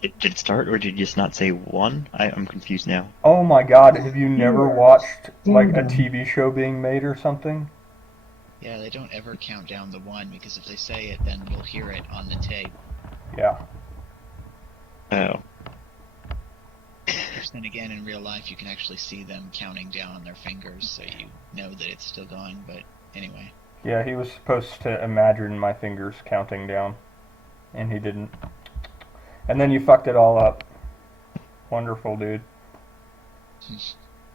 Did it start, or did you just not say one? I'm confused now. Oh my god, have you You never are watched so like a dumb. TV show being made or something? Yeah, they don't ever count down the one because if they say it, then you'll hear it on the tape. Yeah. Oh, Which then again, in real life, you can actually see them counting down on their fingers, so you know that it's still going. But anyway, Yeah, he was supposed to imagine my fingers counting down, and he didn't. And then you fucked it all up. Wonderful, dude.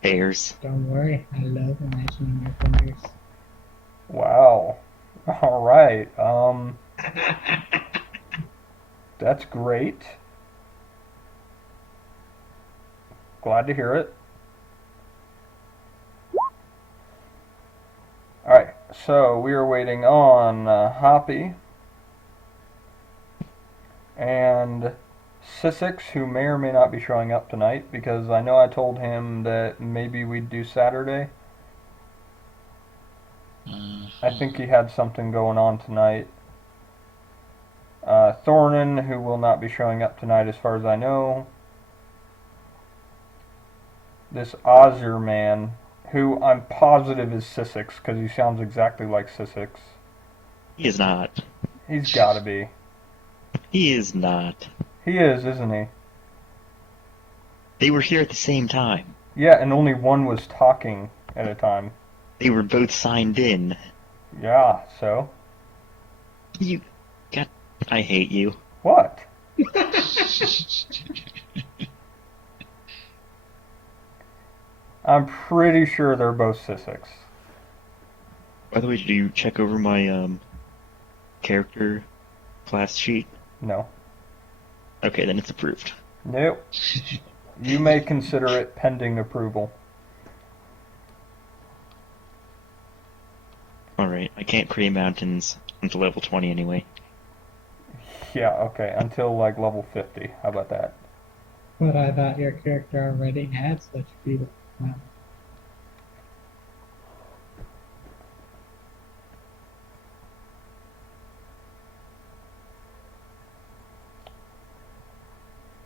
bears. Don't worry, I love imagining your fingers. Wow. All right. That's great. Glad to hear it. All right. So we are waiting on Hoppy and Sissix, who may or may not be showing up tonight, because I know I told him that maybe we'd do Saturday. I think he had something going on tonight. Thornan, who will not be showing up tonight as far as I know. This Ozzer man, who I'm positive is Sissix, because he sounds exactly like Sissix. He is not. He's gotta be. He is not. He is, isn't he? They were here at the same time. Yeah, and only one was talking at a time. They were both signed in. Yeah, so? You got. I hate you. What? I'm pretty sure they're both Sissix. By the way, did you check over my character class sheet? No. Okay, then it's approved. Nope. You may consider it pending approval. Alright, I can't create mountains until level 20 anyway. Yeah, okay, until like level 50. How about that? But I thought your character already had such beautiful smiles.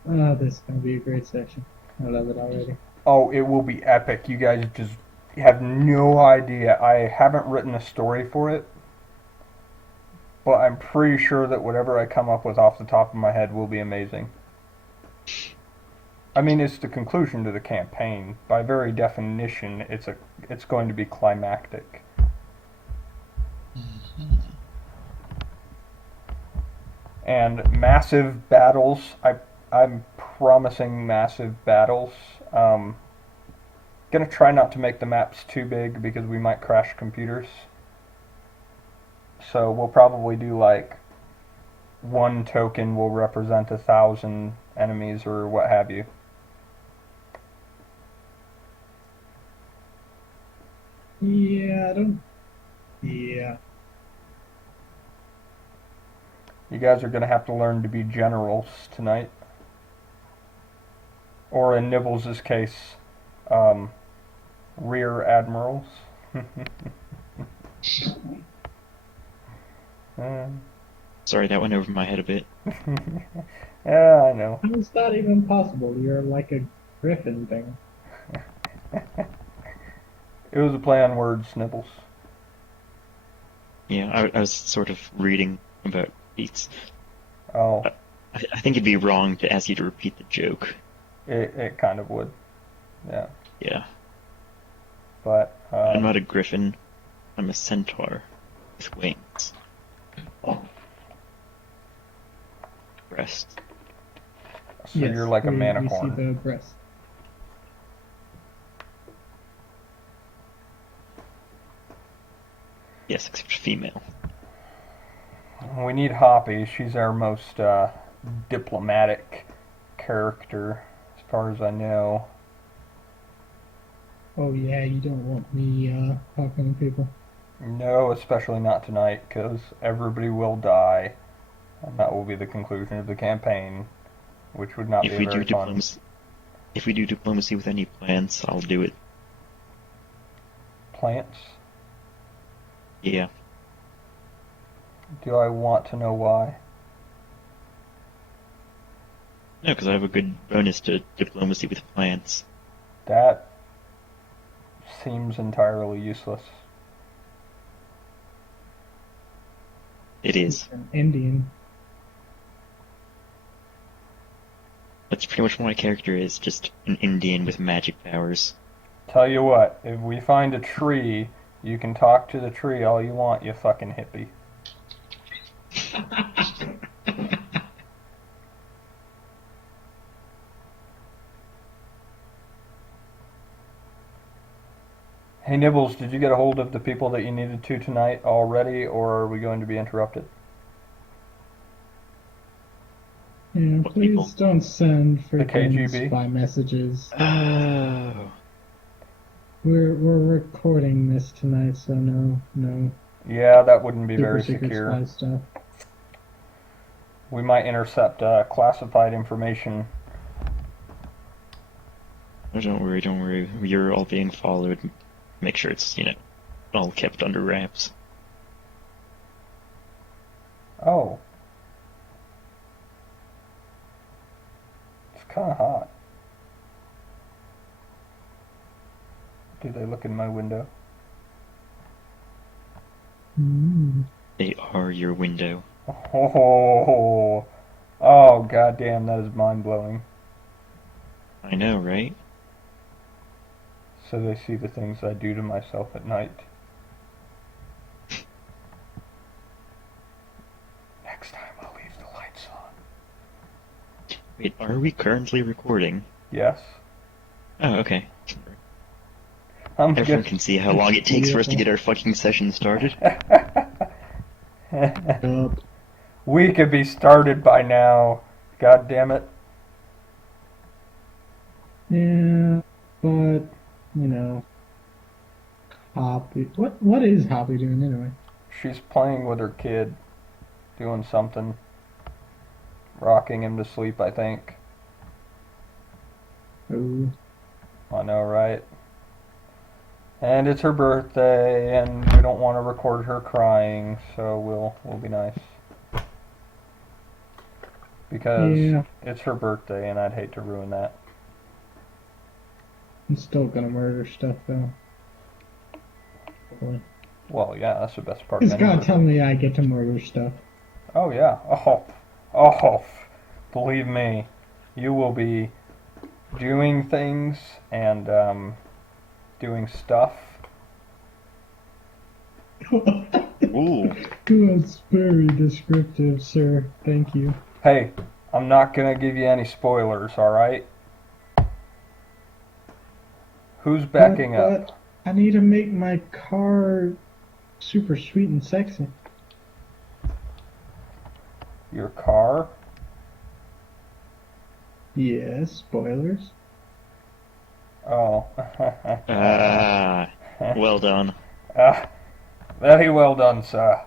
Oh, this is going to be a great session. I love it already. Oh, it will be epic. You guys just have no idea. I haven't written a story for it, but I'm pretty sure that whatever I come up with off the top of my head will be amazing. I mean, it's the conclusion to the campaign. By very definition, it's going to be climactic. And massive battles. I'm promising massive battles. Gonna try not to make the maps too big because we might crash computers. So we'll probably do like one token will represent 1,000 enemies or what have you. Yeah, I don't. Yeah. You guys are gonna have to learn to be generals tonight. Or in Nibbles' case, um, rear admirals. Sorry, that went over my head a bit. Yeah, I know. How is that even possible? You're like a griffin thing. It was a play on words, Nibbles. Yeah, I was sort of reading about beats. Oh, I think it'd be wrong to ask you to repeat the joke. it kind of would. Yeah. Yeah. But, I'm not a griffin. I'm a centaur with wings. Breast. so Yes, you're like a we see manicorn. the breast. Yes, except female. We need Hoppy. She's our most diplomatic character, as far as I know. Oh yeah, you don't want me talking to people. No, especially not tonight, because everybody will die, and that will be the conclusion of the campaign, which would not be If we do very fun. diplomacy, if we do diplomacy with any plants, I'll do it. Plants? Yeah. Do I want to know why? No, because I have a good bonus to diplomacy with plants. That seems entirely useless. It is. An Indian. That's pretty much what my character is, just an Indian with magic powers. Tell you what, if we find a tree, you can talk to the tree all you want, you fucking hippie. Hey Nibbles, did you get a hold of the people that you needed to tonight already, or are we going to be interrupted? Yeah, What please people? don't send The freaking KGB? spy messages. Oh. We're recording this tonight, so no Yeah, that wouldn't be super very secret secure. spy stuff. We might intercept classified information. Oh, don't worry. You're all being followed. Make sure it's, all kept under wraps. Oh. It's kind of hot. Do they look in my window? Mm. They are your window. Oh, goddamn, that is mind-blowing. I know, right? So they see the things I do to myself at night. Next time I'll leave the lights on. Wait, are we currently recording? Yes. Oh, okay. I'm Everyone good. can see how long it takes for us to get our fucking session started. We could be started by now. God damn it. Yeah, but Hoppy. What is Hoppy doing anyway? She's playing with her kid, doing something, rocking him to sleep, I think. Oh, I know, right? And it's her birthday, and we don't want to record her crying, so we'll be nice. Because yeah. it's her birthday, and I'd hate to ruin that. I'm still gonna murder stuff though. Boy. Well, yeah, that's the best part of It's any gotta birthday. tell me I get to murder stuff. Oh, yeah. Oh, believe me, you will be doing things and doing stuff. Ooh. That's very descriptive, sir. Thank you. Hey, I'm not gonna give you any spoilers, alright? Who's backing But up? I need to make my car super sweet and sexy. Your car? Yes, spoilers. Oh. Ah, well done. Very well done, sir.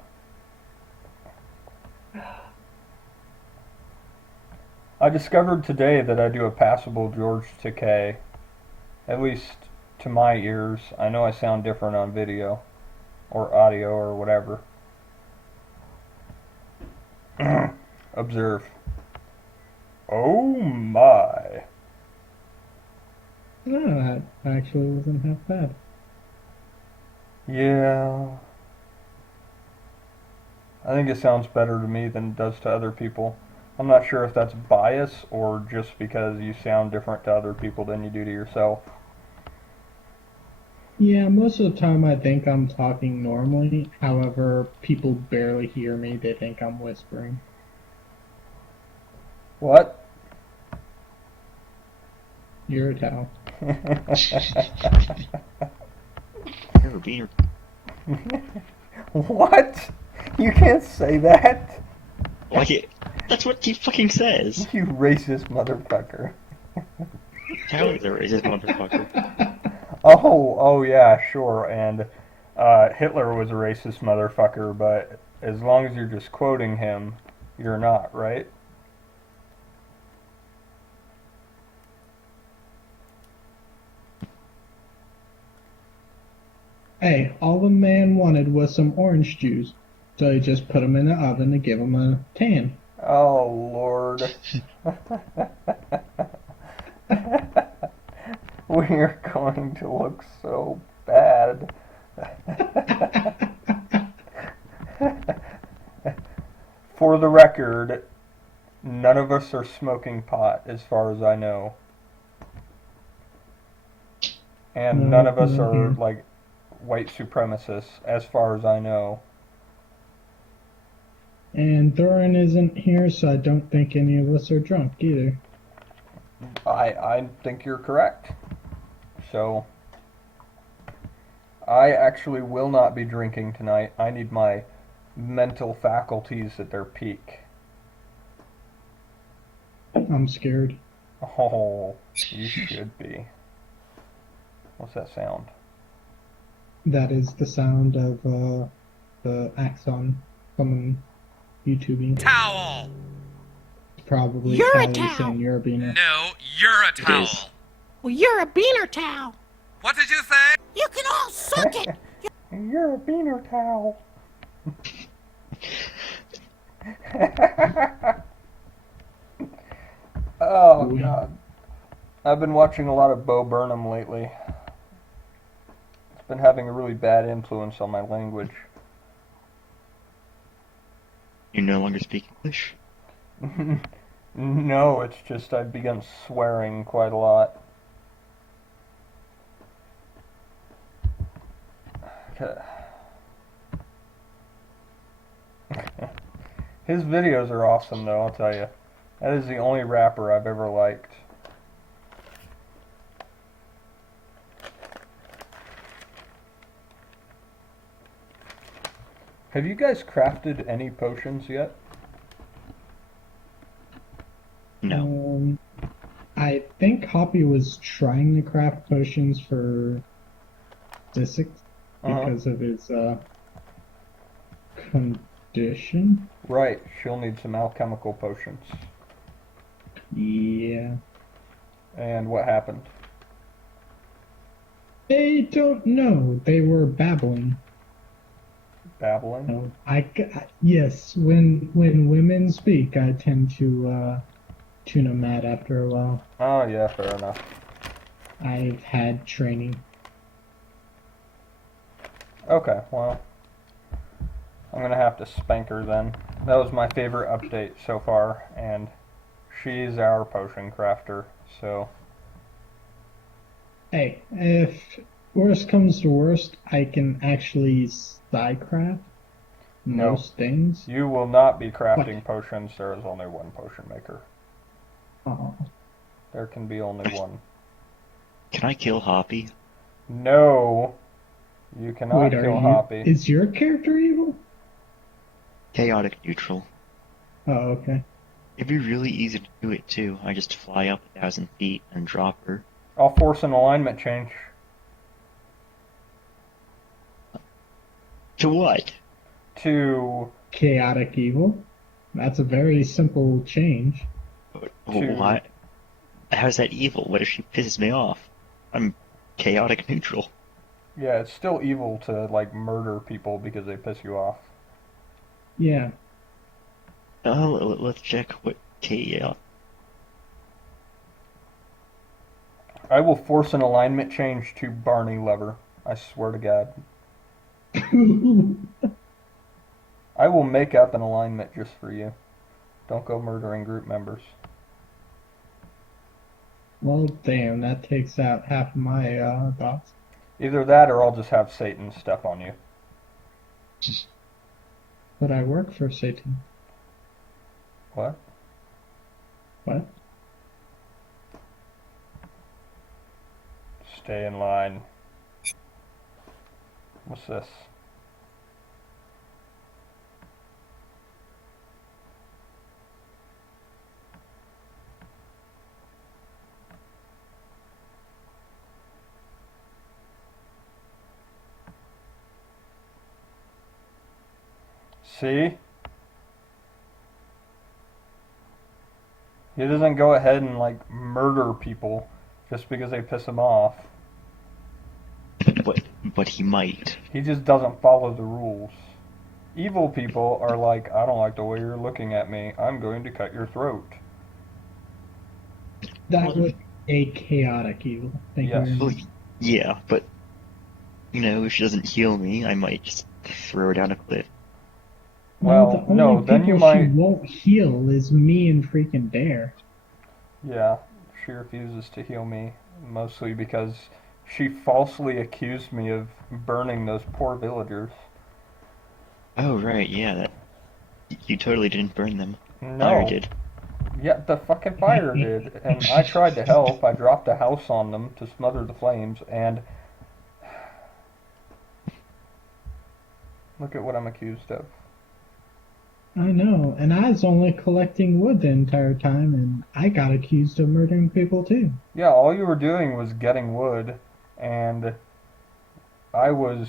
I discovered today that I do a passable George Takei. At least to my ears. I know I sound different on video or audio or whatever. Observe. Oh my. No, that actually wasn't half bad. Yeah. I think it sounds better to me than it does to other people. I'm not sure if that's bias or just because you sound different to other people than you do to yourself. Yeah, most of the time I think I'm talking normally. However, people barely hear me. They think I'm whispering. What? You're a towel. You're being... What? You can't say that. Like it. That's what he fucking says. You racist motherfucker. How is a racist motherfucker? Oh yeah, sure. And Hitler was a racist motherfucker, but as long as you're just quoting him, you're not, right? Hey, all the man wanted was some orange juice, so he just put them in the oven to give him a tan. Oh Lord. You're going to look so bad. For the record, none of us are smoking pot, as far as I know. And none of us are, like, white supremacists, as far as I know. And Thorin isn't here, so I don't think any of us are drunk either. I think you're correct. So, I actually will not be drinking tonight. I need my mental faculties at their peak. I'm scared. Oh, you should be. What's that sound? That is the sound of the Axon someone YouTubing. Towel! Probably You're a Callie towel. saying you're a beaner. No, you're a It is. towel. Well, you're a beaner towel. What did you say? You can all suck it. You're a beaner towel. Oh, God. I've been watching a lot of Bo Burnham lately. It's been having a really bad influence on my language. You no longer speak English? No, it's just I've begun swearing quite a lot. His videos are awesome, though, I'll tell you. That is the only rapper I've ever liked. Have you guys crafted any potions yet? No. I think Hoppy was trying to craft potions for Sissix because of his condition. Right, she'll need some alchemical potions. Yeah. And what happened? They don't know. They were babbling. Babbling? Yes, when women speak, I tend to tune them mad after a while. Oh, yeah, fair enough. I've had training. Okay, well, I'm gonna have to spank her then. That was my favorite update so far, and she's our potion crafter, so... Hey, if worst comes to worst, I can actually side-craft No. most things. You will not be crafting potions. There is only one potion maker. Oh. There can be only one. Can I kill Hoppy? No! You cannot Wait, kill Hoppy. Is your character evil? Chaotic neutral. Oh, okay. It'd be really easy to do it too. I just fly up 1,000 feet and drop her. I'll force an alignment change. To what? To... Chaotic evil? That's a very simple change. What? How's that evil? What if she pisses me off? I'm chaotic neutral. Yeah, it's still evil to, like, murder people because they piss you off. Yeah. Let's check what chaos. I will force an alignment change to Barney Lover. I swear to God. I will make up an alignment just for you. Don't go murdering group members. Well, damn, that takes out half of my thoughts. Either that or I'll just have Satan step on you. But I work for Satan. What? What? Stay in line. What's this? See? He doesn't go ahead and, like, murder people just because they piss him off. But he might. He just doesn't follow the rules. Evil people are like, I don't like the way you're looking at me. I'm going to cut your throat. That would a chaotic evil. Thank you Yes. very Well, much. yeah, but if she doesn't heal me, I might just throw her down a cliff. No, Well, the only no, then you people she might. won't heal is me and freaking Dare. Yeah, she refuses to heal me, mostly because she falsely accused me of burning those poor villagers. Oh, right, yeah, you totally didn't burn them. Fire No. did. Yeah, the fucking fire did. And I tried to help. I dropped a house on them to smother the flames, and look at what I'm accused of. I know, and I was only collecting wood the entire time, and I got accused of murdering people too. Yeah, all you were doing was getting wood, and I was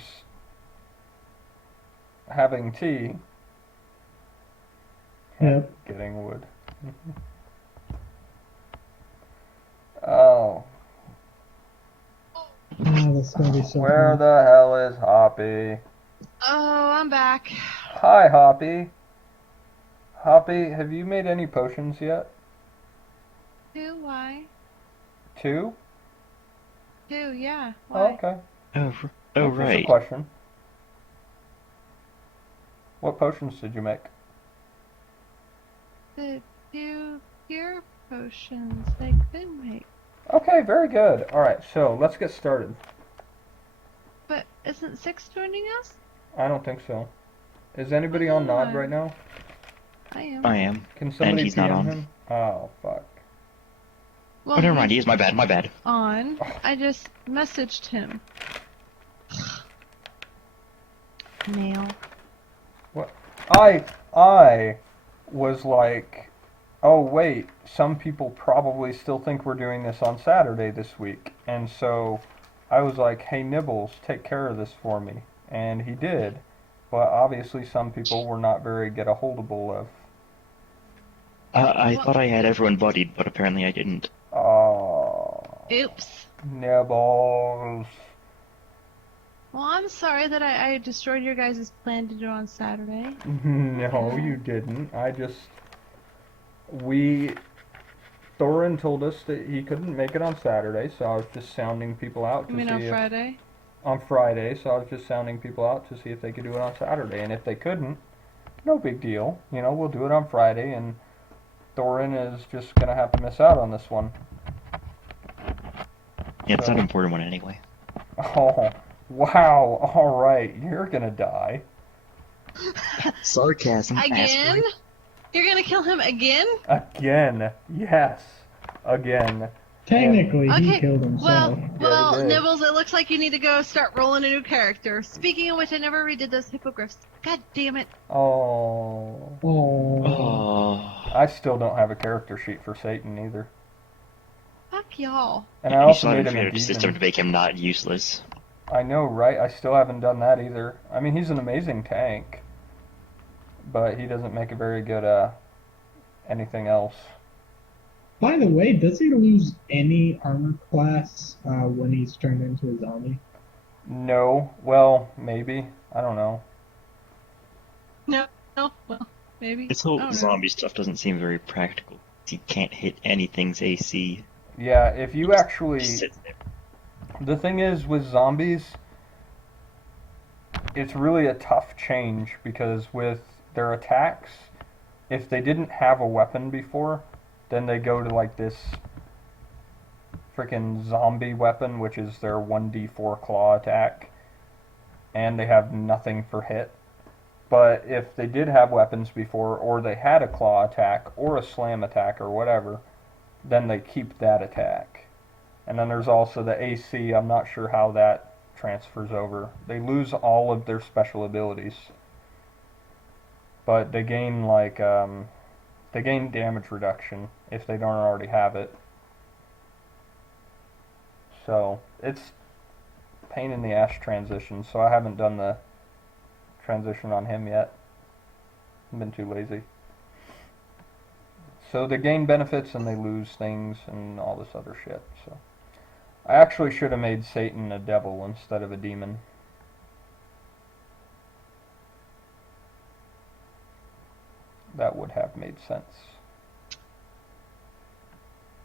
having tea and Yep. getting wood. Oh, Ah, that's gonna be so where fun. the hell is Hoppy? Oh, I'm back. Hi, Hoppy. Hoppy, have you made any potions yet? Who? Why? Two? Who? Yeah. Oh, Why? okay. Oh, That's just a right. question. What potions did you make? The two cure potions they could make. Okay, very good. Alright, so let's get started. But isn't Six joining us? I don't think so. Is anybody on Nod right now? I am. I am. Can And somebody he's not PM on. him? Oh, fuck. Well, Oh, never mind, he's he is my bad, my bad. on. I just messaged him. Mail. What? I was like, oh wait, some people probably still think we're doing this on Saturday this week. And so I was like, hey Nibbles, take care of this for me. And he did. But obviously some people were not very get a holdable of. I Well, thought I had everyone buddied, but apparently I didn't. Oh, oops. Nibbles. Well, I'm sorry that I destroyed your guys' plan to do it on Saturday. No, Yeah. you didn't. We Thorin told us that he couldn't make it on Saturday, so I was just sounding people out You to mean see on if Friday? on Friday, so I was just sounding people out to see if they could do it on Saturday, and if they couldn't, no big deal. We'll do it on Friday, and Thorin is just gonna have to miss out on this one. Yeah, it's not So, an important one anyway. oh, wow, alright, you're gonna die. Sarcasm. Again? You're gonna kill him again? Again, yes, again. Technically, he Okay. killed Well, himself. well, did. Nibbles, it looks like you need to go start rolling a new character. Speaking of which, I never redid those hippogriffs. God damn it. Oh, Oh, Oh. I still don't have a character sheet for Satan either. Fuck y'all. And I You also still made haven't him a figured out a system demon. to make him not useless. I know, right? I still haven't done that either. I mean, he's an amazing tank, but he doesn't make a very good anything else. by the way, does he lose any armor class when he's turned into a zombie? No, well, maybe. I don't know. No, well, maybe. This I whole don't know. zombie stuff doesn't seem very practical. You can't hit anything's AC. Yeah, if you actually, Just sits there. the thing is with zombies, it's really a tough change because with their attacks, if they didn't have a weapon before, then they go to like this freaking zombie weapon, which is their 1d4 claw attack, and they have nothing for hit. But if they did have weapons before, or they had a claw attack, or a slam attack, or whatever, then they keep that attack. And then there's also the AC, I'm not sure how that transfers over. They lose all of their special abilities. But they gain they gain damage reduction if they don't already have it. So it's pain in the ass transition, so I haven't done the transition on him yet. I've been too lazy. So they gain benefits and they lose things and all this other shit. So I actually should have made Satan a devil instead of a demon. That would have made sense.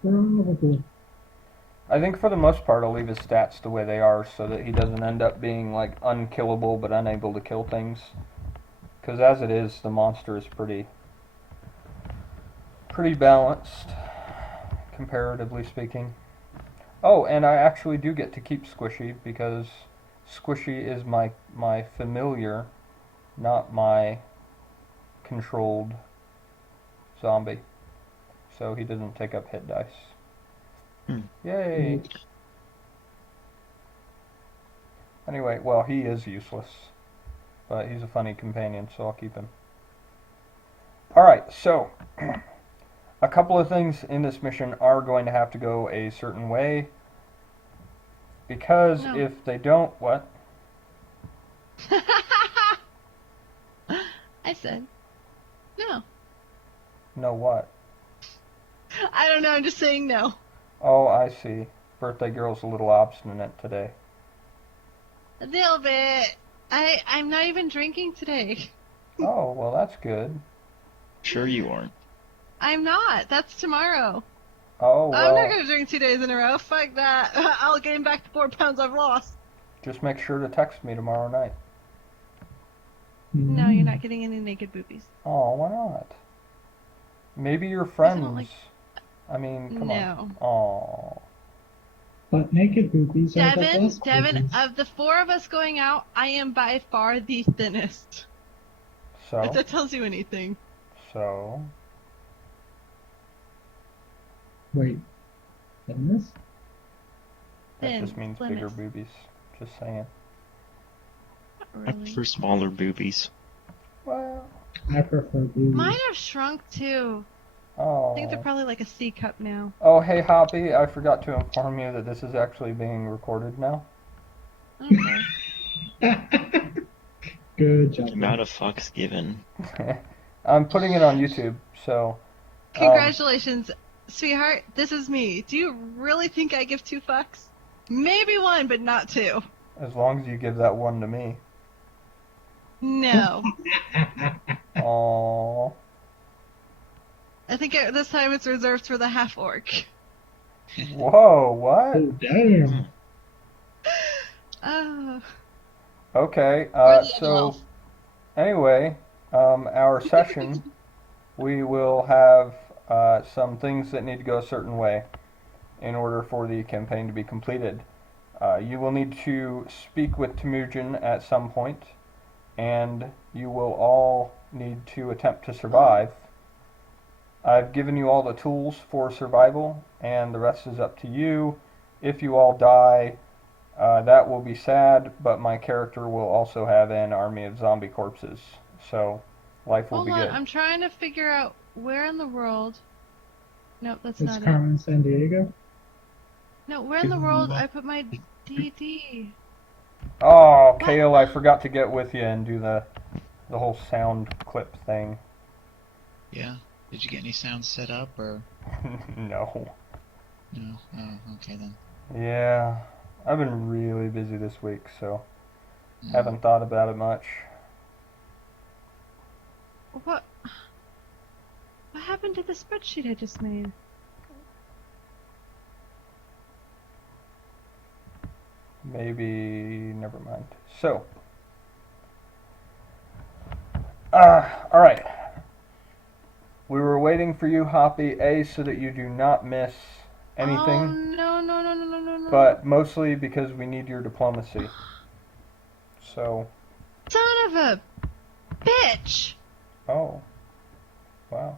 Probably. I think for the most part I'll leave his stats the way they are so that he doesn't end up being like unkillable but unable to kill things. Because as it is, the monster is pretty balanced, comparatively speaking. Oh, and I actually do get to keep Squishy because Squishy is my familiar, not my controlled zombie. So he doesn't take up hit dice. Yay! Anyway, well, he is useless. But he's a funny companion, so I'll keep him. Alright, so a couple of things in this mission are going to have to go a certain way. Because No. if they don't, what? I said no. No what? I don't know. I'm just saying no. Oh, I see. Birthday girl's a little obstinate today. A little bit. I'm not even drinking today. Oh, well, that's good. Sure you aren't. I'm not. That's tomorrow. Oh, I'm not well, gonna drink 2 days in a row. Fuck that. I'll gain back the 4 pounds I've lost. just make sure to text me tomorrow night. No, you're not getting any naked boobies. Oh, why not? Maybe your I friends. don't like- I mean, come No. on. Oh. But naked boobies are the Devin, best boobies. of the 4 of us going out, I am by far the thinnest. If So? that tells you anything. So? Wait, thinness? That Thin, just means slimmest. bigger boobies. Just saying. Not I really. prefer smaller boobies. Well, I prefer boobies. Mine have shrunk too. oh. I think they're probably like a C cup now. Oh, hey, Hoppy, I forgot to inform you that this is actually being recorded now. Okay. Good The job. amount of fucks given. I'm putting it on YouTube, so. Congratulations, sweetheart. This is me. Do you really think I give 2 fucks? Maybe 1, but not 2. As long as you give that one to me. No. Aww. I think this time it's reserved for the half orc. Whoa, what? Oh, damn. Oh. Okay, Or the so elf. anyway, our session, we will have some things that need to go a certain way in order for the campaign to be completed. You will need to speak with Temujin at some point, and you will all need to attempt to survive. I've given you all the tools for survival, and the rest is up to you. If you all die, that will be sad, but my character will also have an army of zombie corpses, so life will Hold be on, good. I'm trying to figure out where in the world. Nope, that's It's not it. Carmen San Diego. No, where in the world I put my DD? Oh, Kale, I forgot to get with you and do the whole sound clip thing. Yeah. Did you get any sounds set up or No. no? Oh, okay then. Yeah, I've been really busy this week, so Mm. haven't thought about it much. What happened to the spreadsheet I just made? Maybe, never mind. So, alright. We were waiting for you, Hoppy, A, so that you do not miss Oh anything, no. but mostly because we need your diplomacy. So, Son of a bitch! oh, wow.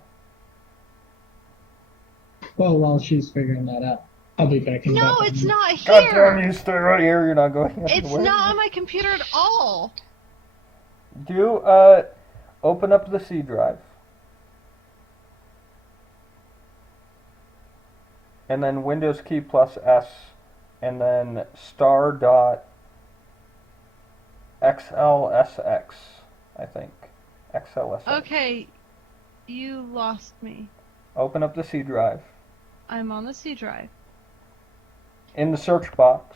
Well, while she's figuring that out, I'll be back in No, back it's on- not God damn here! you, stay right here, you're not going It's anywhere. not on my computer at all! Do, open up the C drive. And then Windows key plus S, and then star dot XLSX, I think. XLSX. Okay, you lost me. Open up the C drive. I'm on the C drive. In the search box,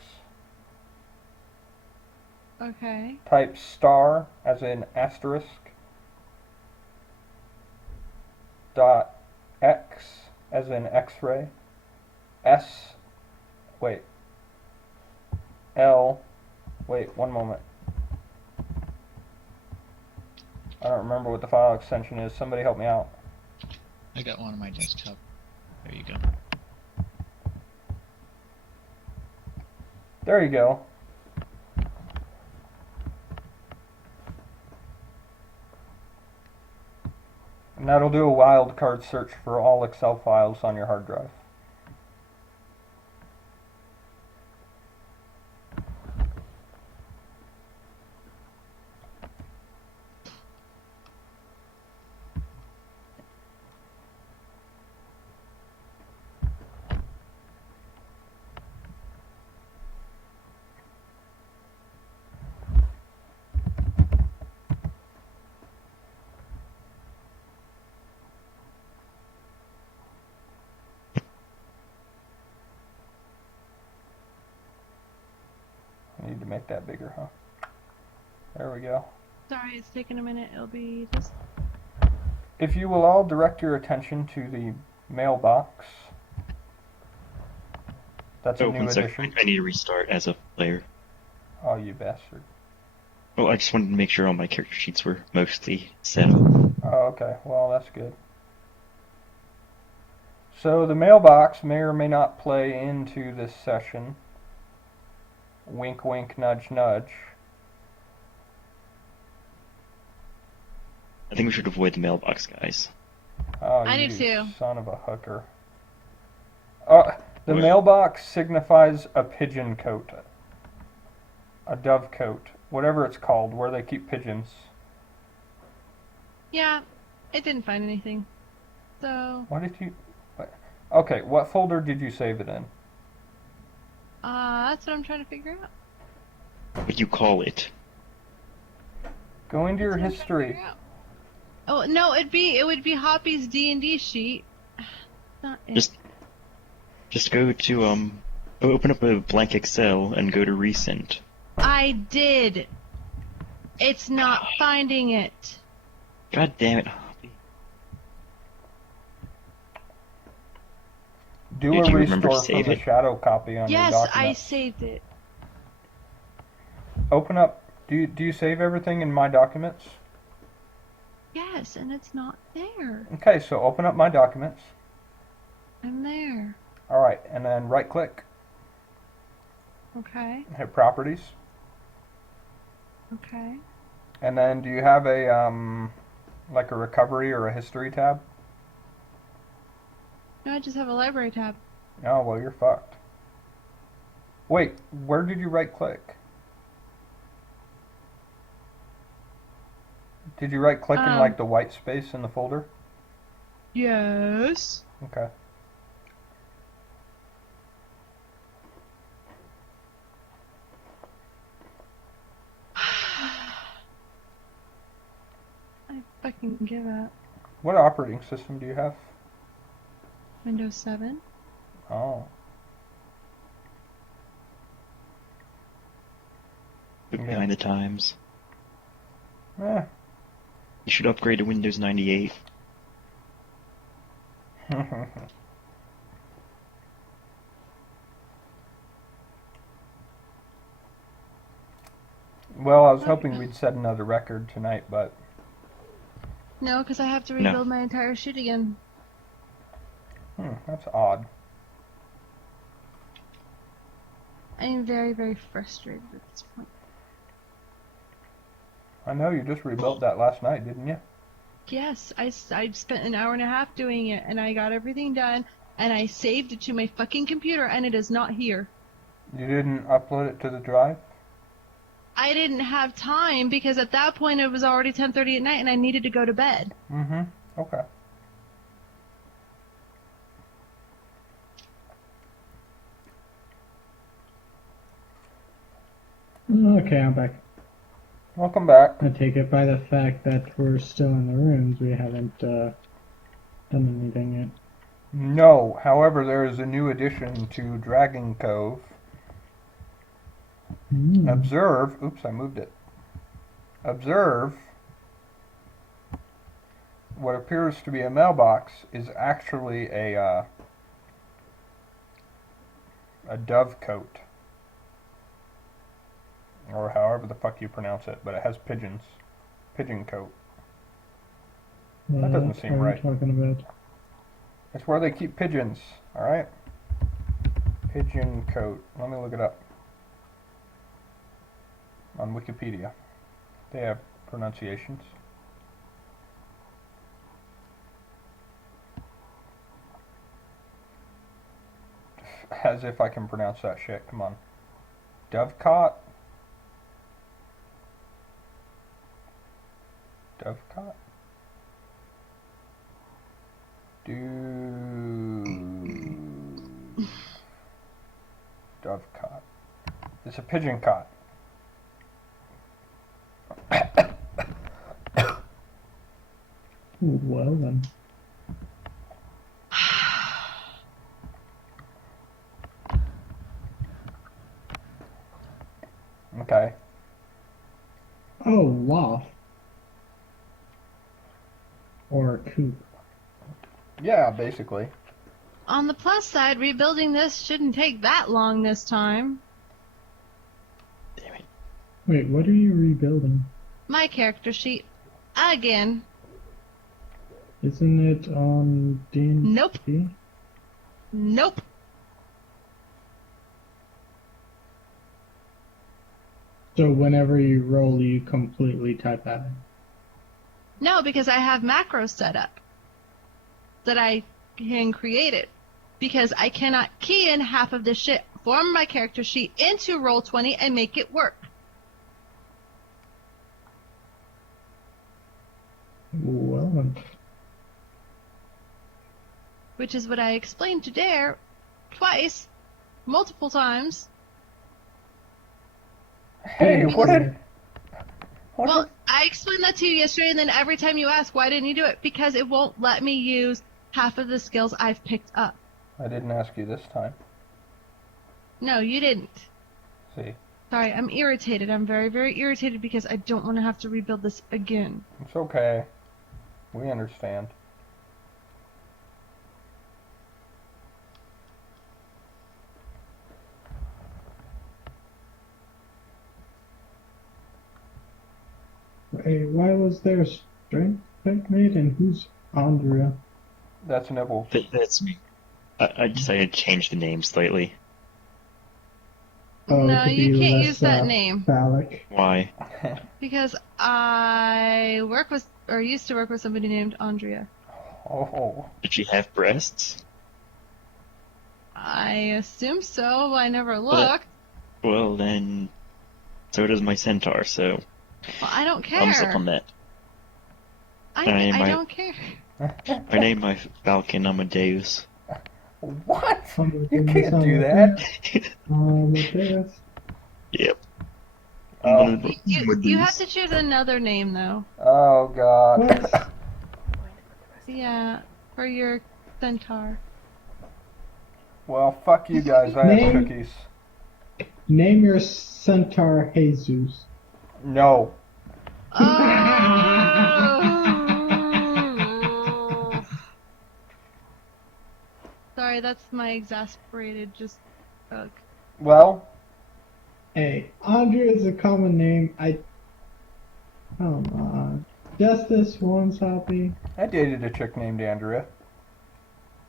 Okay. type star, as in asterisk, dot X, as in X-ray, S, Wait. L. Wait, one moment. I don't remember what the file extension is. Somebody help me out. I got one on my desktop. There you go. There you go. And that'll do a wildcard search for all Excel files on your hard drive. I need to make that bigger, huh? There we go. Sorry, it's taking a minute. It'll be just. If you will all direct your attention to the mailbox. That's a Oh, new one second. addition. I need to restart as a player. Oh, you bastard. Oh, I just wanted to make sure all my character sheets were mostly set up. Oh, okay. Well, that's good. So the mailbox may or may not play into this session. Wink, wink, nudge, nudge. I think we should avoid the mailbox, guys. Oh, I you do too. son of a hooker. The What? mailbox signifies a pigeon cote. A dove cote. Whatever it's called, where they keep pigeons. Yeah, it didn't find anything. So, What did you... Okay, what folder did you save it in? that's what I'm trying to figure out. What would you call it? Go into your That's what I'm trying to history. figure out. Oh no, it would be Hoppy's D&D sheet. Not it. Just go to open up a blank Excel and go to recent. I did. It's not finding it. God damn it, Hoppy. Do Did a you remember to restore from save the it? shadow copy on your Yes, document. I saved it. Open up... Do you save everything in My Documents? Yes, and it's not there. Okay, so open up My Documents. I'm there. Alright, and then right click. Okay. Hit Properties. Okay. And then do you have a, like a Recovery or a History tab? No, I just have a library tab. Oh, well, you're fucked. Wait, where did you right click? Did you right click in like the white space in the folder? Yes. Okay. I fucking give up. What operating system do you have? Windows 7. Oh. Behind the times. Eh. You should upgrade to Windows 98. Well, I was hoping we'd set another record tonight, but No, because I have to No. rebuild my entire sheet again. that's odd. I am very, very frustrated at this point. I know you just rebuilt that last night, didn't you? Yes, I spent an hour and a half doing it, and I got everything done, and I saved it to my fucking computer, and it is not here. You didn't upload it to the drive? I didn't have time because at that point it was already 10:30 at night, and I needed to go to bed. Mm-hmm. Okay. Okay, I'm back. Welcome back. I take it by the fact that we're still in the rooms, we haven't done anything yet. No, however, there is a new addition to Dragon Cove. Observe. Oops, I moved it. Observe. What appears to be a mailbox is actually a A dove coat. Or however the fuck you pronounce it, but it has pigeons. Pigeon coat. That doesn't What seem are right. you talking about? It's where they keep pigeons, alright? Pigeon coat. Let me look it up. On Wikipedia. They have pronunciations. As if I can pronounce that shit. Come on. Dovecot? Dovecot? Dovecot. It's a pigeon cot. Ooh, well then. Okay. Oh, loft. Or coop. Yeah, basically. On the plus side, rebuilding this shouldn't take that long this time. Damn it. Wait, what are you rebuilding? My character sheet. Again. Isn't it on D&D? Nope. Nope. So whenever you roll, you completely type that in. No, because I have macros set up that I can create it. Because I cannot key in half of this shit from my character sheet into Roll20 and make it work. Well then. Which is what I explained to Dare twice, multiple times. Hey, what did... What Well, did... I explained that to you yesterday, and then every time you ask, why didn't you do it? Because it won't let me use half of the skills I've picked up. I didn't ask you this time. No, you didn't. See, Sorry, I'm irritated. I'm very, very irritated because I don't want to have to rebuild this again. it's okay. We understand. Hey, why was there a strength check made, and who's Andrea? That's Nibbles. That's me. I decided to change the name slightly. Oh, No, to you be can't less, use that name. Phallic. Why? Because I work with, or used to work with somebody named Andrea. Oh, Did she have breasts? I assume so. I never looked. Well, then, so does my centaur, so Well, I don't care. thumbs up on that. I I don't care. I named my falcon Amadeus. what? Amadeus, You can't do that. Amadeus. Yep. Oh, You have to choose another name, though. oh God. What? Yeah, for your centaur. Well, fuck you guys. I have Name- cookies. Name your centaur Jesus. No. Oh. Sorry, that's my exasperated just bug. Well, Hey, Andrea is a common name. Come on. Just this once, Hoppy. I dated a chick named Andrea.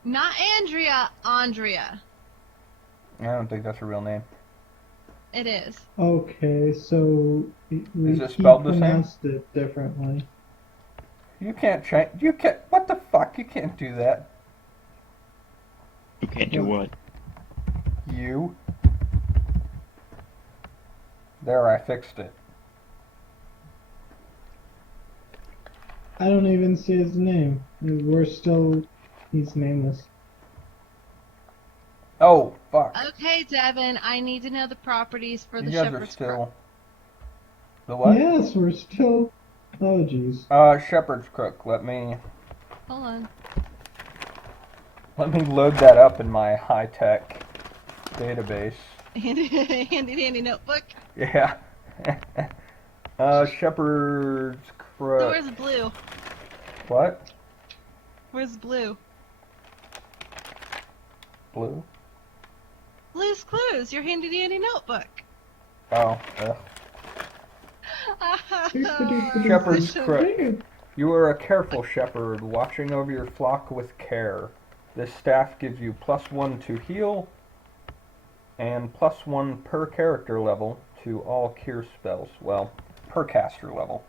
Not Andrea, Andrea. I don't think that's her real name. It is. Okay, so Is it spelled the same? pronounced it differently. You can't change. You can't. What the fuck? You can't do that. You can't do what? You. There, I fixed it. I don't even see his name. He's nameless. Oh, fuck. Okay, Devin, I need to know the properties for You the guys are shepherd's still. crook. The what? Yes, we're still. Oh, jeez. Shepherd's crook. Let me Hold on. load that up in my high-tech database. Handy notebook. Yeah. Shepherd's So crook. where's blue? What? Where's blue? Blue? Blue's Clues, your handy dandy notebook. Oh, Shepherd's Crook. You are a careful shepherd, watching over your flock with care. This staff gives you +1 to heal, and +1 per character level to all cure spells. Well, per caster level.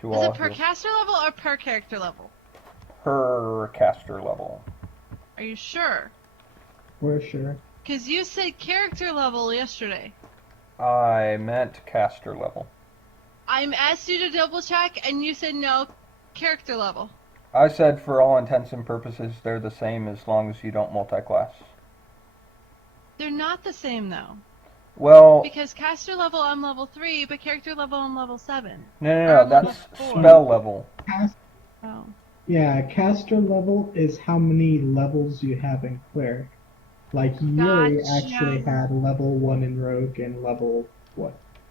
To Is all it per heal- caster level or per character level? Per caster level. Are you sure? We're sure. Because you said character level yesterday. I meant caster level. I asked you to double check, and you said no, character level. I said for all intents and purposes they're the same as long as you don't multi-class. They're not the same though. Well, Because caster level I'm level 3, but character level I'm level 7. no, Or that's level 4. spell level. Oh. Yeah, caster level is how many levels you have in cleric. Like Yuri Gotcha. actually had level 1 in rogue and level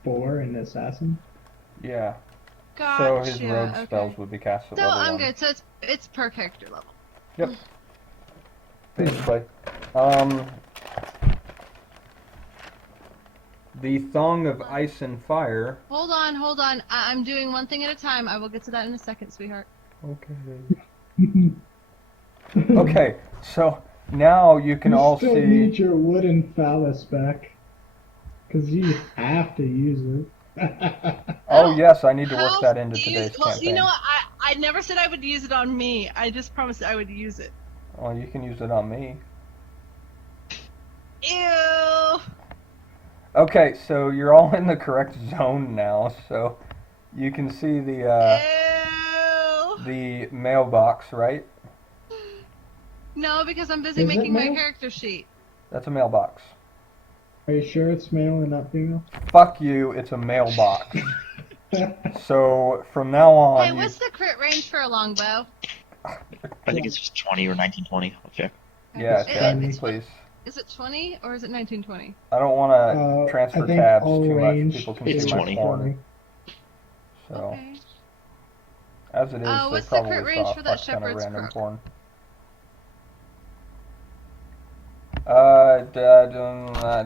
4 in assassin. Yeah. Gotcha. So his rogue okay. spells would be cast at So level I'm 1. good. So it's per character level. Yep. Basically. The Thong of Ice and Fire. Hold on. I'm doing one thing at a time. I will get to that in a second, sweetheart. Okay. Okay, so now you can you all still see. need your wooden phallus back. Because you have to use it. Oh yes, I need to work How that into do you- today's Well, campaign. you know what? I never said I would use it on me. I just promised I would use it. Well, you can use it on me. Ew. Okay, so you're all in the correct zone now. So you can see Ew. the mailbox, right? No, because I'm busy Is it making my male? character sheet. That's a mailbox. Are you sure it's male and not female? Fuck you, it's a mailbox. So from now on, Hey, what's the crit range for a longbow? I think it's just 20 or 1920. I'll check. yeah, It- check, it's- please. Is it 20 or is it 1920? I don't want to transfer I think tabs all too much. range People can It's see my 20. porn. So Okay. as it is, they what's the crit probably range saw for that a ton of shepherd's random crook? porn.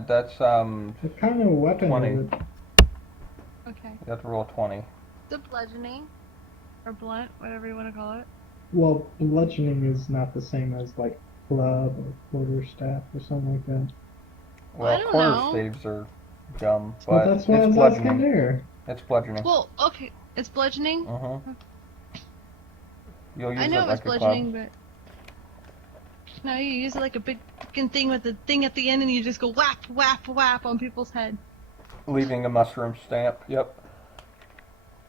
That's What kind of weapon 20. is it? Okay. you have to roll 20. The bludgeoning or blunt, whatever you want to call it. Well, bludgeoning is not the same as like club or quarterstaff or something like that. Well, don't quarter know. staves are dumb, Well, but that's why I it's was asking bludgeoning. there. It's bludgeoning. Well, okay, it's bludgeoning. You'll use I know it it was like a bludgeoning, club. but no, you use it like a big fucking thing with the thing at the end, and you just go whap, whap, whap on people's head. Leaving a mushroom stamp. Yep.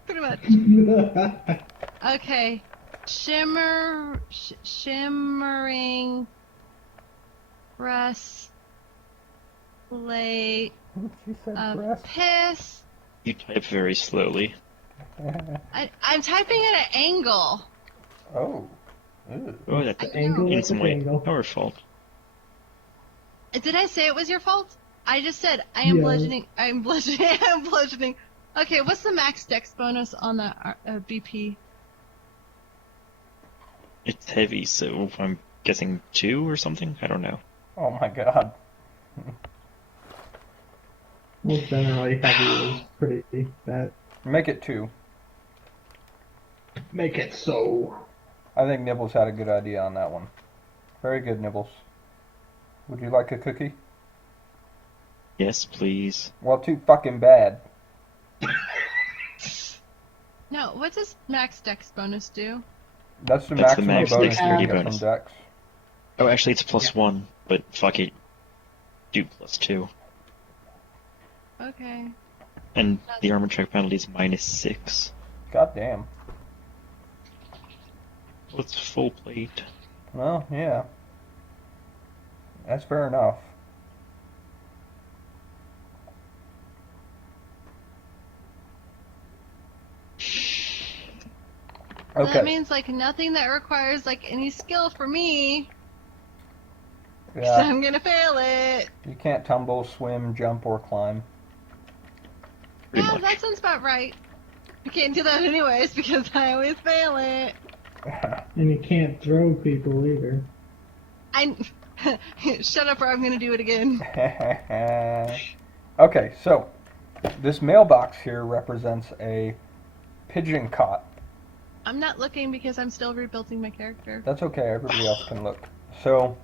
Pretty much. Okay. Shimmering breastplate She said of breast. piss. You type very slowly. I'm typing at an angle. Oh. Ew. Oh, that's I know. Angle in with some the way angle. our fault. Did I say it was your fault? I just said I am Yeah. bludgeoning. I'm bludgeoning. I'm bludgeoning. Okay, what's the max dex bonus on the BP? It's heavy, so I'm guessing 2 or something? I don't know. Oh my god. Well, generally heavy is pretty bad. Make it 2. Make it so. I think Nibbles had a good idea on that one. Very good, Nibbles. Would you like a cookie? Yes, please. Well, too fucking bad. No, what does max dex bonus do? That's the That's the maximum max bonus you dexterity get from bonus. Dex. Oh, actually, it's +1, but fuck it. Do +2. Okay. And the armor check penalty is -6. God damn. Well, it's full plate. Well, yeah. That's fair enough. So Okay. that means like nothing that requires like any skill for me. So Yeah. I'm gonna fail it. You can't tumble, swim, jump, or climb. Pretty Yeah, much. that sounds about right. I can't do that anyways because I always fail it. And you can't throw people either. I shut up or I'm gonna do it again. Okay, so this mailbox here represents a pigeon cot. I'm not looking because I'm still rebuilding my character. That's okay, everybody else can look. So,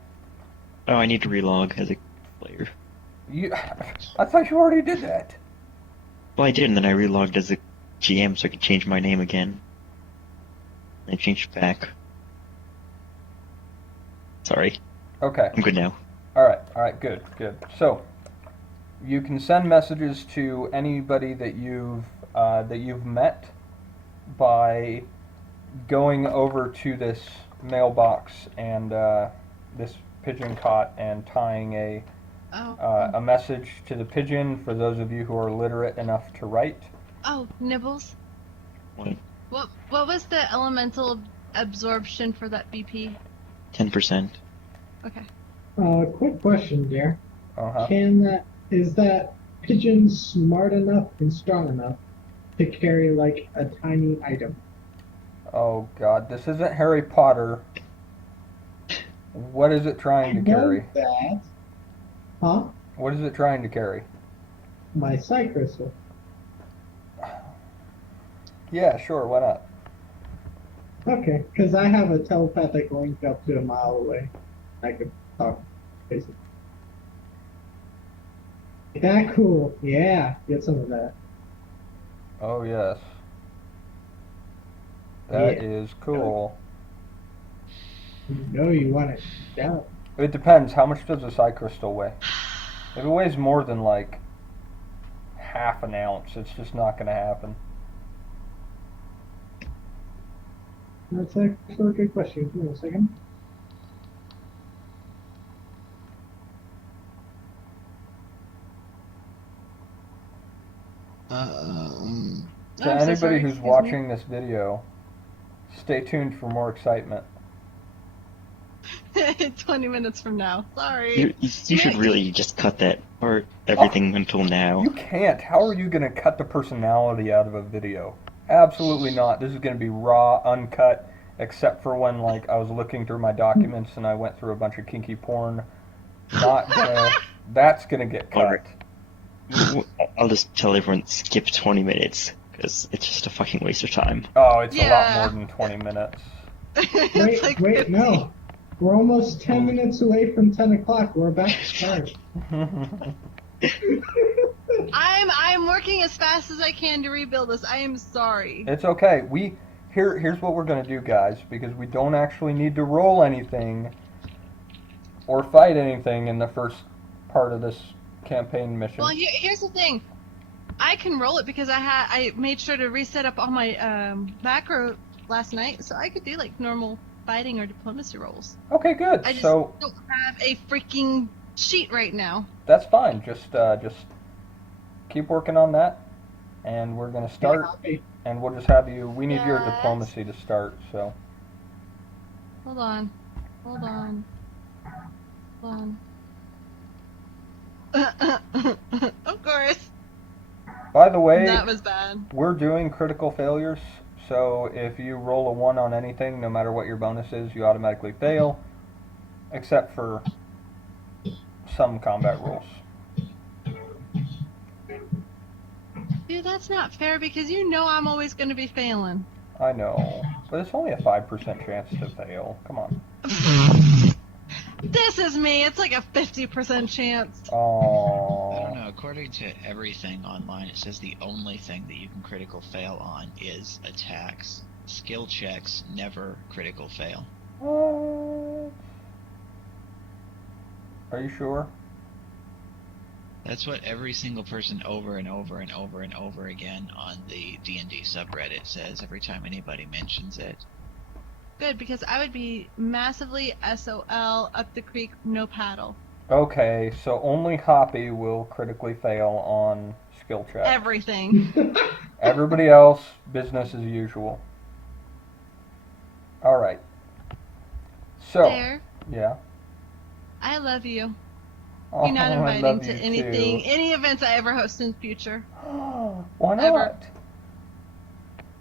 Oh, I need to relog as a player. I thought you already did that. Well, I did, and then I relogged as a GM so I could change my name again. I changed back. Sorry. Okay. I'm good now. Alright, good. So, you can send messages to anybody that you've met by going over to this mailbox and this pigeon cot and tying a message to the pigeon for those of you who are literate enough to write. Oh, Nibbles. What? What was the elemental absorption for that BP? 10%. Okay. Quick question, dear. Uh-huh. Is that pigeon smart enough and strong enough to carry like a tiny item? Oh god, this isn't Harry Potter. What is it trying to carry? That? Huh? What is it trying to carry? My sight crystal. Yeah, sure, why not? Okay, because I have a telepathic link up to a mile away. I could talk, basically. That cool. Yeah, get some of that. Oh yes. That Yeah. is cool. You know you want it. Yeah. It depends. How much does a psi crystal weigh? If it weighs more than like half an ounce, it's just not going to happen. That's actually a good question. Give me a second. To anybody who's watching this video, stay tuned for more excitement. 20 minutes from now. Sorry. You should really just cut that part, everything until now. You can't. How are you going to cut the personality out of a video? Absolutely not. This is going to be raw, uncut, except for when like I was looking through my documents and I went through a bunch of kinky porn. Not gonna. That's going to get cut. Alright. I'll just tell everyone skip 20 minutes, because it's just a fucking waste of time. Oh, it's a lot Yeah. more than 20 minutes. It's Wait, like wait, 50. no. We're almost 10 minutes away from 10 o'clock. We're about to start. I'm working as fast as I can to rebuild this. I am sorry. It's okay. Here's what we're gonna do, guys, because we don't actually need to roll anything or fight anything in the first part of this campaign mission. Well, here's the thing. I can roll it because I made sure to reset up all my macro last night, so I could do like normal fighting or diplomacy rolls. Okay, good. I just So don't have a freaking sheet right now. that's fine. Just keep working on that, and we're gonna start. And we'll just have you. We need your Yes. diplomacy to start. So Hold on. Of course. by the way, That was bad. we're doing critical failures. So if you roll a 1 on anything, no matter what your bonus is, you automatically fail, except for some combat rules. Dude, that's not fair because you know I'm always going to be failing. I know, but it's only a 5% chance to fail. Come on. This is me. It's like a 50% chance. I don't Oh. know. According to everything online, it says the only thing that you can critical fail on is attacks. Skill checks never critical fail. What? Are you sure? That's what every single person over and over and over and over again on the D&D subreddit says every time anybody mentions it. Good, because I would be massively SOL up the creek, no paddle. Okay, so only Hoppy will critically fail on skill check. Everything. Everybody else, business as usual. Alright. So, There. yeah. I love you. Oh, You're not I inviting love to you anything, too. any events I ever host in the future. Why not? Ever.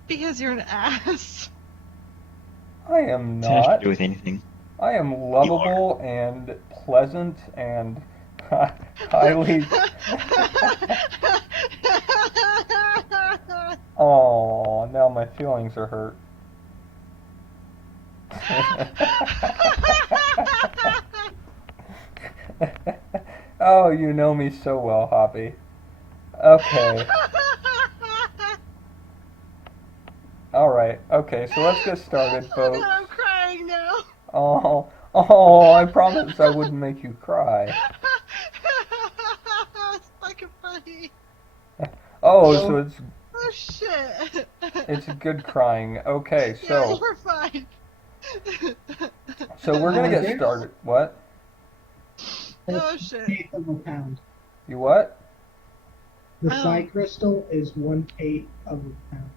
Because you're an ass. I am It's nothing to not. do with anything. I am lovable and pleasant and highly. Oh, now my feelings are hurt. Oh, you know me so well, Hoppy. Okay. Alright, okay, so let's get started, folks. Oh, I'm crying now. Oh, I promised I wouldn't make you cry. It's fucking funny. Oh, so Oh shit. it's good crying. Okay, Yeah, so you're fine. we're gonna get There's- started. What? Oh shit. 1/8 of a pound. You what? The Oh. psi crystal is 1/8 of a pound.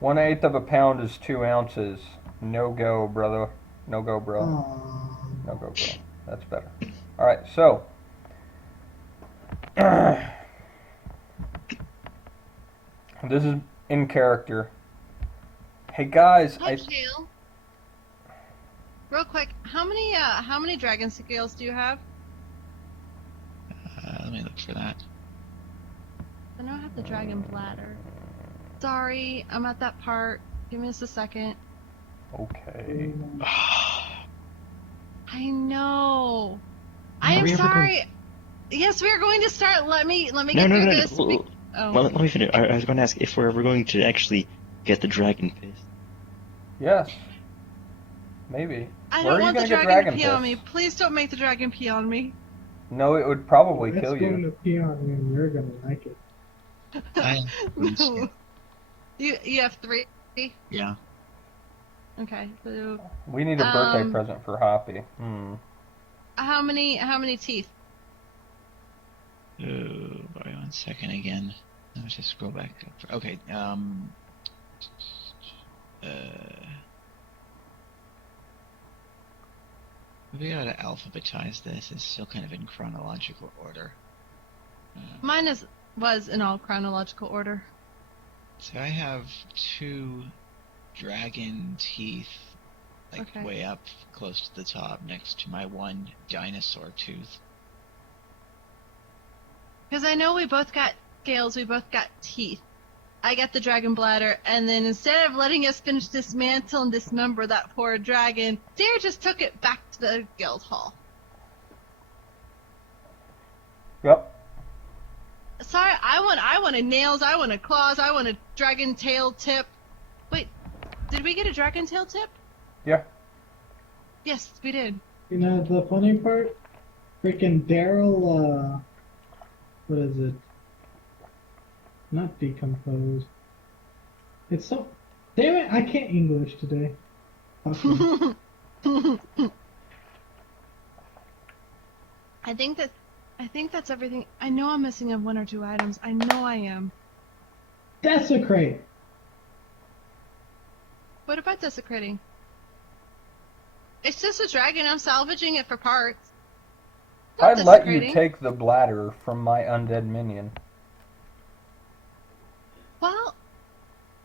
1/8 of a pound is 2 ounces. No go, brother. No go, bro. Aww. No go, bro. That's better. All right, so this is in character. Hey guys, Hi, Jill. Real quick, how many dragon scales do you have? Let me look for that. I know I have the dragon bladder. Sorry, I'm at that part. Give me just a second. okay. I know. I Are am we ever sorry. Yes, we are going to start. Let me No, get no, through no. this. Well, Oh. let me finish. I was going to ask if we're ever going to actually get the dragon fist. Yes. Maybe. I Where are don't you want the gonna get dragon dragon to pee on me. piss? Please don't make the dragon pee on me. No, it would probably That's kill going you. to pee on you and you're going to like it. No. You have 3? Yeah. Okay. So We need a birthday Um, present for Hoppy. how many teeth? Oh, boy, 1 second again. Let me just scroll back up. Okay, we gotta alphabetize this. It's still kind of in chronological order. Mine was in all chronological order. So I have 2 dragon teeth, like Okay. way up close to the top, next to my 1 dinosaur tooth. Because I know we both got scales, we both got teeth. I got the dragon bladder, and then instead of letting us finish dismantle and dismember that poor dragon, Dare just took it back to the guild hall. Yep. Sorry, I wanted nails, I wanted claws, I wanted dragon tail tip. Wait, did we get a dragon tail tip? Yeah. Yes, we did. You know, the funny part? Freaking Daryl, what is it? Not decomposed. It's so... Damn it, I can't English today. Fuck me. I think that's everything. I know I'm missing 1 or 2 items. I know I am. Desecrate! What about desecrating? It's just a dragon. I'm salvaging it for parts. Not I'd let you desecrating. take the bladder from my undead minion. Well,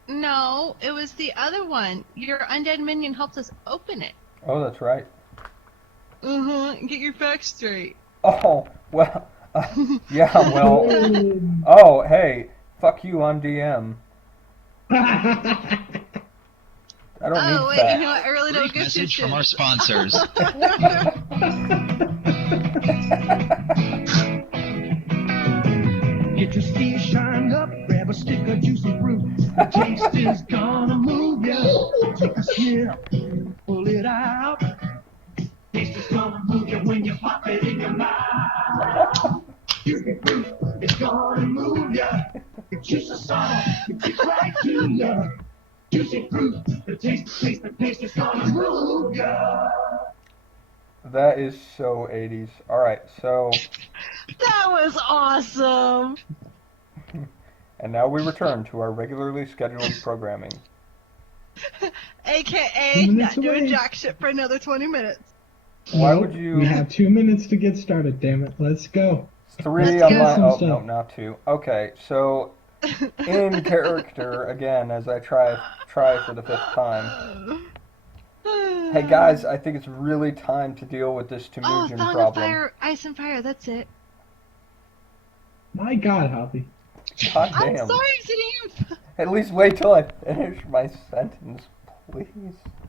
no, it was the other one. Your undead minion helped us open it. Oh, that's right. Get your facts straight. Oh, well, yeah, well, Boom. oh, hey, fuck you on DM. I don't Oh, need wait, that. you know what? I really don't Brief give two message from shits. our sponsors. Get your steel shined up, grab a stick of juicy fruit. The taste is gonna move ya. Take a sip, pull it out. Taste is gonna move ya when you pop it in your mouth. Juicy fruit, it's gonna move ya. The juice is song, it gets right to ya. Juicy fruit, the taste is gonna move ya. That is so 80s. Alright, so, That was awesome. and now we return to our regularly scheduled programming. AKA 2 not minutes doing away. jack shit for another 20 minutes. Why Nope, would you- We have 2 minutes to get started, damn it. Let's go. 3 Let's on go. my, Some oh, stuff. no, not 2. Okay, so, in character, again, as I try for the 5th time. Hey guys, I think it's really time to deal with this Oh, Temujin Thong problem. and Fire, Ice and Fire, that's it. My God, Hoppy. God I'm damn. sorry I'm sitting here. At least wait till I finish my sentence, please.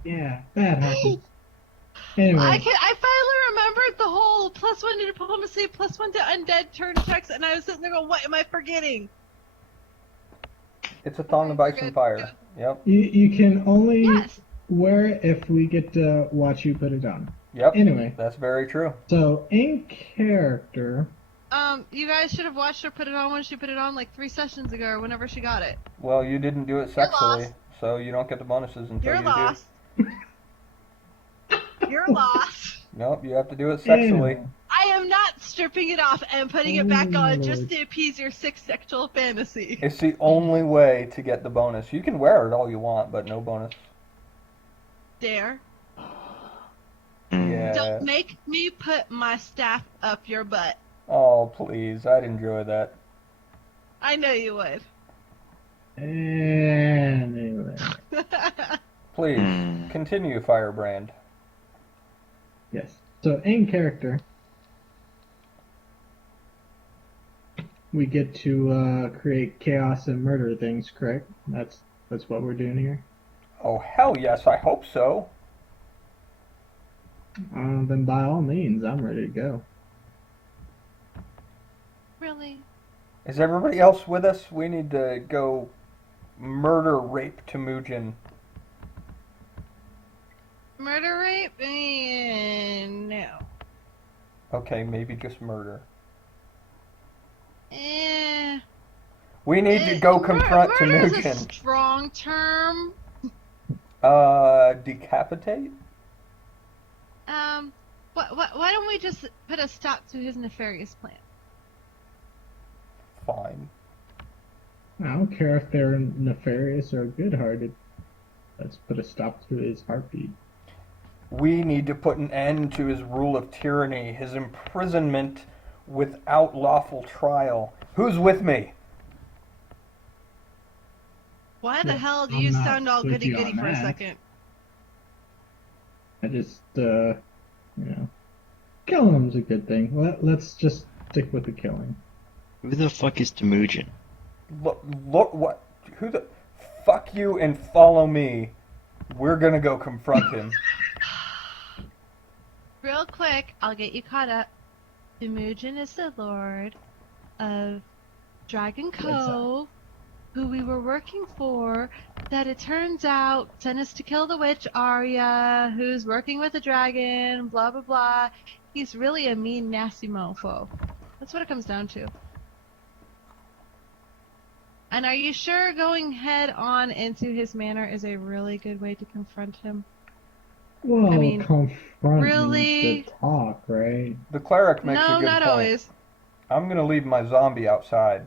Yeah, that happens. Anyway, I finally remembered the whole +1 to diplomacy, +1 to undead turn checks, and I was sitting there going, what am I forgetting? It's a thong of ice and fire. Yep. you can only Yes. wear it if we get to watch you put it on. Yep. Anyway, That's very true. so in character, You guys should have watched her put it on when she put it on like 3 sessions ago or whenever she got it. Well, you didn't do it You're sexually, lost. so you don't get the bonuses until You're you lost. You're lost. do. Nope, you have to do it sexually. Anyway, I am not stripping it off and putting it back Oh, on just Lord. to appease your sick sexual fantasy. It's the only way to get the bonus. You can wear it all you want, but no bonus. Dare. Yeah. Don't make me put my staff up your butt. Oh, please. I'd enjoy that. I know you would. anyway, Please, continue, Firebrand. yes. So in character, we get to create chaos and murder things. Correct? That's what we're doing here. Oh, hell yes, I hope so. Then by all means, I'm ready to go. Really? Is everybody else with us? We need to go murder rape Temujin. Murder rape? No. Okay, maybe just murder. We We need to go confront murder is a Temujin. strong term. Decapitate? Why don't we just put a stop to his nefarious plan? Fine. I don't care if they're nefarious or good-hearted. Let's put a stop to his heartbeat. We need to put an end to his rule of tyranny, his imprisonment without lawful trial. Who's with me? Why the Yeah, hell do I'm you not sound all with goody you goody on for a that. second? I just, killing him's a good thing. Let's just stick with the killing. Who the fuck is Temujin? Look, what? Who the? Fuck you and follow me. We're gonna go confront him. Real quick, I'll get you caught up. Temujin is the lord of Dragon Cove, who we were working for, that it turns out sent us to kill the witch Arya, who's working with a dragon, blah blah blah. He's really a mean, nasty mofo. That's what it comes down to. And are you sure going head on into his manor is a really good way to confront him? Well, I mean, confront really? means to talk, right? The cleric makes a No, good not point. always. I'm gonna leave my zombie outside.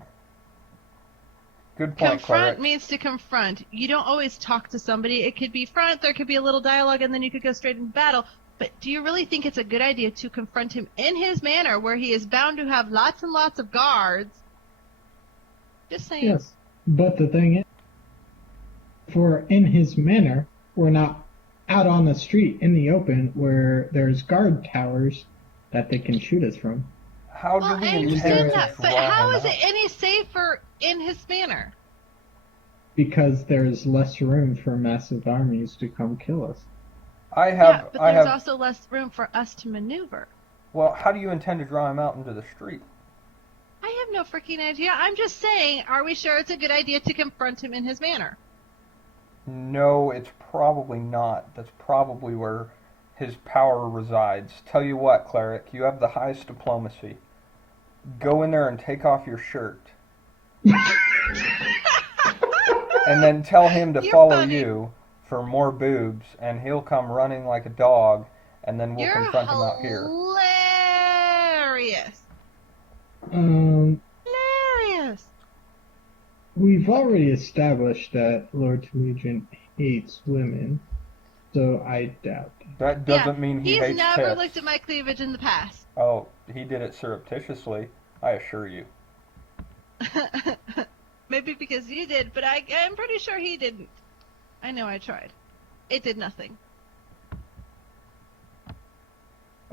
Good point, Confront cleric. means to confront. You don't always talk to somebody. It could be front, there could be a little dialogue, and then you could go straight into battle. But do you really think it's a good idea to confront him in his manor, where he is bound to have lots and lots of guards? Just saying. Yes. But the thing is, for in his manor, we're not out on the street in the open where there's guard towers that they can shoot us from. How do Well, we I intend understand to that, but draw how him is out? it any safer in his manor? Because there's less room for massive armies to come kill us. I Yeah, have. but I there's have. also less room for us to maneuver. Well, how do you intend to draw him out into the street? I have no freaking idea. I'm just saying, are we sure it's a good idea to confront him in his manor? No, it's probably not. That's probably where his power resides. Tell you what, cleric, you have the highest diplomacy. Go in there and take off your shirt. And then tell him to You're follow funny. you for more boobs, and he'll come running like a dog, and then we'll You're confront him out here. hilarious. Hilarious. We've already established that Lord Temujin hates women, so I doubt it. That doesn't mean he He's hates never tits. looked at my cleavage in the past. Oh, he did it surreptitiously, I assure you. Maybe because you did, but I'm pretty sure he didn't. I know I tried. It did nothing.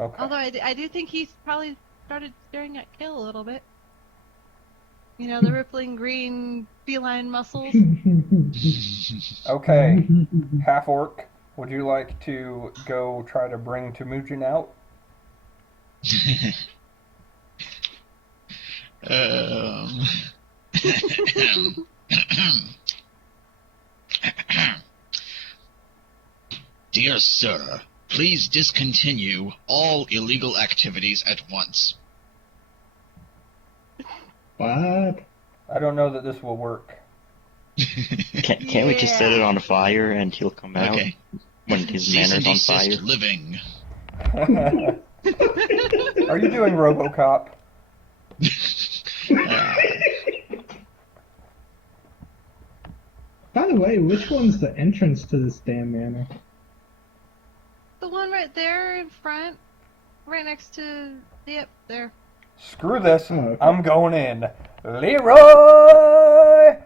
Okay. Although I do think he's probably started staring at Kill a little bit. You know, the rippling green feline muscles. Okay. Half orc, would you like to go try to bring Temujin out? um. Dear sir, please discontinue all illegal activities at once. What? I don't know that this will work. Can't we just set it on fire and he'll come out Okay. when his Cease and manor's on desist fire? living. Are you doing RoboCop? By the way, which one's the entrance to this damn manor? The one right there in front, right next to, yep, there. Screw this. Oh, okay. I'm going in. Leroy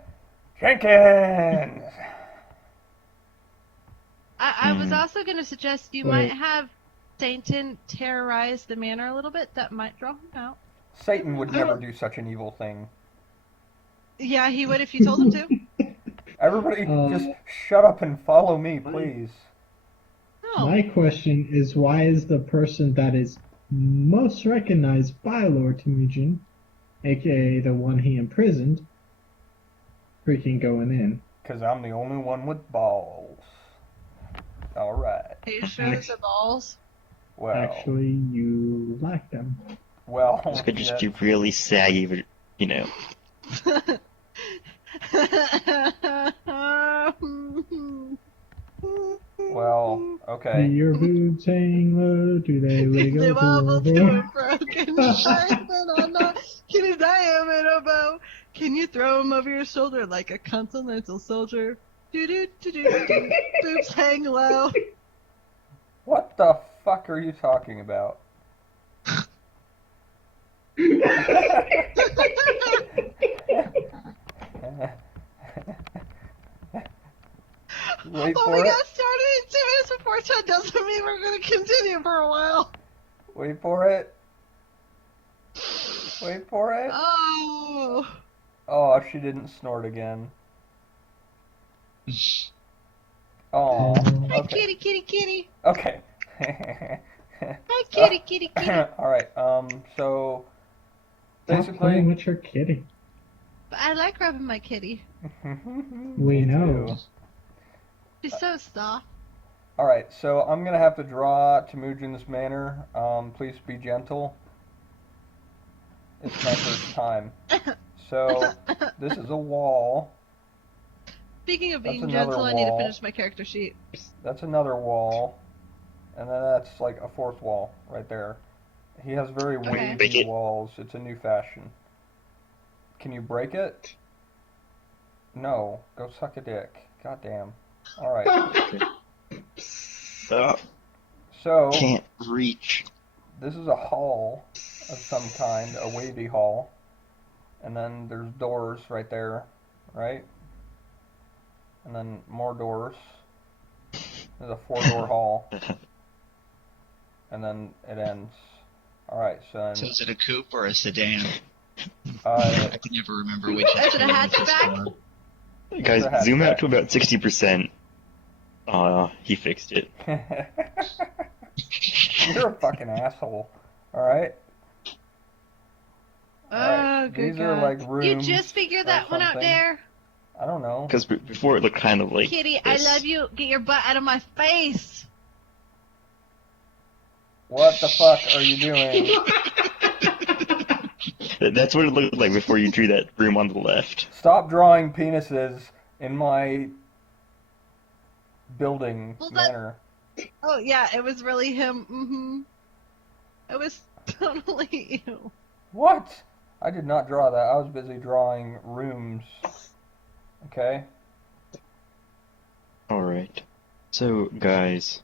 Jenkins. I was also going to suggest you Wait. might have Sainton terrorize the manor a little bit. That might draw him out. Satan would never do such an evil thing. Yeah, he would if you told him to. Everybody, just shut up and follow me, please. No. My question is, why is the person that is most recognized by Lord Temujin, aka the one he imprisoned, freaking going in? Because I'm the only one with balls. Alright. He shows the balls. Well, Actually, you lack them. well, This could just yeah. be really saggy, but, you know. Well, Do okay. your boobs hang low? Do they wiggle They wobble to to the a broken pipe and I'm not. Can you tie him in a bow? Can you throw him over your shoulder like a continental soldier? Do do do do do. Boobs hang low. What the fuck are you talking about? Wait Oh, for we it. got started in 2 minutes before 10 doesn't mean we're going to continue for a while. Wait for it. Wait for it. Oh. Oh, she didn't snort again. Oh, Hi, okay. kitty, kitty, kitty. Okay. Hi, kitty, kitty, kitty. Alright, so Stop basically playing with your kitty. But I like rubbing my kitty. We Me know. too. She's so soft. Alright, so I'm gonna have to draw Temujin's manor. Please be gentle. It's my first time. So this is a wall. Speaking of being That's another gentle, I need to wall. finish my character sheet. That's another wall. And then that's like a fourth wall right there. He has very Okay. Break wavy it. walls. It's a new fashion. Can you break it? No. Go suck a dick. Goddamn. Alright. So, Can't reach. this is a hall of some kind, a wavy hall. And then there's doors right there, right? And then more doors. There's a 4-door hall. And then it ends. Alright, so then, So is it a coupe or a sedan? uh, I can never remember which. Is it a which is hatchback? for. Guys, It's a zoom out hatchback. to about 60%. He fixed it. You're a fucking asshole. Alright? Oh, Alright, good these are God. like You rooms. just figured or that one out something. there? I don't know. Because before it looked kind of like Kitty, this. I love you. Get your butt out of my face. What the fuck are you doing? That's what it looked like before you drew that room on the left. Stop drawing penises in my building Well, that- manner. Oh, yeah, it was really him. Mm-hmm. It was totally you. What? I did not draw that. I was busy drawing rooms. Okay? Alright. So, guys,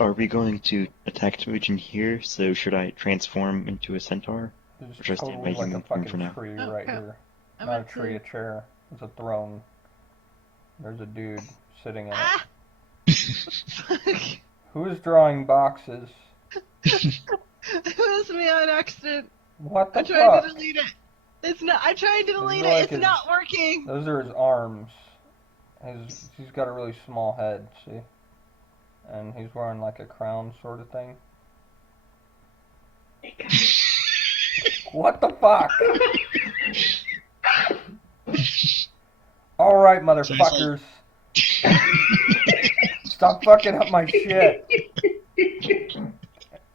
are we going to attack Temujin here? So, should I transform into a centaur? There's Just totally my like a human form fucking for now. tree Oh, right okay. here. I'm Not a about tree, a to... chair. It's a throne. There's a dude sitting in it. Ah! Who is drawing boxes? It was me on accident. What the I'm trying fuck? to delete it. It's not. I'm trying to Those delete are it. like It's his- not working. Those are his arms. He's got a really small head, see? And he's wearing like a crown sort of thing. What the fuck? Alright, motherfuckers. Stop fucking up my shit.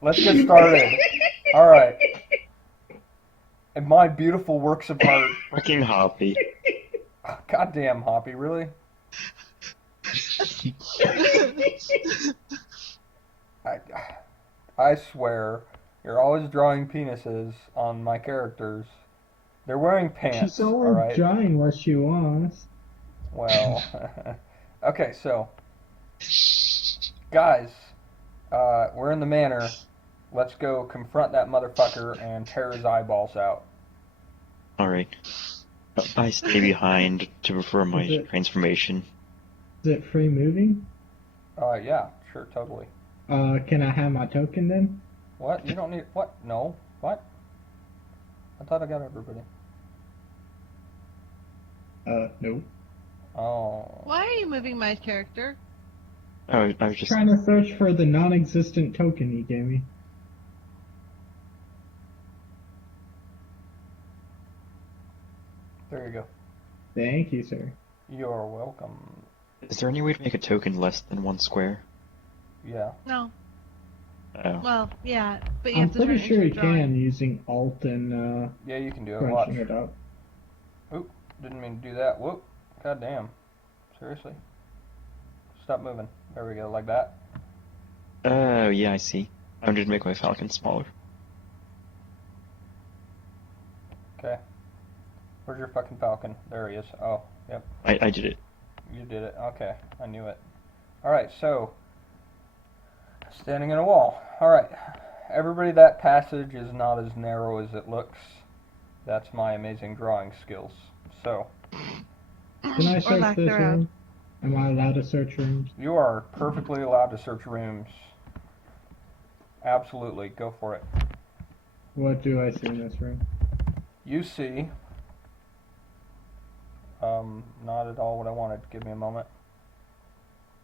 Let's get started. Alright. And my beautiful works of art. Fucking Hoppy. Goddamn, Hoppy, really? I swear, you're always drawing penises on my characters. They're wearing pants, She's always alright? drawing what she wants. Well, okay, so, guys, we're in the manor. Let's go confront that motherfucker and tear his eyeballs out. Alright. I stay behind to perform my Is it- transformation. Is it free moving? Yeah, sure, totally. Can I have my token then? What? You don't need, what? No. What? I thought I got everybody. No. Oh. Why are you moving my character? Oh, I was just... Trying to search for the non-existent token he gave me. There you go. Thank you, sir. You're welcome. Is there any way to make a token less than 1 square? Yeah. No. Oh. Well, yeah, but you I'm have to turn pretty it sure into you a drawing. can using Alt and Yeah, you can do it. Watch. crunching it up. Oop, didn't mean to do that. Whoop. God damn. Seriously? Stop moving. There we go, like that. Oh, yeah, I see. I wanted to make my falcon smaller. Okay. Where's your fucking falcon? There he is. Oh, yep. I did it. You did it. Okay. I knew it. Alright, so. Standing in a wall. Alright. Everybody, that passage is not as narrow as it looks. That's my amazing drawing skills. So, Can I Or search lack this thereof. room? Am I allowed to search rooms? you are perfectly allowed to search rooms. Absolutely. Go for it. What do I see in this room? You see, not at all what I wanted. Give me a moment.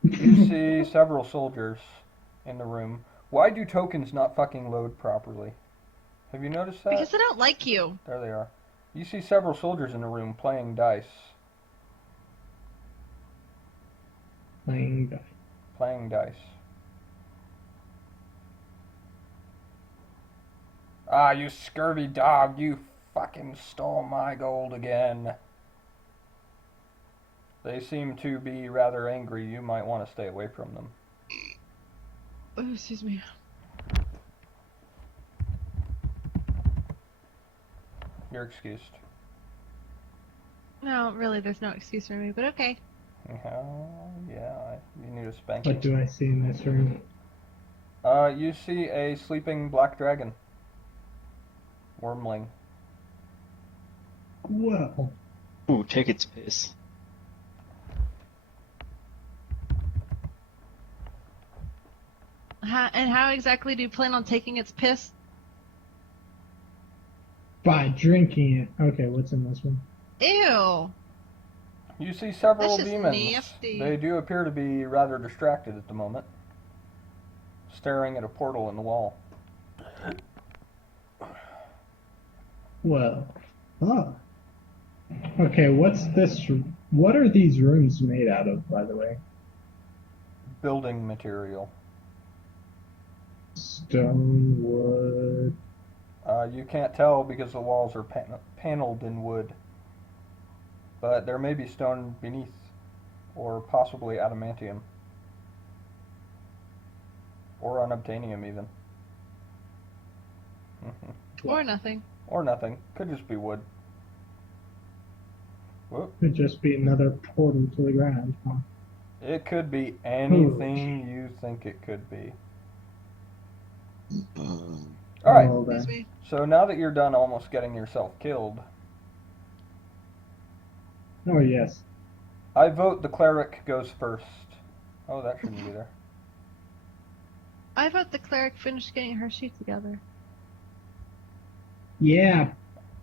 You see several soldiers in the room. Why do tokens not fucking load properly? Have you noticed that? Because I don't like you. There they are. You see several soldiers in the room playing dice. Playing dice. Playing dice. Ah, you scurvy dog, you fucking stole my gold again. They seem to be rather angry. You might want to stay away from them. Oh, excuse me. You're excused. No, really, there's no excuse for me, but okay. Yeah, you need a spanking. What do I see in this room? You see a sleeping black dragon. Wormling. Whoa. Ooh, take its piss. And how exactly do you plan on taking its piss? By drinking it. Okay, what's in this one? Ew. You see several That's just demons. nasty. They do appear to be rather distracted at the moment, staring at a portal in the wall. Well. Oh. Okay, what's this? What are these rooms made out of, by the way? Building material. Stone, wood. You can't tell because the walls are paneled in wood. But there may be stone beneath, or possibly adamantium. Or unobtainium even. Or nothing. Or nothing. Could just be wood. Whoop. Could just be another portal to the ground, huh? It could be anything you think it could be. Alright, Well, Excuse then. me. so now that you're done almost getting yourself killed, Oh, yes. I vote the cleric goes first. Oh, that shouldn't be there. I thought the cleric finished getting her sheet together. Yeah,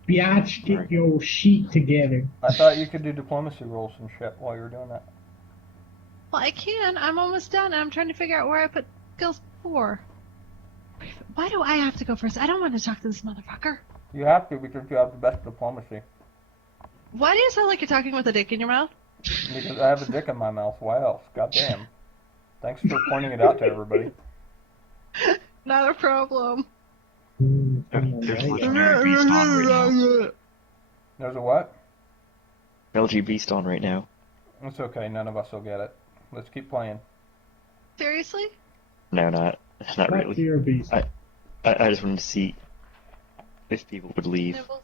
biatch, get Right. your sheet together. I thought you could do diplomacy rolls and shit while you were doing that. Well, I can. I'm almost done. I'm trying to figure out where I put skills 4. Why do I have to go first? I don't want to talk to this motherfucker. You have to because you have the best diplomacy. Why do you sound like you're talking with a dick in your mouth? Because I have a dick in my mouth. Why else? Goddamn. Thanks for pointing it out to everybody. Not a problem. There's a legendary beast on right now. There's a what? LG beast on right now. It's okay. None of us will get it. Let's keep playing. Seriously? No, not Back to really. your beast. I just wanted to see if people would leave. Nibbles?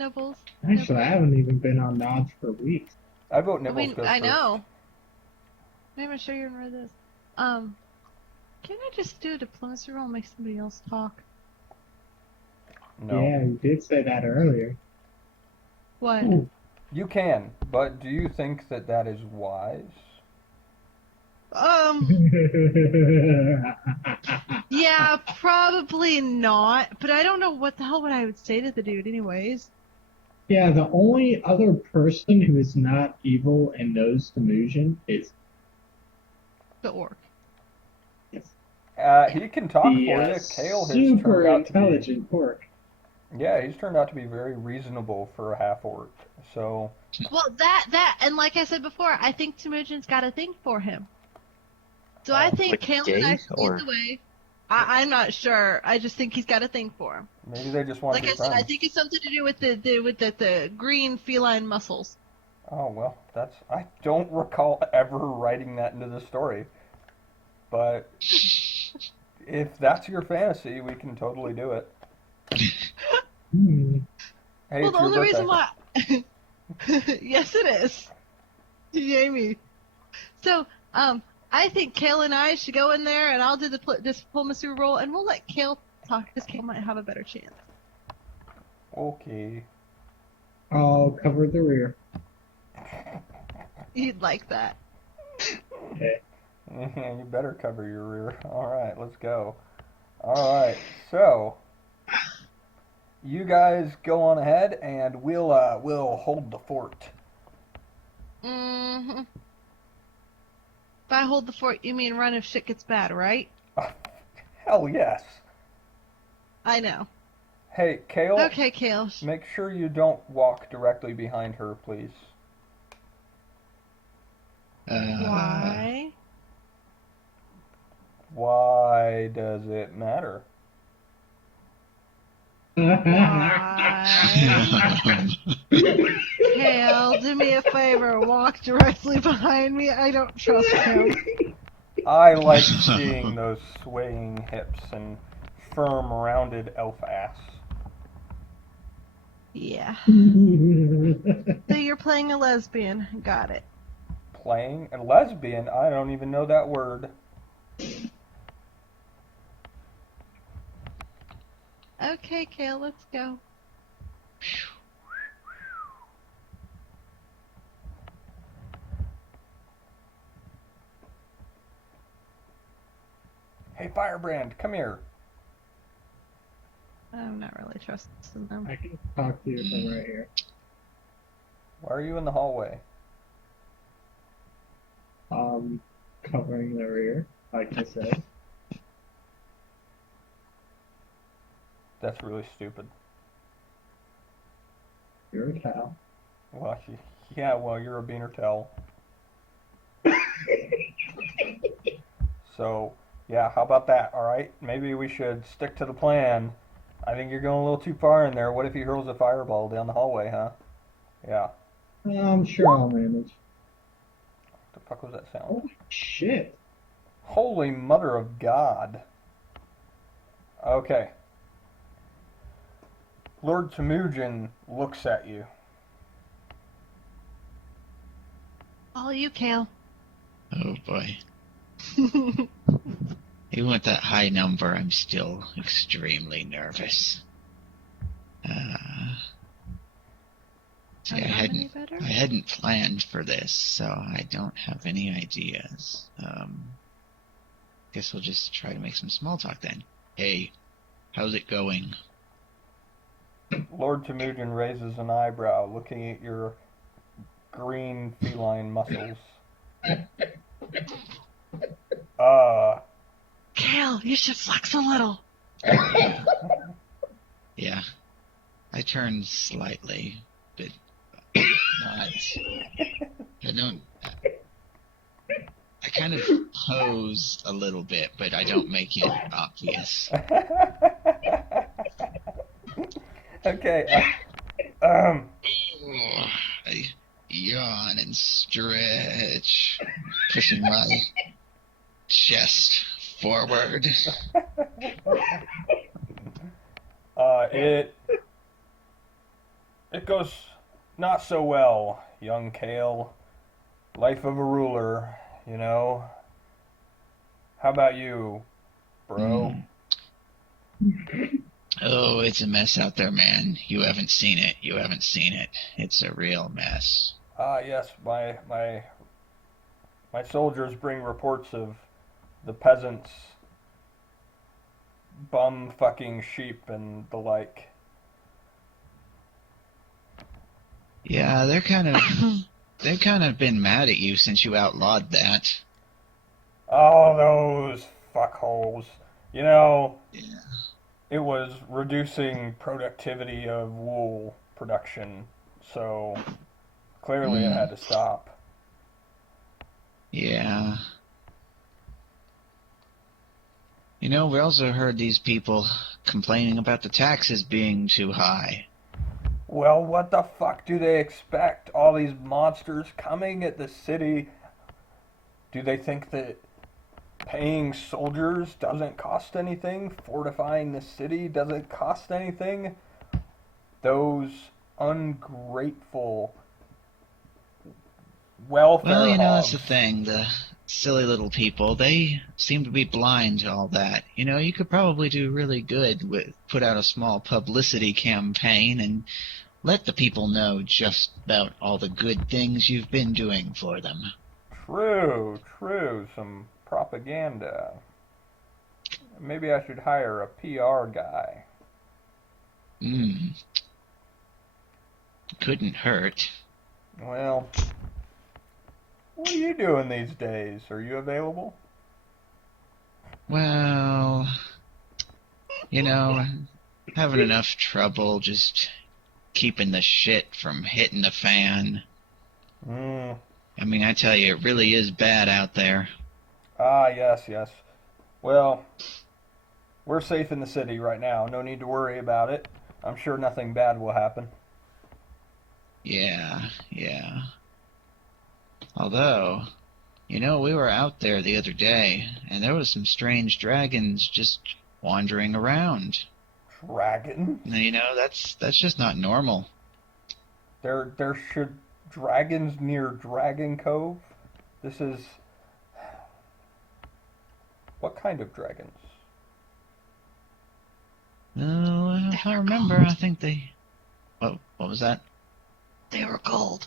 Nibbles? Actually, I haven't even been on Nods for weeks. I vote I Nibbles mean, goes I first. know. I'm even sure you read this. Can I just do a diplomacy roll and make somebody else talk? No. Yeah, you did say that earlier. What? You can, but do you think that that is wise? Yeah, probably not. But I don't know what the hell would I would say to the dude anyways. Yeah, the only other person who is not evil and knows Temujin is The orc. He can talk for the you. Kale has super turned out to be, intelligent orc. yeah, he's turned out to be very reasonable for a half orc. So Well, and like I said before, I think Temujin's got a thing for him. So I think Like Kale gay, and I should lead or- the way. I'm not sure. I just think he's got a thing for him. maybe they just want Like to I be said, I friends. think it's something to do with the green feline muscles. Oh well, I don't recall ever writing that into the story. But if that's your fantasy, we can totally do it. Hmm. Hey, Well, it's the your only birthday. reason why. Yes, it is. Yay me. So, I think Kale and I should go in there, and I'll do the diplomacy roll, and we'll let Kale talk because Kale might have a better chance. Okay. I'll cover the rear. You'd like that. Okay. You better cover your rear. All right, let's go. All right, so you guys go on ahead, and we'll hold the fort. Mm-hmm. If I hold the fort, you mean run if shit gets bad, right? Hell yes. I know. Hey, Kale. Okay, Kale. Make sure you don't walk directly behind her, please. Why? Why does it matter? Why? Kale, do me a favor. Walk directly behind me. I don't trust him. I like seeing those swaying hips and firm, rounded elf ass. Yeah. So you're playing a lesbian. Got it. Playing a lesbian? I don't even know that word. Okay, Kale, let's go. Hey, Firebrand, come here. I'm not really trusting them. I can talk to you from right here. Why are you in the hallway? Covering the rear, like I said. That's really stupid. You're a cow. Well, yeah, well, you're a beaner tell. So, yeah, how about that, alright? Maybe we should stick to the plan. I think you're going a little too far in there. What if he hurls a fireball down the hallway, huh? Yeah. I'm sure I'll manage. What the fuck was that sound? Holy shit. Holy mother of God. Okay. Lord Temujin looks at you. All you, Kale. Oh boy. Even with that high number, I'm still extremely nervous. See, Are you any better? I hadn't planned for this, so I don't have any ideas. Guess we'll just try to make some small talk then. Hey, how's it going? Lord Temujin raises an eyebrow, looking at your green feline muscles. Kale, you should flex a little. Yeah. I turn slightly, but not. I don't. I kind of pose a little bit, but I don't make it obvious. Okay. I yawn and stretch, pushing my chest forward. It goes not so well, young Kale. Life of a ruler, you know. How about you, bro? Oh, it's a mess out there, man. You haven't seen it. You haven't seen it. It's a real mess. Yes, my soldiers bring reports of the peasants bum fucking sheep and the like. Yeah, they've kind of been mad at you since you outlawed that. Oh, those fuckholes. You know, Yeah. it was reducing productivity of wool production, so clearly it had to stop. Yeah. You know, we also heard these people complaining about the taxes being too high. Well, what the fuck do they expect? All these monsters coming at the city. Do they think that paying soldiers doesn't cost anything? Fortifying the city doesn't cost anything? Those ungrateful welfare Well, you know, hogs. that's the thing. The silly little people, they seem to be blind to all that. You know, you could probably do really good with put out a small publicity campaign and let the people know just about all the good things you've been doing for them. True. Some propaganda. Maybe I should hire a PR guy. Couldn't hurt. Well, what are you doing these days? Are you available? Well, you know, having enough trouble just keeping the shit from hitting the fan. I mean, I tell you, it really is bad out there. Yes. Well, we're safe in the city right now. No need to worry about it. I'm sure nothing bad will happen. Yeah. Although, you know, we were out there the other day, and there was some strange dragons just wandering around. Dragons? And, you know, that's just not normal. There should dragons near Dragon Cove? This is... What kind of dragons? Oh, if I remember, I think they... What was that? They were gold.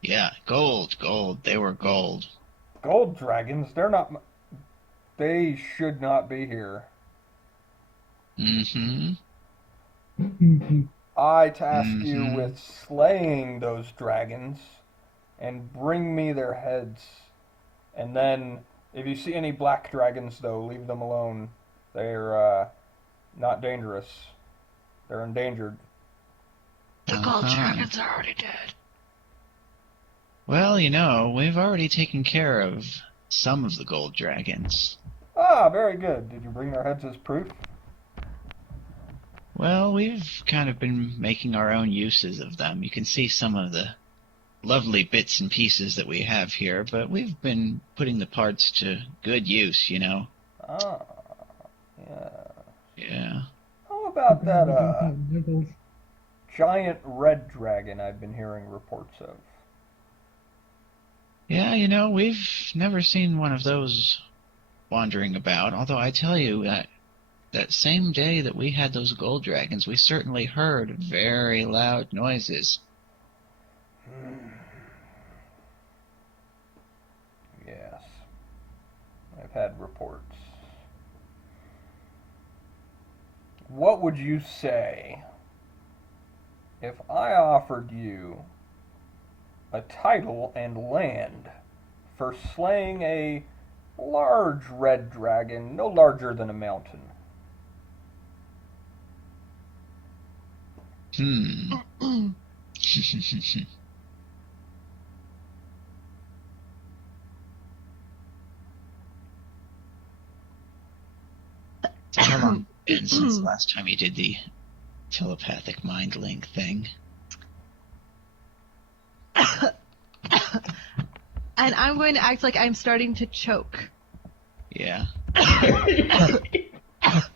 Yeah, gold. They were gold. Gold dragons? They're not... They should not be here. I task you with slaying those dragons and bring me their heads. And then, if you see any black dragons, though, leave them alone. They're not dangerous. They're endangered. The gold dragons are already dead. Well, you know, we've already taken care of some of the gold dragons. Very good. Did you bring their heads as proof? Well, we've kind of been making our own uses of them. You can see some of the lovely bits and pieces that we have here, but we've been putting the parts to good use, you know. Yeah. Yeah. How about that, giant red dragon I've been hearing reports of? Yeah, you know, we've never seen one of those wandering about, although I tell you, that same day that we had those gold dragons, we certainly heard very loud noises. Yes. I've had reports. What would you say if I offered you a title and land for slaying a large red dragon, no larger than a mountain? So how long has it been since the last time you did the telepathic mind link thing? And I'm going to act like I'm starting to choke. Yeah.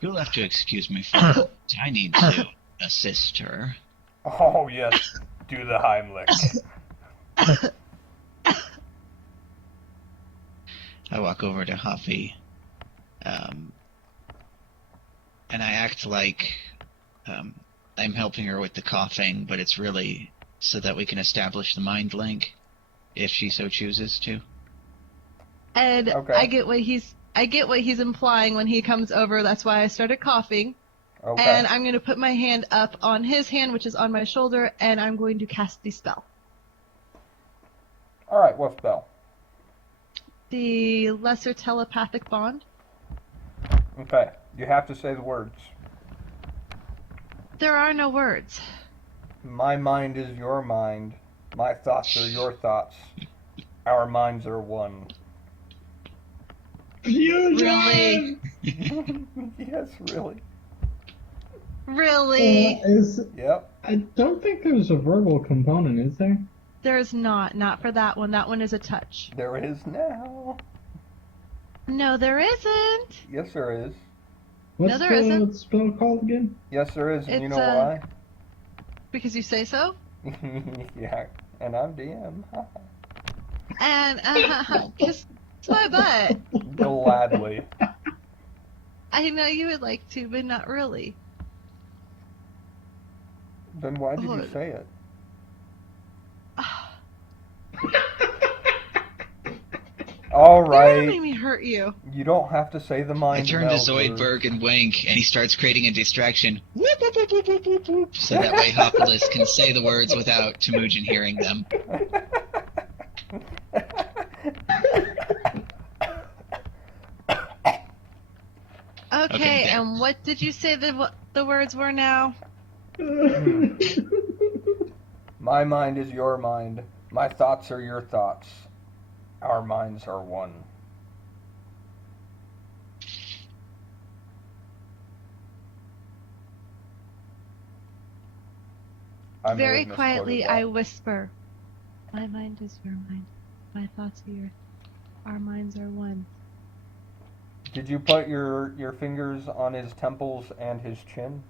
You'll have to excuse me for a moment. I need to assist her. Oh, yes. Do the Heimlich. I walk over to Huffy, and I act like I'm helping her with the coughing, but it's really so that we can establish the mind link, if she so chooses to. And Okay. I get what he's implying when he comes over. That's why I started coughing. Okay. And I'm going to put my hand up on his hand, which is on my shoulder, and I'm going to cast the spell. Alright, what spell? The Lesser Telepathic Bond. Okay. You have to say the words. There are no words. My mind is your mind. My thoughts are your thoughts. Our minds are one. Fusion! Yes, really. Really? Yep. I don't think there's a verbal component, is there? There's not. Not for that one. That one is a touch. There is now. No, there isn't. Yes, there is. What's No, there the isn't. spell called again? Yes, there is, and you It's, know why? Because you say so? Yeah, and I'm DM. And, kiss my butt. Gladly. I know you would like to, but not really. Then why did you Oh. say it? All You're right. making me hurt you. You don't have to say the I mind. turn to meld words. Zoidberg and wink, and he starts creating a distraction. Whoop, whoop, whoop, whoop, whoop, whoop, whoop, so that way Hopulus can say the words without Temujin hearing them. Okay, there. and what did you say the words were now? My mind is your mind. My thoughts are your thoughts. Our minds are one. I may Very have quietly, misquoted I that. whisper, "My mind is your mind. My thoughts are your. Our minds are one." Did you put your fingers on his temples and his chin?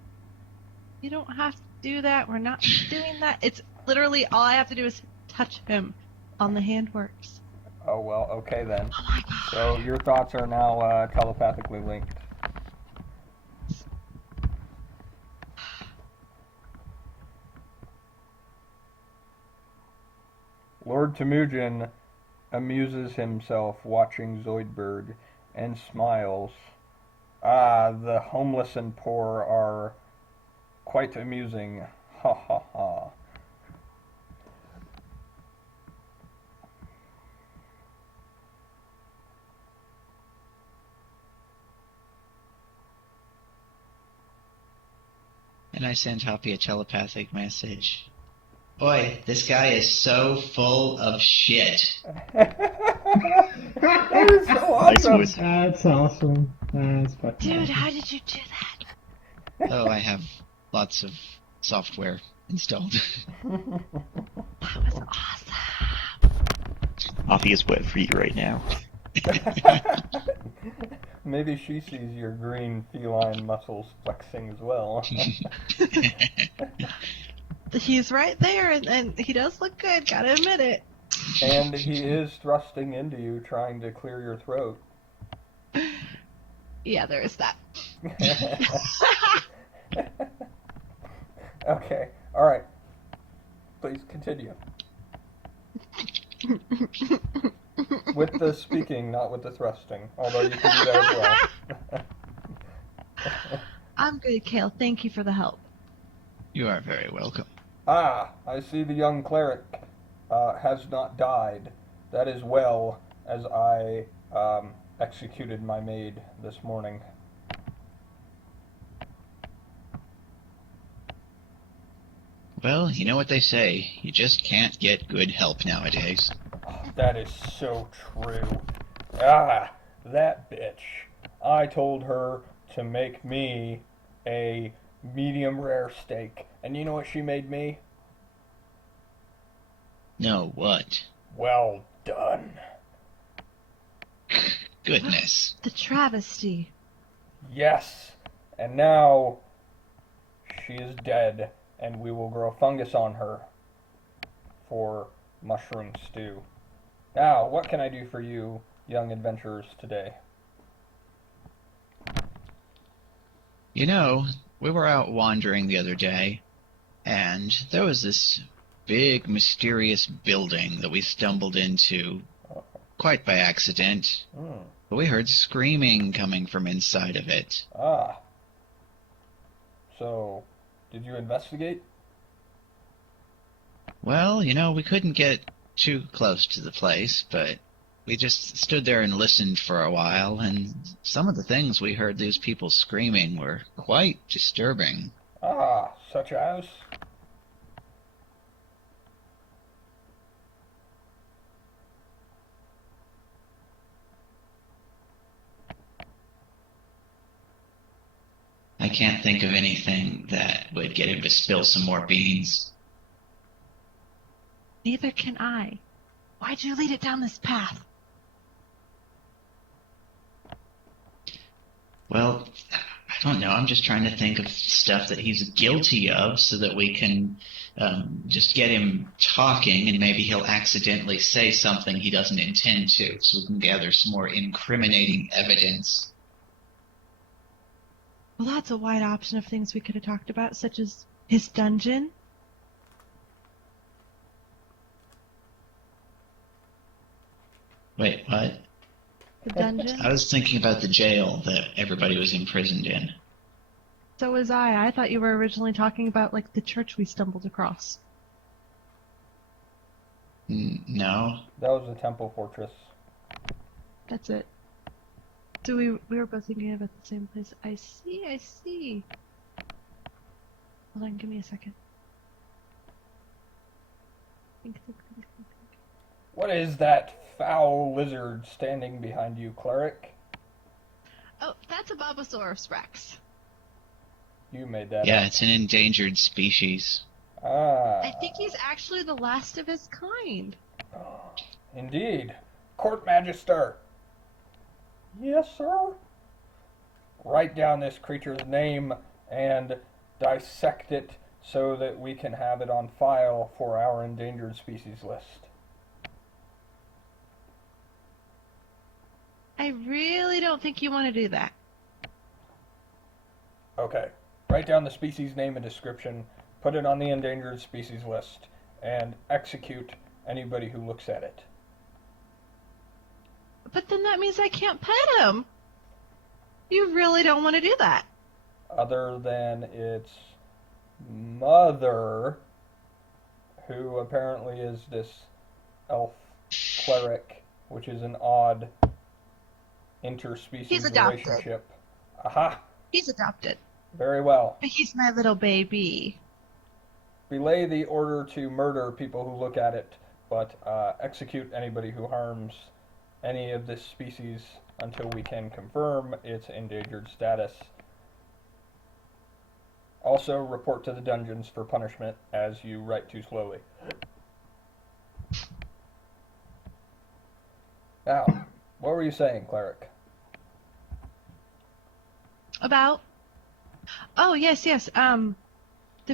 You don't have to do that. We're not doing that. It's literally all I have to do is touch him on the hand works. Oh, well, okay then. Oh my god. So your thoughts are now telepathically linked. Lord Temujin amuses himself watching Zoidberg and smiles. Ah, the homeless and poor are quite amusing. Ha ha ha. And I send Hoppy a telepathic message. Boy, this guy is so full of shit. That is so Nice awesome. voice. That's awesome. That's fucking Dude, awesome. how did you do that? Oh, I have lots of software installed. That was awesome. Offie is wet for you right now. Maybe she sees your green feline muscles flexing as well. He's right there, and he does look good. Gotta admit it. And he is thrusting into you, trying to clear your throat. Yeah, there is that. Okay, alright. Please continue. With the speaking, not with the thrusting. Although you can do that as well. I'm good, Kale. Thank you for the help. You are very welcome. Ah, I see the young cleric has not died. That is well, as I executed my maid this morning. Well, you know what they say. You just can't get good help nowadays. That is so true. Ah, that bitch. I told her to make me a medium rare steak. And you know what she made me? No, what? Well done. Goodness. The travesty. Yes. And now she is dead, and we will grow fungus on her for mushroom stew. Now, what can I do for you, young adventurers, today? You know, we were out wandering the other day, and there was this big, mysterious building that we stumbled into quite by accident. But we heard screaming coming from inside of it. Ah. So, did you investigate? Well, you know, we couldn't get too close to the place, but we just stood there and listened for a while, and some of the things we heard these people screaming were quite disturbing. Ah, such as? I can't think of anything that would get him to spill some more beans. Neither can I. Why'd you lead it down this path? Well, I don't know. I'm just trying to think of stuff that he's guilty of so that we can just get him talking, and maybe he'll accidentally say something he doesn't intend to, so we can gather some more incriminating evidence. Well, that's a wide option of things we could have talked about, such as his dungeon. Wait, what? The dungeon? I was thinking about the jail that everybody was imprisoned in. So was I. I thought you were originally talking about, like, the church we stumbled across. No. That was the temple fortress. That's it. So we were both thinking about the same place. I see. Hold on, give me a second. Think. What is that foul lizard standing behind you, cleric? Oh, that's a Bobosaurus Rex. You made that Yeah, up. it's an endangered species. Ah. I think he's actually the last of his kind. Indeed. Court Magister. Yes, sir. Write down this creature's name and dissect it so that we can have it on file for our endangered species list. I really don't think you want to do that. Okay. Write down the species name and description, put it on the endangered species list, and execute anybody who looks at it. But then that means I can't pet him. You really don't want to do that. Other than its mother, who apparently is this elf cleric, which is an odd interspecies He's adopted. relationship. Aha! He's adopted. Very well. But he's my little baby. Relay the order to murder people who look at it, but execute anybody who harms any of this species until we can confirm its endangered status. Also, report to the dungeons for punishment as you write too slowly. Now, what were you saying, cleric? About? Oh, yes. The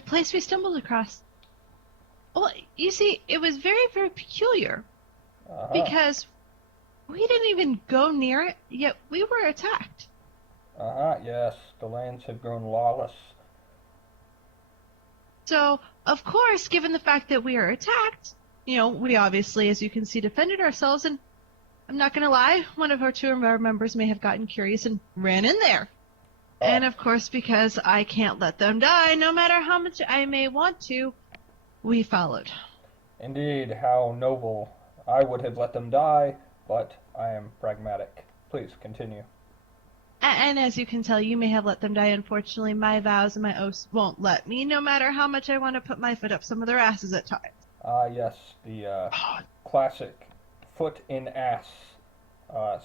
place we stumbled across. Well, you see, it was very, very peculiar. Because we didn't even go near it, yet we were attacked. Yes, the lands had grown lawless. So, of course, given the fact that we are attacked, we obviously, as you can see, defended ourselves, and I'm not going to lie, one of our two of our members may have gotten curious and ran in there. And of course, because I can't let them die, no matter how much I may want to, we followed. Indeed, how noble. I would have let them die, but I am pragmatic. Please continue. And as you can tell, you may have let them die. Unfortunately, my vows and my oaths won't let me, no matter how much I want to put my foot up some of their asses at times. Yes, the classic foot in ass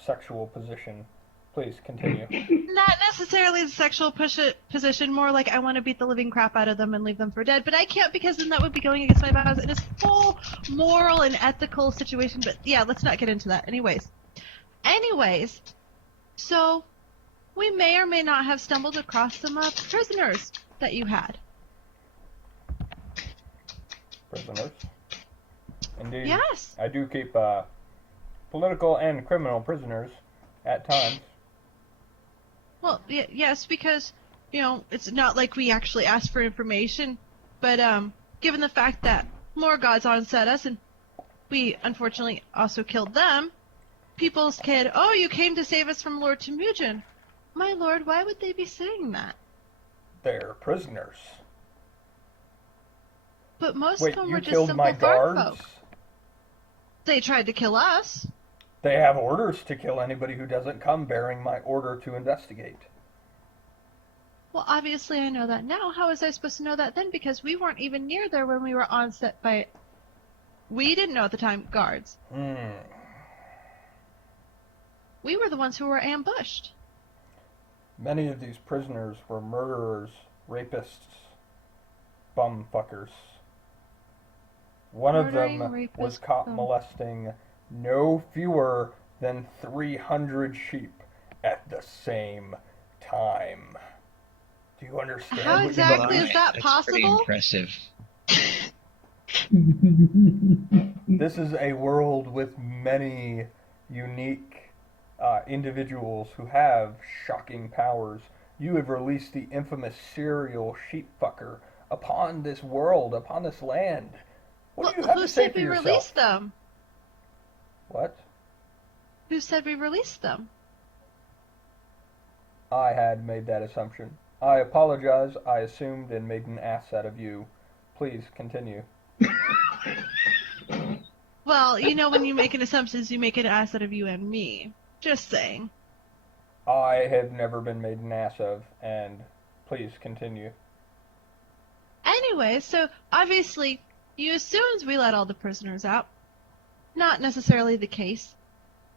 sexual position. Please continue. Not necessarily the sexual position, more like I want to beat the living crap out of them and leave them for dead. But I can't because then that would be going against my vows. And it's a whole moral and ethical situation. But yeah, let's not get into that. Anyways, so we may or may not have stumbled across some prisoners that you had. Prisoners? Indeed. Yes. I do keep political and criminal prisoners at times. Well, yes, because, it's not like we actually asked for information, but given the fact that more gods onset us and we unfortunately also killed them, people said, "Oh, you came to save us from Lord Temujin." My lord, why would they be saying that? They're prisoners. But most Wait, of them you were just killed simple my farm guards? folk. They tried to kill us. They have orders to kill anybody who doesn't come bearing my order to investigate. Well, obviously I know that now. How was I supposed to know that then? Because we weren't even near there when we were onset by, we didn't know at the time, guards. We were the ones who were ambushed. Many of these prisoners were murderers, rapists, bumfuckers. One of them was caught molesting no fewer than 300 sheep at the same time. Do you understand? How exactly is that That's possible? pretty impressive. This is a world with many unique individuals who have shocking powers. You have released the infamous serial sheep fucker upon this world, upon this land. What do you have Who to say said for we yourself? released them? What? Who said we released them? I had made that assumption. I apologize. I assumed and made an ass out of you. Please continue. Well, when you make an assumption, you make an ass out of you and me. Just saying. I have never been made an ass of, and please continue. Anyway, so obviously you assumed we let all the prisoners out. Not necessarily the case.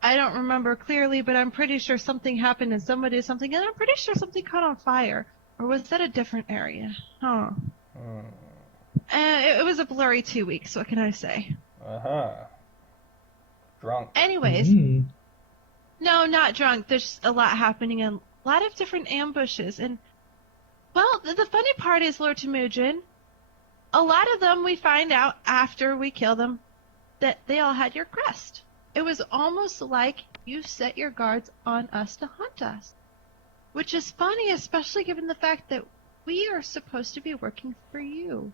I don't remember clearly, but I'm pretty sure something happened and somebody did something, and I'm pretty sure something caught on fire. Or was that a different area? It was a blurry 2 weeks, what can I say? Drunk. Anyways, no, not drunk. There's a lot happening and a lot of different ambushes. And, well, the funny part is, Lord Temujin, a lot of them we find out after we kill them that they all had your crest. It was almost like you set your guards on us to hunt us. Which is funny, especially given the fact that we are supposed to be working for you.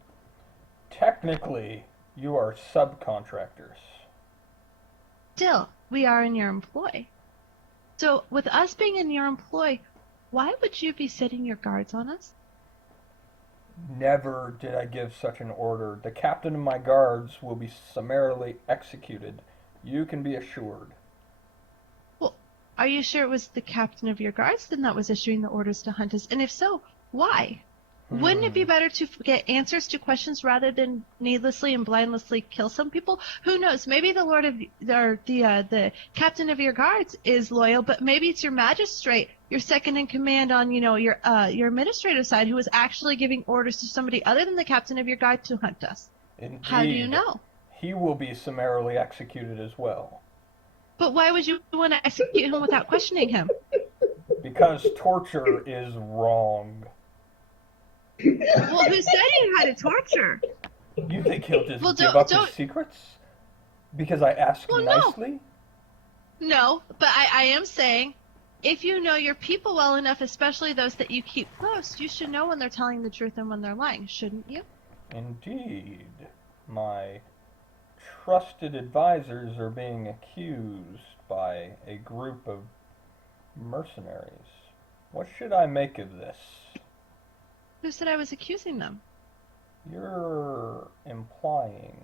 Technically, you are subcontractors. Still, we are in your employ. So, with us being in your employ, why would you be setting your guards on us? Never did I give such an order. The captain of my guards will be summarily executed. You can be assured. Well, are you sure it was the captain of your guards then that was issuing the orders to hunt us? And if so, why? Wouldn't it be better to get answers to questions rather than needlessly and blindlessly kill some people? Who knows? Maybe the lord of or the captain of your guards is loyal, but maybe it's your magistrate, your second in command on your administrative side, who is actually giving orders to somebody other than the captain of your guard to hunt us. Indeed. How do you know? He will be summarily executed as well. But why would you want to execute him without questioning him? Because torture is wrong. Well, who said you had to torture? You think he'll just Well, give up don't- his secrets? Because I asked Well, no. nicely? No, but I am saying, if you know your people well enough, especially those that you keep close, you should know when they're telling the truth and when they're lying, shouldn't you? Indeed. My trusted advisors are being accused by a group of mercenaries. What should I make of this? Who said I was accusing them? You're implying.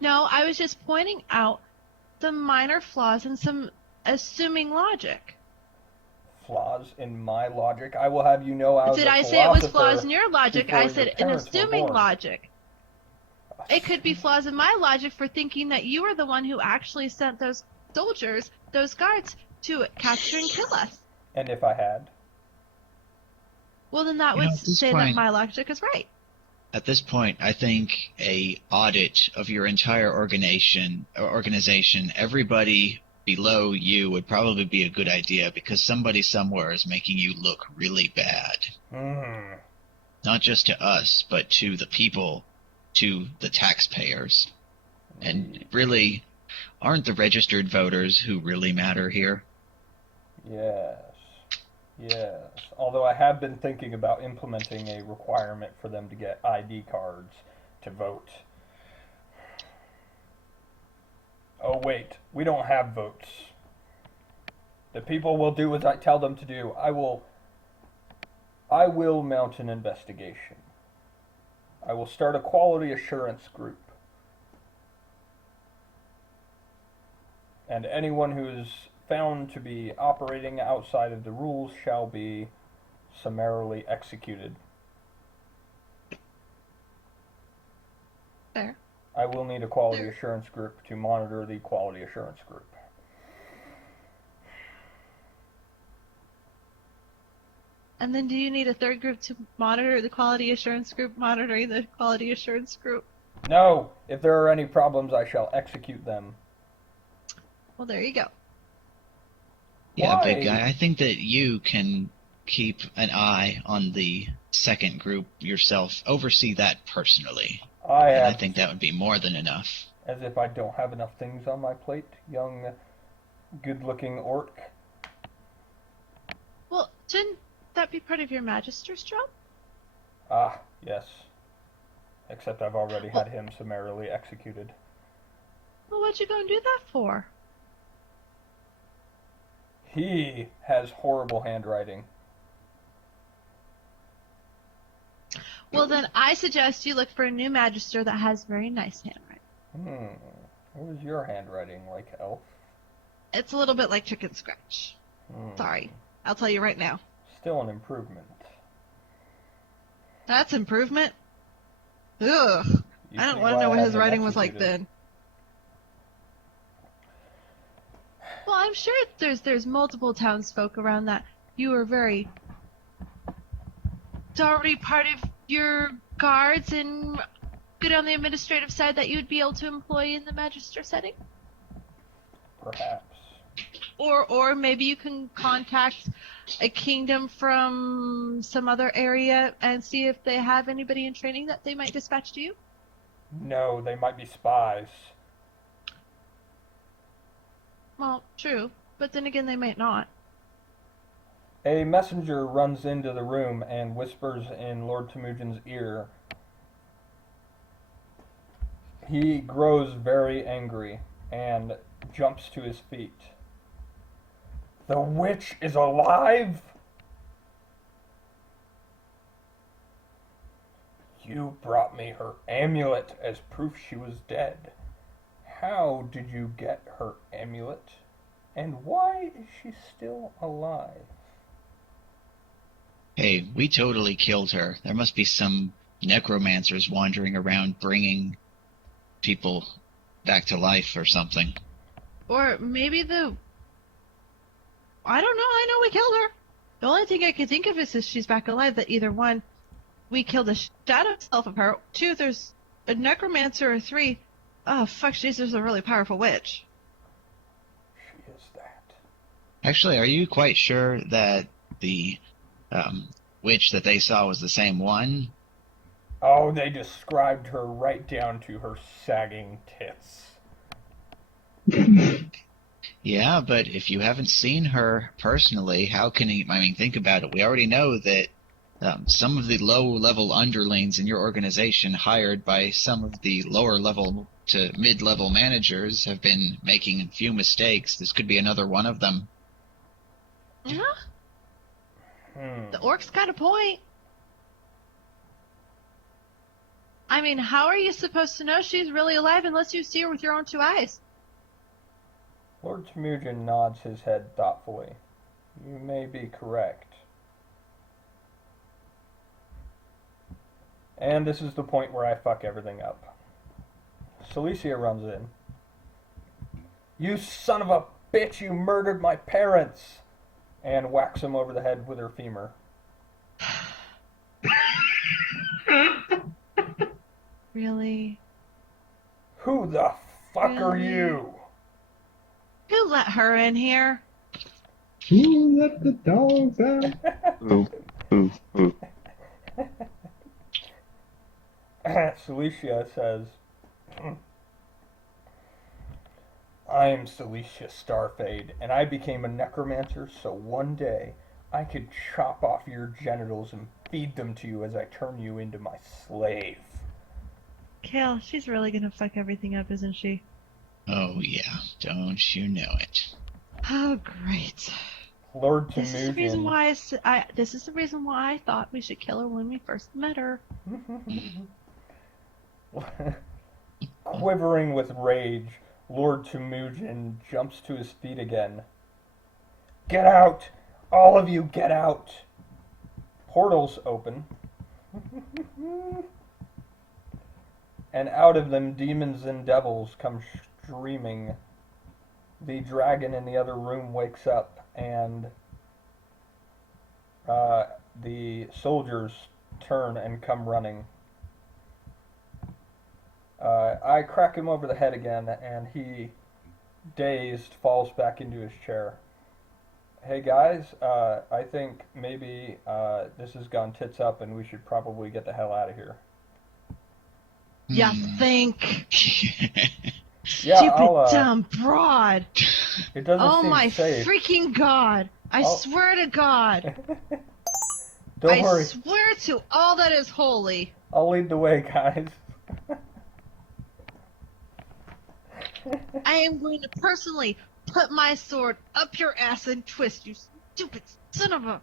No, I was just pointing out the minor flaws in some assuming logic. Flaws in my logic? I will have you know I was Did a I say it was philosopher flaws in your logic? before I your said in parents were assuming born. logic. It could be flaws in my logic for thinking that you were the one who actually sent those soldiers, those guards, to capture and kill us. And if I had? Well, then that You know, would at this say point- that my logic is right. At this point, I think a audit of your entire organization, everybody below you would probably be a good idea because somebody somewhere is making you look really bad. Not just to us, but to the people, to the taxpayers. And really, aren't the registered voters who really matter here? Yes. Yes. Although I have been thinking about implementing a requirement for them to get ID cards to vote. Oh, wait. We don't have votes. The people will do as I tell them to do. I will mount an investigation. I will start a quality assurance group. And anyone who is found to be operating outside of the rules shall be summarily executed. Fair. I will need a quality assurance group to monitor the quality assurance group. And then do you need a third group to monitor the quality assurance group monitoring the quality assurance group? No! If there are any problems, I shall execute them. Well, there you go. Yeah, Why? big guy, I think that you can keep an eye on the second group yourself, oversee that personally. I And I have, think that would be more than enough. as if I don't have enough things on my plate, young, good-looking orc. Well, shouldn't that be part of your magister's job? Ah, yes. Except I've already had him summarily executed. Well, what'd you go and do that for? He has horrible handwriting. Well, then I suggest you look for a new magister that has very nice handwriting. What is your handwriting like, elf? It's a little bit like chicken scratch. Sorry. I'll tell you right now. Still an improvement. That's improvement. Ugh. You I don't see want to why know I what had his him writing was like executed. then. Well, I'm sure there's multiple townsfolk around that you are very. It's already part of your guards and good on the administrative side that you'd be able to employ in the magister setting. Perhaps. Or maybe you can contact a kingdom from some other area and see if they have anybody in training that they might dispatch to you. No, they might be spies. Well, true, but then again, they might not. A messenger runs into the room and whispers in Lord Temujin's ear. He grows very angry and jumps to his feet. The witch is alive? You brought me her amulet as proof she was dead. How did you get her amulet? And why is she still alive? Hey, we totally killed her. There must be some necromancers wandering around bringing people back to life or something. Or maybe I don't know, I know we killed her. The only thing I can think of is she's back alive, that either one, we killed the shadow self of her, two, there's a necromancer, or three, oh fuck, she's just a really powerful witch. She is that. Actually, are you quite sure that the witch that they saw was the same one? Oh, they described her right down to her sagging tits. Yeah, but if you haven't seen her personally, how can you, I mean, think about it. We already know that some of the low-level underlings in your organization hired by some of the lower-level to mid-level managers have been making a few mistakes. This could be another one of them. Yeah? The orc's got a point. I mean, how are you supposed to know she's really alive unless you see her with your own 2 eyes? Lord Temujin nods his head thoughtfully. You may be correct. And this is the point where I fuck everything up. Celicia runs in. You son of a bitch, you murdered my parents! And whacks him over the head with her femur. Really? Who the fuck are Really? you? Who let her in here? Who let the dogs out? Ooh, ooh, ooh. Celicia says, I'm Celicia Starfade, and I became a necromancer so one day I could chop off your genitals and feed them to you as I turn you into my slave. Kale, she's really gonna fuck everything up, isn't she? Oh, yeah. Don't you know it? Oh, great. Lord This is the reason Temujin. why this is the reason why I thought we should kill her when we first met her. Quivering with rage, Lord Temujin jumps to his feet again. Get out! All of you, get out! Portals open. And out of them, demons and devils come streaming. The dragon in the other room wakes up, and the soldiers turn and come running. I crack him over the head again, and he, dazed, falls back into his chair. Hey guys, I think maybe this has gone tits up, and we should probably get the hell out of here. You Hmm. think? Yeah, Stupid dumb broad. It doesn't Oh seem my safe. freaking god. I Oh. swear to God. Don't I worry, swear to all that is holy. I'll lead the way, guys. I am going to personally put my sword up your ass and twist, you stupid son of a...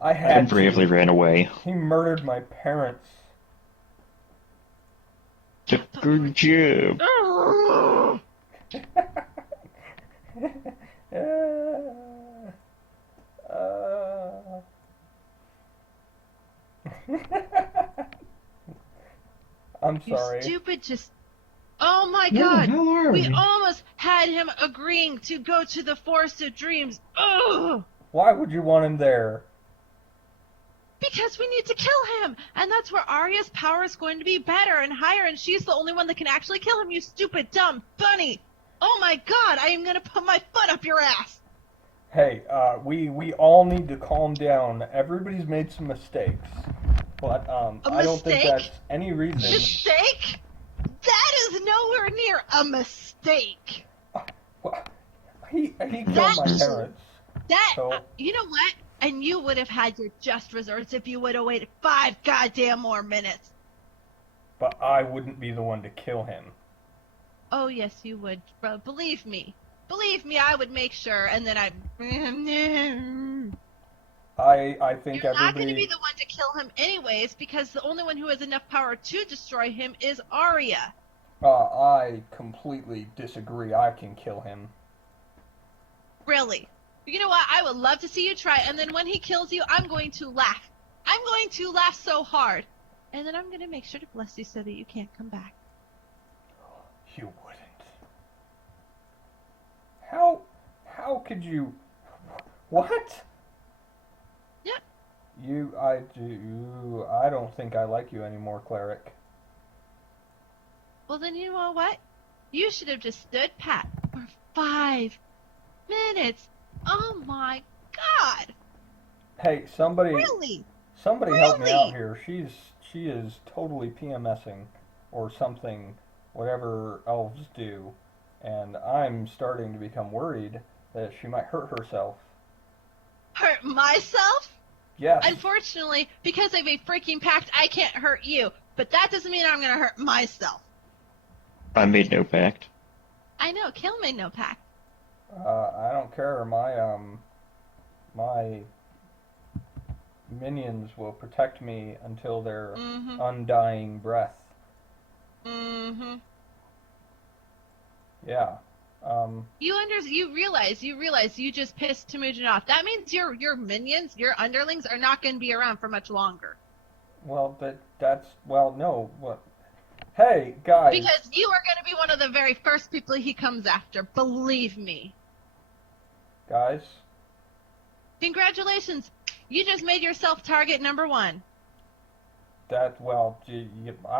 I I had bravely to. ran away. He murdered my parents. Good job. Ugh. I'm You sorry. stupid just... Oh my Where the god! hell are We we? almost had him agreeing to go to the Forest of Dreams. Ugh! Why would you want him there? Because we need to kill him! And that's where Arya's power is going to be better and higher, and she's the only one that can actually kill him, you stupid, dumb bunny! Oh my god, I am gonna put my foot up your ass! Hey, we all need to calm down. Everybody's made some mistakes. But, I don't think mistake? that's any reason. Mistake? That is nowhere near a mistake! He killed That- my parents. That, So- you know what? And you would have had your just resorts if you would have waited 5 goddamn more minutes. But I wouldn't be the one to kill him. Oh, yes, you would. Believe me. Believe me, I would make sure, and then I think You're not going to everybody... be the one to kill him anyways, because the only one who has enough power to destroy him is Arya. I completely disagree. I can kill him. Really. You know what? I would love to see you try, and then when he kills you, I'm going to laugh. I'm going to laugh so hard. And then I'm going to make sure to bless you so that you can't come back. You wouldn't. How could you... What? Yep. I don't think I like you anymore, cleric. Well, then you know what? You should have just stood pat for 5 minutes. Oh my god! Hey, somebody Really? help me Really? out here. She is totally PMSing or something, whatever elves do, and I'm starting to become worried that she might hurt herself. Hurt myself? Yes. Unfortunately, because of a freaking pact, I can't hurt you. But that doesn't mean I'm gonna hurt myself. I made no pact. I know, Kill made no pact. I don't care. My minions will protect me until their Mm-hmm. undying breath. Mm-hmm. Yeah. You realize you just pissed Temujin off. That means your minions, your underlings, are not going to be around for much longer. Well, no. What? Hey, guys. Because you are going to be one of the very first people he comes after. Believe me. Guys. Congratulations. You just made yourself target number 1. I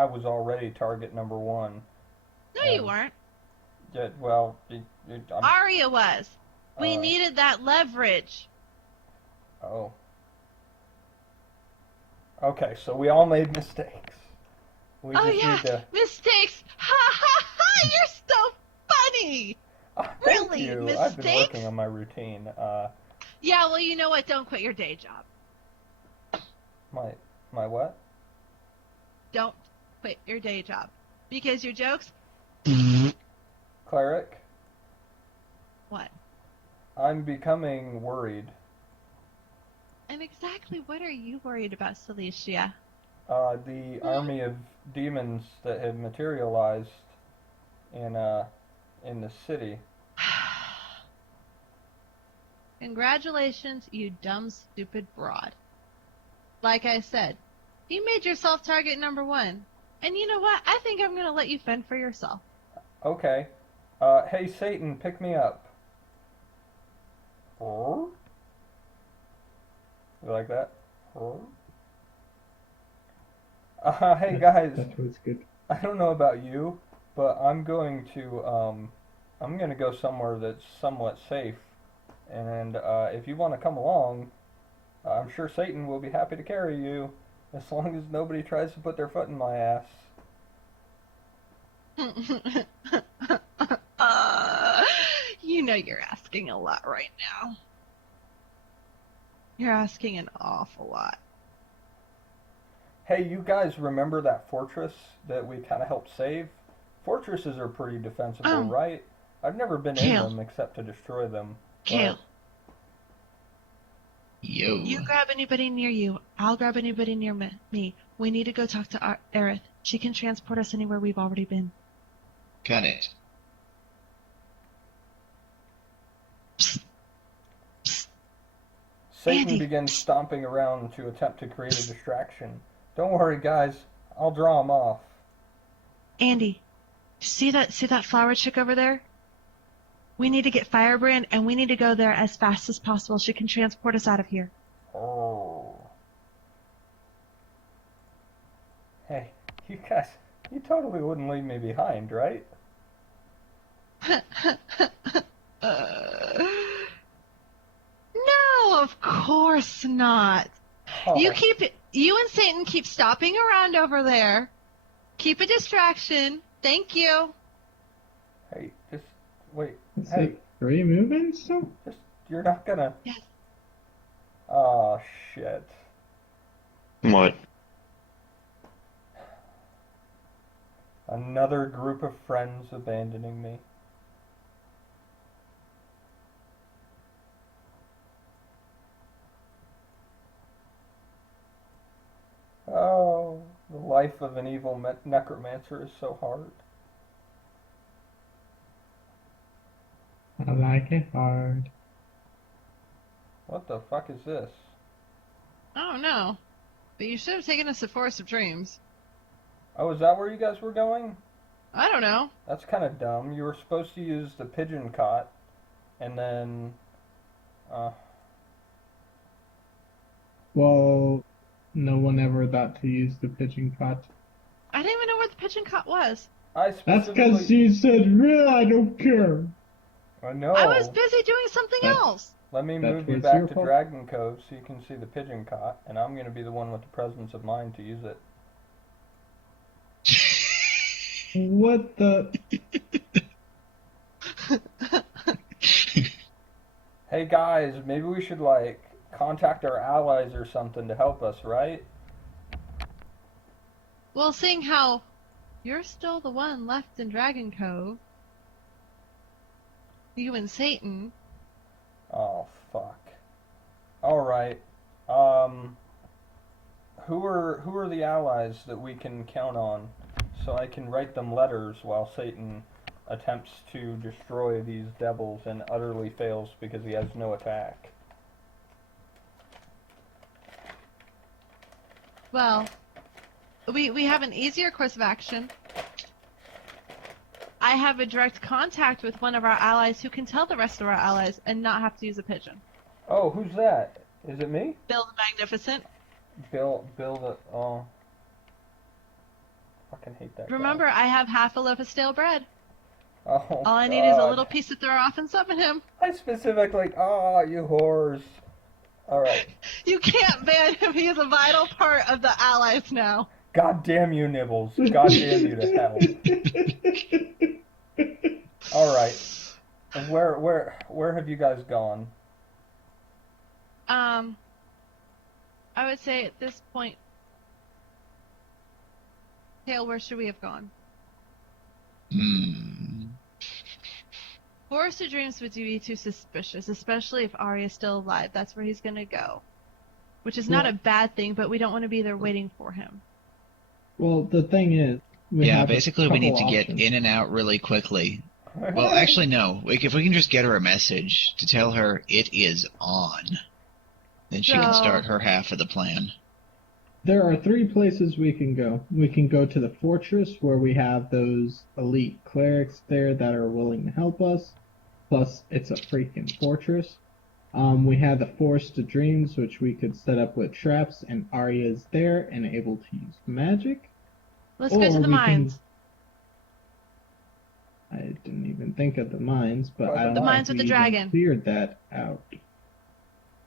was already target number 1. No, you weren't. Arya was. We needed that leverage. Oh. Okay, so we all made mistakes. We just need to... Mistakes. Ha ha ha! You're so funny. Thank Really? you. Mistakes? I've been working on my routine. Yeah, well, you know what? Don't quit your day job. My what? Don't quit your day job. Because your jokes... Cleric? What? I'm becoming worried. And exactly what are you worried about, Celicia? The army of demons that have materialized in the city. Congratulations, you dumb, stupid broad. Like I said, you made yourself target number 1. And you know what? I think I'm going to let you fend for yourself. Okay. Hey, Satan, pick me up. You like that? Hey, guys. That was good. I don't know about you, but I'm going to go somewhere that's somewhat safe. And if you want to come along, I'm sure Satan will be happy to carry you, as long as nobody tries to put their foot in my ass. You know you're asking a lot right now. You're asking an awful lot. Hey, you guys remember that fortress that we kind of helped save? Fortresses are pretty defensible, right? I've never been in them except to destroy them. Kale. Yo. You grab anybody near you. I'll grab anybody near me. We need to go talk to Aerith. She can transport us anywhere we've already been. Got it. Satan Andy. begins stomping around to attempt to create a distraction. Don't worry, guys. I'll draw him off. Andy, see that flower chick over there? We need to get Firebrand, and we need to go there as fast as possible. She can transport us out of here. Oh. Hey, you guys, you totally wouldn't leave me behind, right? No, of course not. Oh. You and Satan keep stopping around over there. Keep a distraction. Thank you. Hey, just wait. It's Hey, like, are you moving still? you're not gonna... Yes. Oh, shit. What? Another group of friends abandoning me. Oh, the life of an evil necromancer is so hard. I like it hard. What the fuck is this? I don't know. But you should have taken us to Forest of Dreams. Oh, is that where you guys were going? I don't know. That's kind of dumb. You were supposed to use the pigeon cot, and then... Well, no one ever thought to use the pigeon cot. I didn't even know where the pigeon cot was. I That's specifically... because you said, "Real, I don't care." I know. I was busy doing something That- else. Let me That move you was back your to fault. Dragon Cove so you can see the pigeon cot, and I'm going to be the one with the presence of mind to use it. What the? Hey guys, maybe we should, like, contact our allies or something to help us, right? Well, seeing how you're still the one left in Dragon Cove, you and Satan. Oh, fuck. Alright. who are the allies that we can count on, so I can write them letters while Satan attempts to destroy these devils and utterly fails because he has no attack. Well, we have an easier course of action. I have a direct contact with one of our allies who can tell the rest of our allies and not have to use a pigeon. Oh, who's that? Is it me? Bill the Magnificent. Bill the fucking hate that guy. Remember, I have half a loaf of stale bread. Oh, All I need is a little piece to throw off and summon him. I specifically, you whores. Alright. You can't ban him. He is a vital part of the allies now. God damn you, Nibbles. God damn you to hell. Alright. Where have you guys gone? I would say at this point, Hale, where should we have gone? Forest of Dreams would be too suspicious, especially if Arya's still alive. That's where he's gonna go. Which is not a bad thing, but we don't want to be there waiting for him. Well, the thing is, basically we need to get in and out really quickly. Well, actually, no. If we can just get her a message to tell her it is on, then she can start her half of the plan. There are 3 places we can go. We can go to the fortress, where we have those elite clerics there that are willing to help us. Plus, it's a freaking fortress. We have the Forest of Dreams, which we could set up with traps, and Arya's there and able to use magic. Let's go to the mines. I didn't even think of the mines, but I don't know. The mines if with the we even dragon. cleared that out.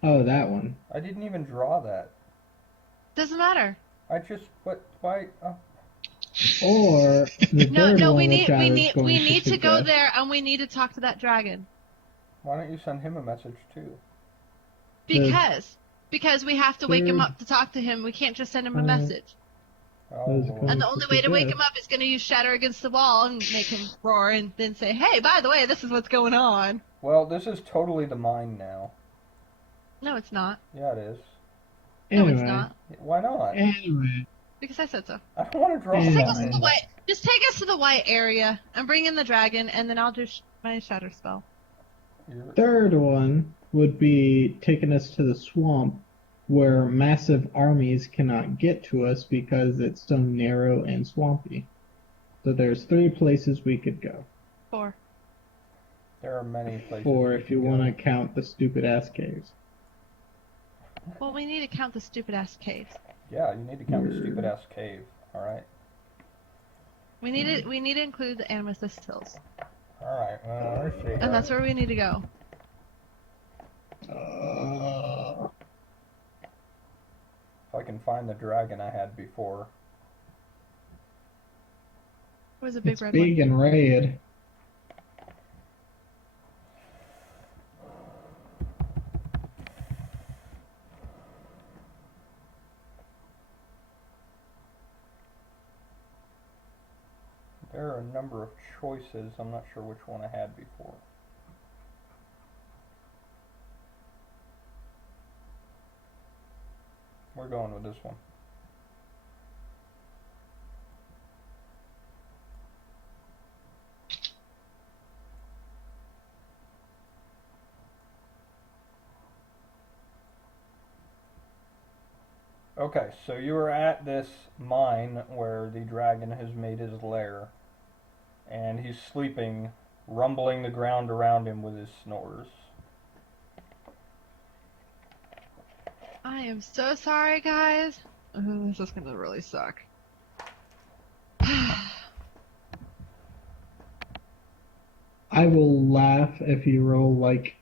Oh, that one. I didn't even draw that. Doesn't matter. I just, why? Oh. Or the third No, one, we need which I was going we need to go suggest. there, and we need to talk to that dragon. Why don't you send him a message too? Because we have to wake him Third- up to talk to him. We can't just send him a message. Oh, Those Lord. And the only way to wake suggest. him up is going to use shatter against the wall and make him roar, and then say, "Hey, by the way, this is what's going on." Well, this is totally the mine now. No, it's not. Yeah, it is. No, Anyway, it's not. Why not? Anyway, Because I said so. I don't want to draw Just Take Yeah. us to mine. the white. Just take us to the white area and bring in the dragon, and then I'll do my shatter spell. third one would be taking us to the swamp, where massive armies cannot get to us because it's so narrow and swampy. So there's 3 places we could go. 4. There are many places. Or we if you could want to go. count the stupid ass caves. Well, we need to count the stupid ass caves. Yeah, you need to count the stupid ass cave. All right. We need to include the Amethyst Hills, All right. Well, let's see. and that's where we need to go. If I can find the dragon I had before. It was a big It's red big one. and red. There are a number of choices. I'm not sure which one I had before. We're going with this one. Okay, so you are at this mine where the dragon has made his lair, and he's sleeping, rumbling the ground around him with his snores. I am so sorry, guys. This is gonna really suck. I will laugh if you roll like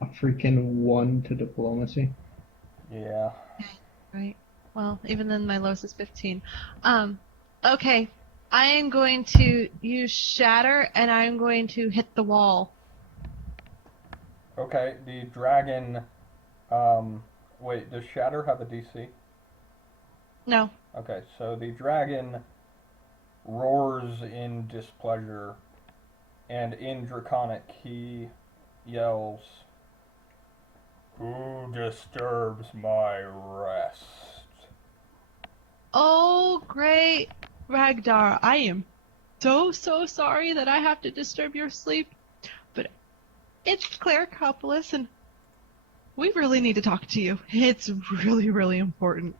a freaking 1 to diplomacy. Yeah. Right. Well, even then, my lowest is 15. Okay. I am going to use shatter, and I'm going to hit the wall. Okay, the dragon, wait, does Shatter have a DC? No. Okay, so the dragon roars in displeasure, and in Draconic he yells, "Who disturbs my rest?" Oh, great Ragdar, I am so sorry that I have to disturb your sleep, but it's Claricopolis, and we really need to talk to you. It's really important.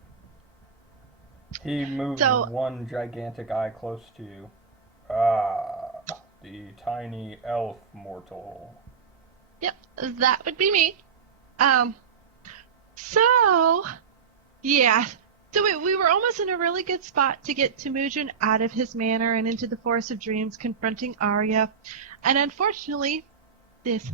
He moves So, one gigantic eye close to you. Ah, the tiny elf mortal. yep, that would be me. Um, so, yeah. So we were almost in a really good spot to get Temujin out of his manor and into the Forest of Dreams, confronting Arya. And unfortunately, this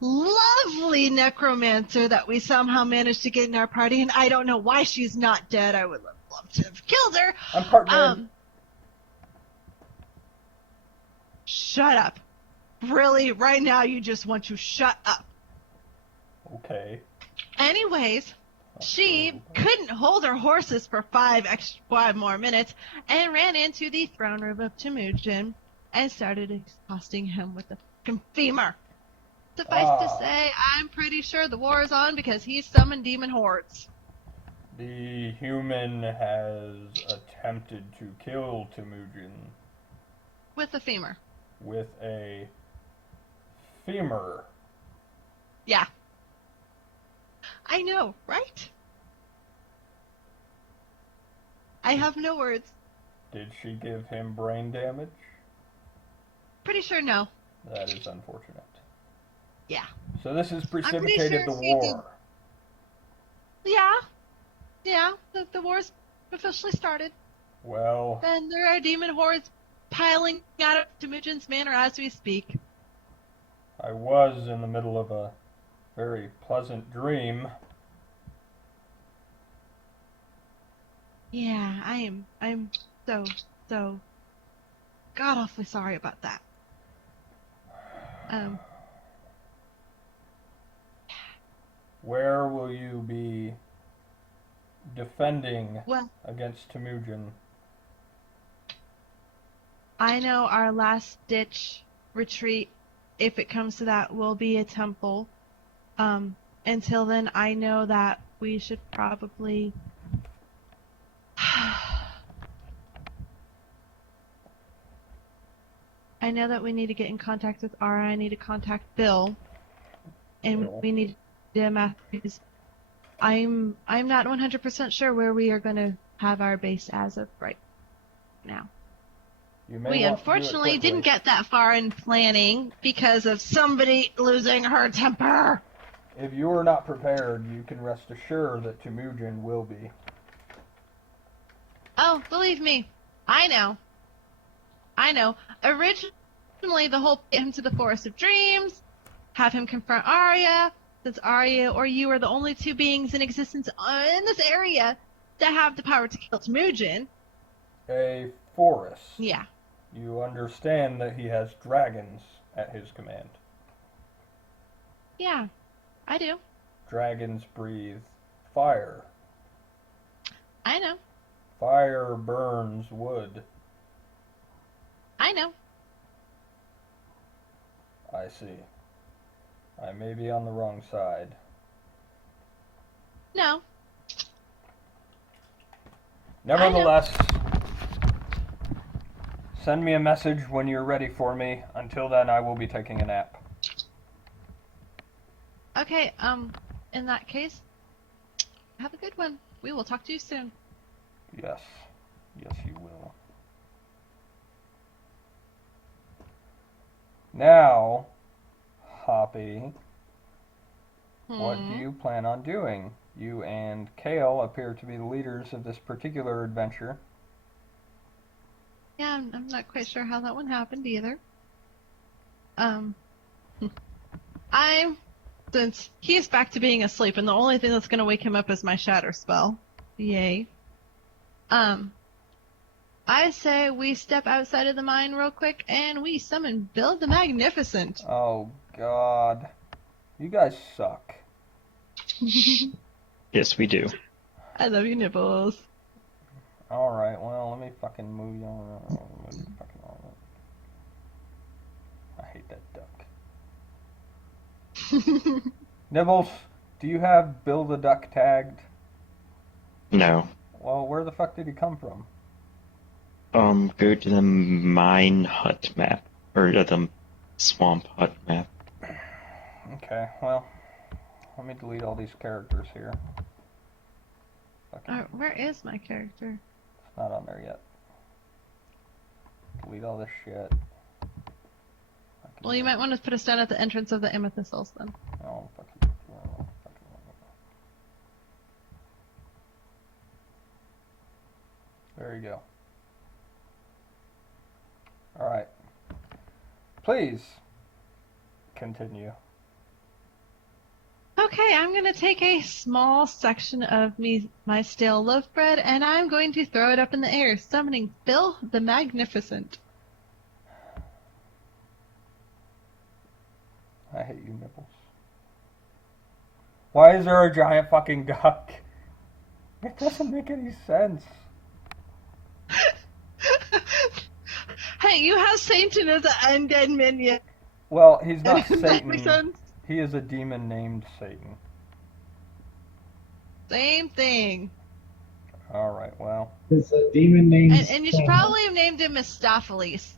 lovely necromancer that we somehow managed to get in our party, and I don't know why she's not dead. I would have loved to have killed her. I'm part dead. Shut up. Really, right now you just want to shut up. Okay. Anyways, she couldn't hold her horses for 5 more minutes and ran into the throne room of Temujin and started exhausting him with the fucking femur. Suffice to say, I'm pretty sure the war is on because he summoned demon hordes. The human has attempted to kill Temujin With a femur. with a femur. Yeah. I know, right? I have no words. Did she give him brain damage? Pretty sure no. That is unfortunate. Yeah. So this has pretty precipitated sure the she war. Yeah. Yeah. The war's officially started. Well, And there are demon hordes piling out of Temujin's manor as we speak. I was in the middle of a very pleasant dream. Yeah, I'm so god awfully sorry about that. Where will you be defending Well, against Temujin? I know our last ditch retreat, if it comes to that, will be a temple. Until then, I know that we should probably I know that we need to get in contact with Ara. I need to contact Bill, and Bill. we need to do Matthews. I'm not 100% sure where we are going to have our base as of right now. You may We want to do it unfortunately quickly. didn't get that far in planning because of somebody losing her temper. If you are not prepared, you can rest assured that Temujin will be. Oh, believe me, I know. Originally, the whole get him to the Forest of Dreams, have him confront Arya, since Arya or you are the only two beings in existence in this area that have the power to kill Temujin. A forest. Yeah. You understand that he has dragons at his command. Yeah, I do. Dragons breathe fire. I know. Fire burns wood. I know. I see. I may be on the wrong side. No. Nevertheless, send me a message when you're ready for me. Until then, I will be taking a nap. Okay, in that case, have a good one. We will talk to you soon. Yes. Yes, you will. Now, Hoppy, what do you plan on doing? You and Kale appear to be the leaders of this particular adventure. Yeah, I'm not quite sure how that one happened either. Since he's back to being asleep, and the only thing that's going to wake him up is my shatter spell. Yay. I say we step outside of the mine real quick, and we summon Bill the Magnificent. Oh, God. You guys suck. Yes, we do. I love you, Nibbles. Alright, well, let me fucking move you on. I hate that duck. Nibbles, do you have Bill the Duck tagged? No. Well, where the fuck did he come from? Go to the mine hut map. Or the swamp hut map. Okay, well, let me delete all these characters here. Fucking, Where is my character? it's not on there yet. Delete all this shit. Fucking, Well, you might want to put us down at the entrance of the amethystals then. oh, fucking, there you go. Alright. Please continue. Okay, I'm going to take a small section of my stale loaf bread and I'm going to throw it up in the air, summoning Bill the Magnificent. I hate you, Nibbles. Why is there a giant fucking duck? It doesn't make any sense. Hey, you have Satan as an undead minion. Well, he's not That Satan. makes sense. He is a demon named Satan. Same thing. Alright, well. It's a demon named. And you should probably have named him Mistopheles.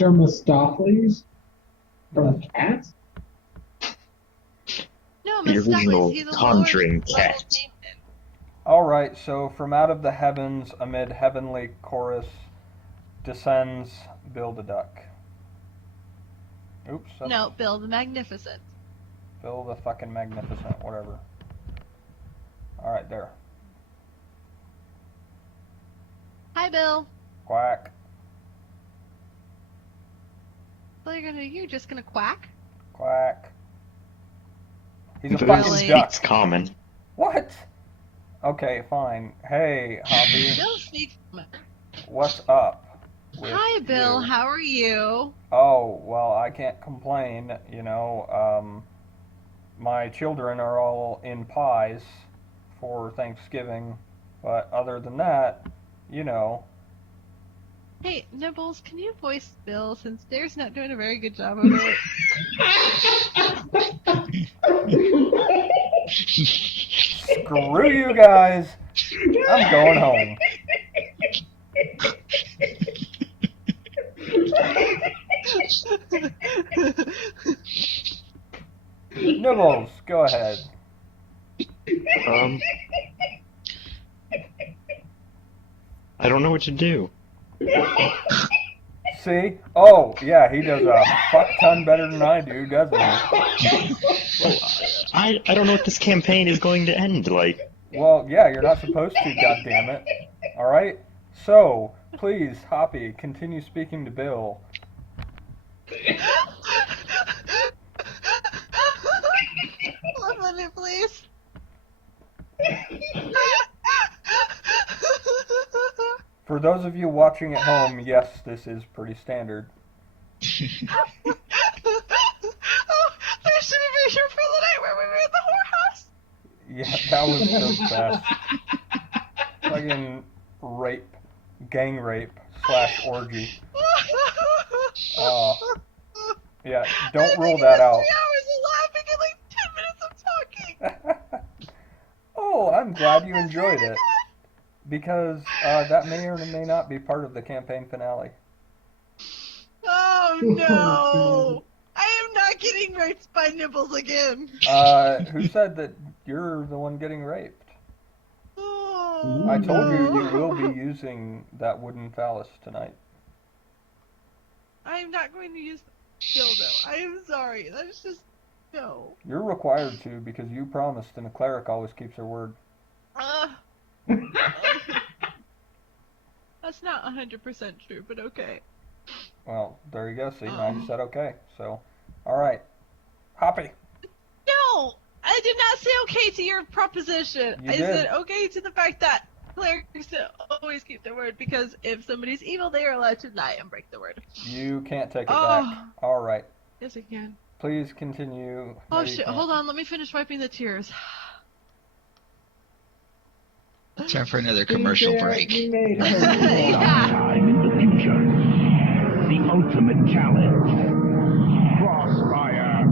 Dermostopheles? From cats? No, The Mistopheles. original He's a conjuring lower cat. level demon. Alright, so from out of the heavens, amid heavenly chorus, descends Bill the Duck. Oops. That's No, Bill the Magnificent. Bill the fucking Magnificent, whatever. Alright, there. Hi, Bill. Quack. What are you gonna do? You're just gonna quack? Quack. He's a Bill fucking Really? duck. speaks common. What? Okay, fine. Hey, Hobby. Bill speaks. What's up? with Hi, Bill. you? How are you? Oh, well, I can't complain, you know. My children are all in pies for Thanksgiving, but other than that, you know. Hey, Nibbles, can you voice Bill since Dare's not doing a very good job of it? Screw you guys! I'm going home. Nibbles, go ahead. I don't know what to do. See? Oh, yeah, he does a fuck ton better than I do, doesn't he? Well, I don't know what this campaign is going to end like. Well, yeah, you're not supposed to, goddammit. Alright? So, please, Hoppy, continue speaking to Bill. One minute, please. For those of you watching at home, yes, this is pretty standard. Oh, there should have been here for the night where we were at the whorehouse. Yeah, that was the best. Fucking rape, gang rape / orgy. Yeah, don't rule that out. 3 hours of laughing and like 10 minutes of talking. Oh, I'm glad you enjoyed it. Because that may or may not be part of the campaign finale. Oh no! I am not getting raped by Nibbles again. Who said that you're the one getting raped? Oh, I told you no. you will be using that wooden phallus tonight. I am not going to use dildo. I am sorry. That's just no. You're required to because you promised, and a cleric always keeps her word. That's not 100% true, but okay. Well, there you go. See, now you said okay. So, all right, Hoppy. No, I did not say okay to your proposition. You I did. said okay to the fact that clerics always keep their word because if somebody's evil, they are allowed to lie and break the word. You can't take it Oh. back. All right, Yes, I can. please continue. No, Oh you shit! can't. Hold on, let me finish wiping the tears. Time for another commercial break. You made her. Yeah. Sometime in the future, the ultimate challenge. Crossfire.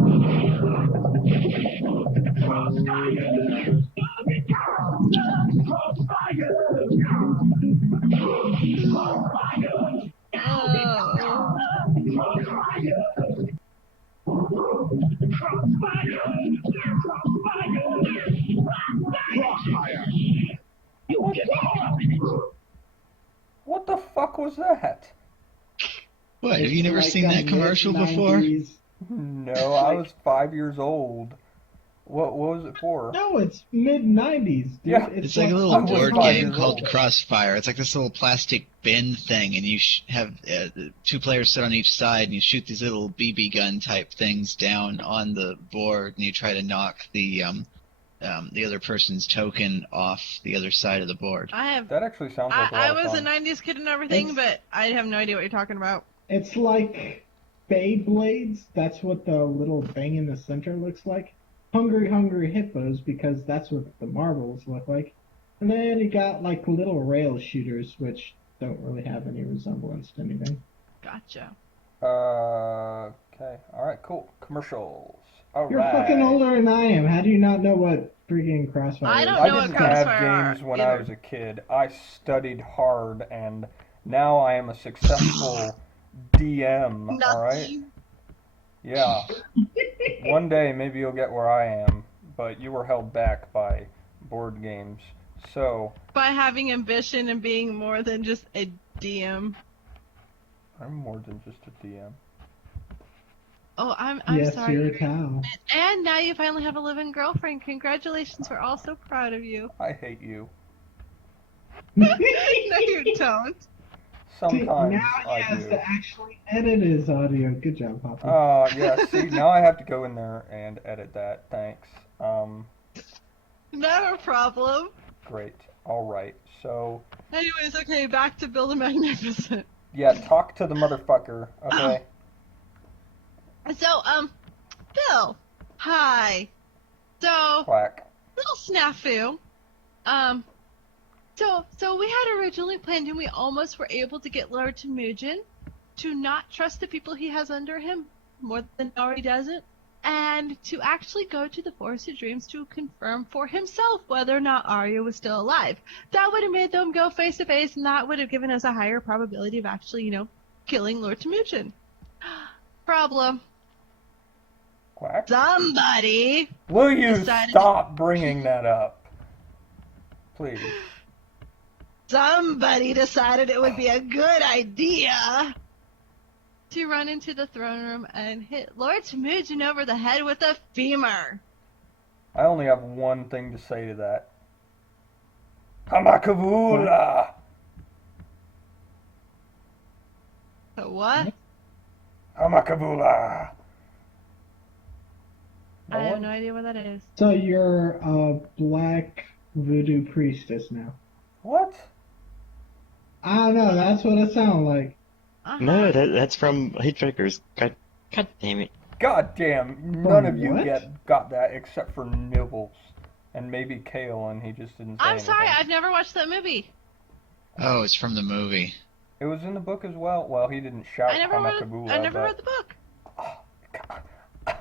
What the fuck was that? What, have It's you never like seen a that commercial before? mid-90s. No, I was 5 years old. What was it for? No, it's mid-90s, dude. Yeah. It's like a I little was board 5 game years called old. Crossfire. It's like this little plastic bin thing, and you have two players sit on each side, and you shoot these little BB gun type things down on the board, and you try to knock the other person's token off the other side of the board. That actually sounds like a lot I of was a fun. 90s kid and everything, It's- but I have no idea what you're talking about. It's like Beyblades. That's what the little thing in the center looks like. Hungry, hungry hippos, because that's what the marbles look like. And then you got like little rail shooters, which don't really have any resemblance to anything. Gotcha. Okay. Alright, cool. Commercials. Alright. You're fucking older than I am. How do you not know what freaking Crossfire I is? don't I know what didn't have Crossfire games are when I either. was a kid. I studied hard, and now I am a successful DM, alright? Nothing. Yeah. One day, maybe you'll get where I am, but you were held back by board games. So, By having ambition and being more than just a DM. I'm more than just a DM. Oh, I'm Yes, sorry. you're a cow. And now you finally have a living girlfriend. Congratulations. We're all so proud of you. I hate you. No, you don't. Sometimes now he I has do. to actually edit his audio. Good job, Papa. Yeah, see, now I have to go in there and edit that. Thanks. Not a problem. Great. Alright, so, Anyways, okay, back to Bill the Magnificent. yeah, talk to the motherfucker, okay? So, Bill. Hi. So, Quack. little snafu. So we had originally planned, and we almost were able to get Lord Temujin to not trust the people he has under him more than he already doesn't, and to actually go to the Forest of Dreams to confirm for himself whether or not Arya was still alive. That would have made them go face to face, and that would have given us a higher probability of actually, killing Lord Temujin. Problem. Quack. Somebody Will you decided- stop bringing that up? Please. Somebody decided it would be a good idea to run into the throne room and hit Lord Temujin over the head with a femur. I only have one thing to say to that. Hamakavula! So what? Hamakavula! I have no idea what that is. So you're a black voodoo priestess now. What? I don't know, that's what it sounded like. No, that's from Hitchhikers. God damn it. God damn, none of you what? got that except for Nibbles. And maybe Kale, and he just didn't say I'm sorry, anything. I've never watched that movie. Oh, it's from the movie. It was in the book as well. Well, he didn't shout I never Hamakavula, read the book. but...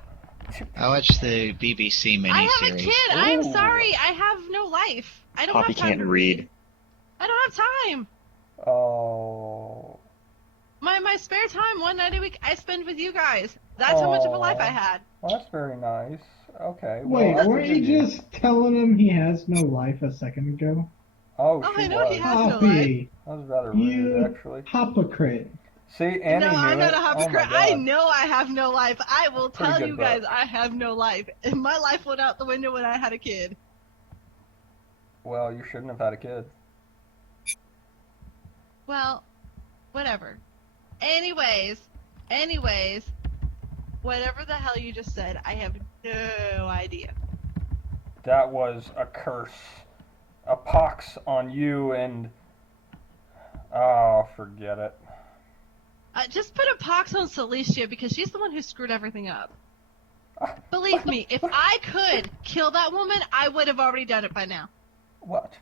I watched the BBC miniseries. I have a kid. I'm Ooh. sorry. I have no life. I don't Poppy have time can't to read. I don't have time. Oh... My spare time, one night a week, I spend with you guys. That's how much of a life I had. Well, that's very nice. Okay. Wait, well, weren't you just telling him he has no life a second ago? Oh, Oh, she I know was. he has no life. Poppy, That was rather rude, you actually. hypocrite. See, Annie No, knew I'm not it. a hypocrite. Oh my I God. know I have no life. I will Pretty tell good you guys book. I have no life. And my life went out the window when I had a kid. Well, you shouldn't have had a kid. Well, whatever. Anyways, whatever the hell you just said, I have no idea. That was a curse. A pox on you and... Oh, forget it. Just put a pox on Celicia because she's the one who screwed everything up. Believe me, if I could kill that woman, I would have already done it by now. What?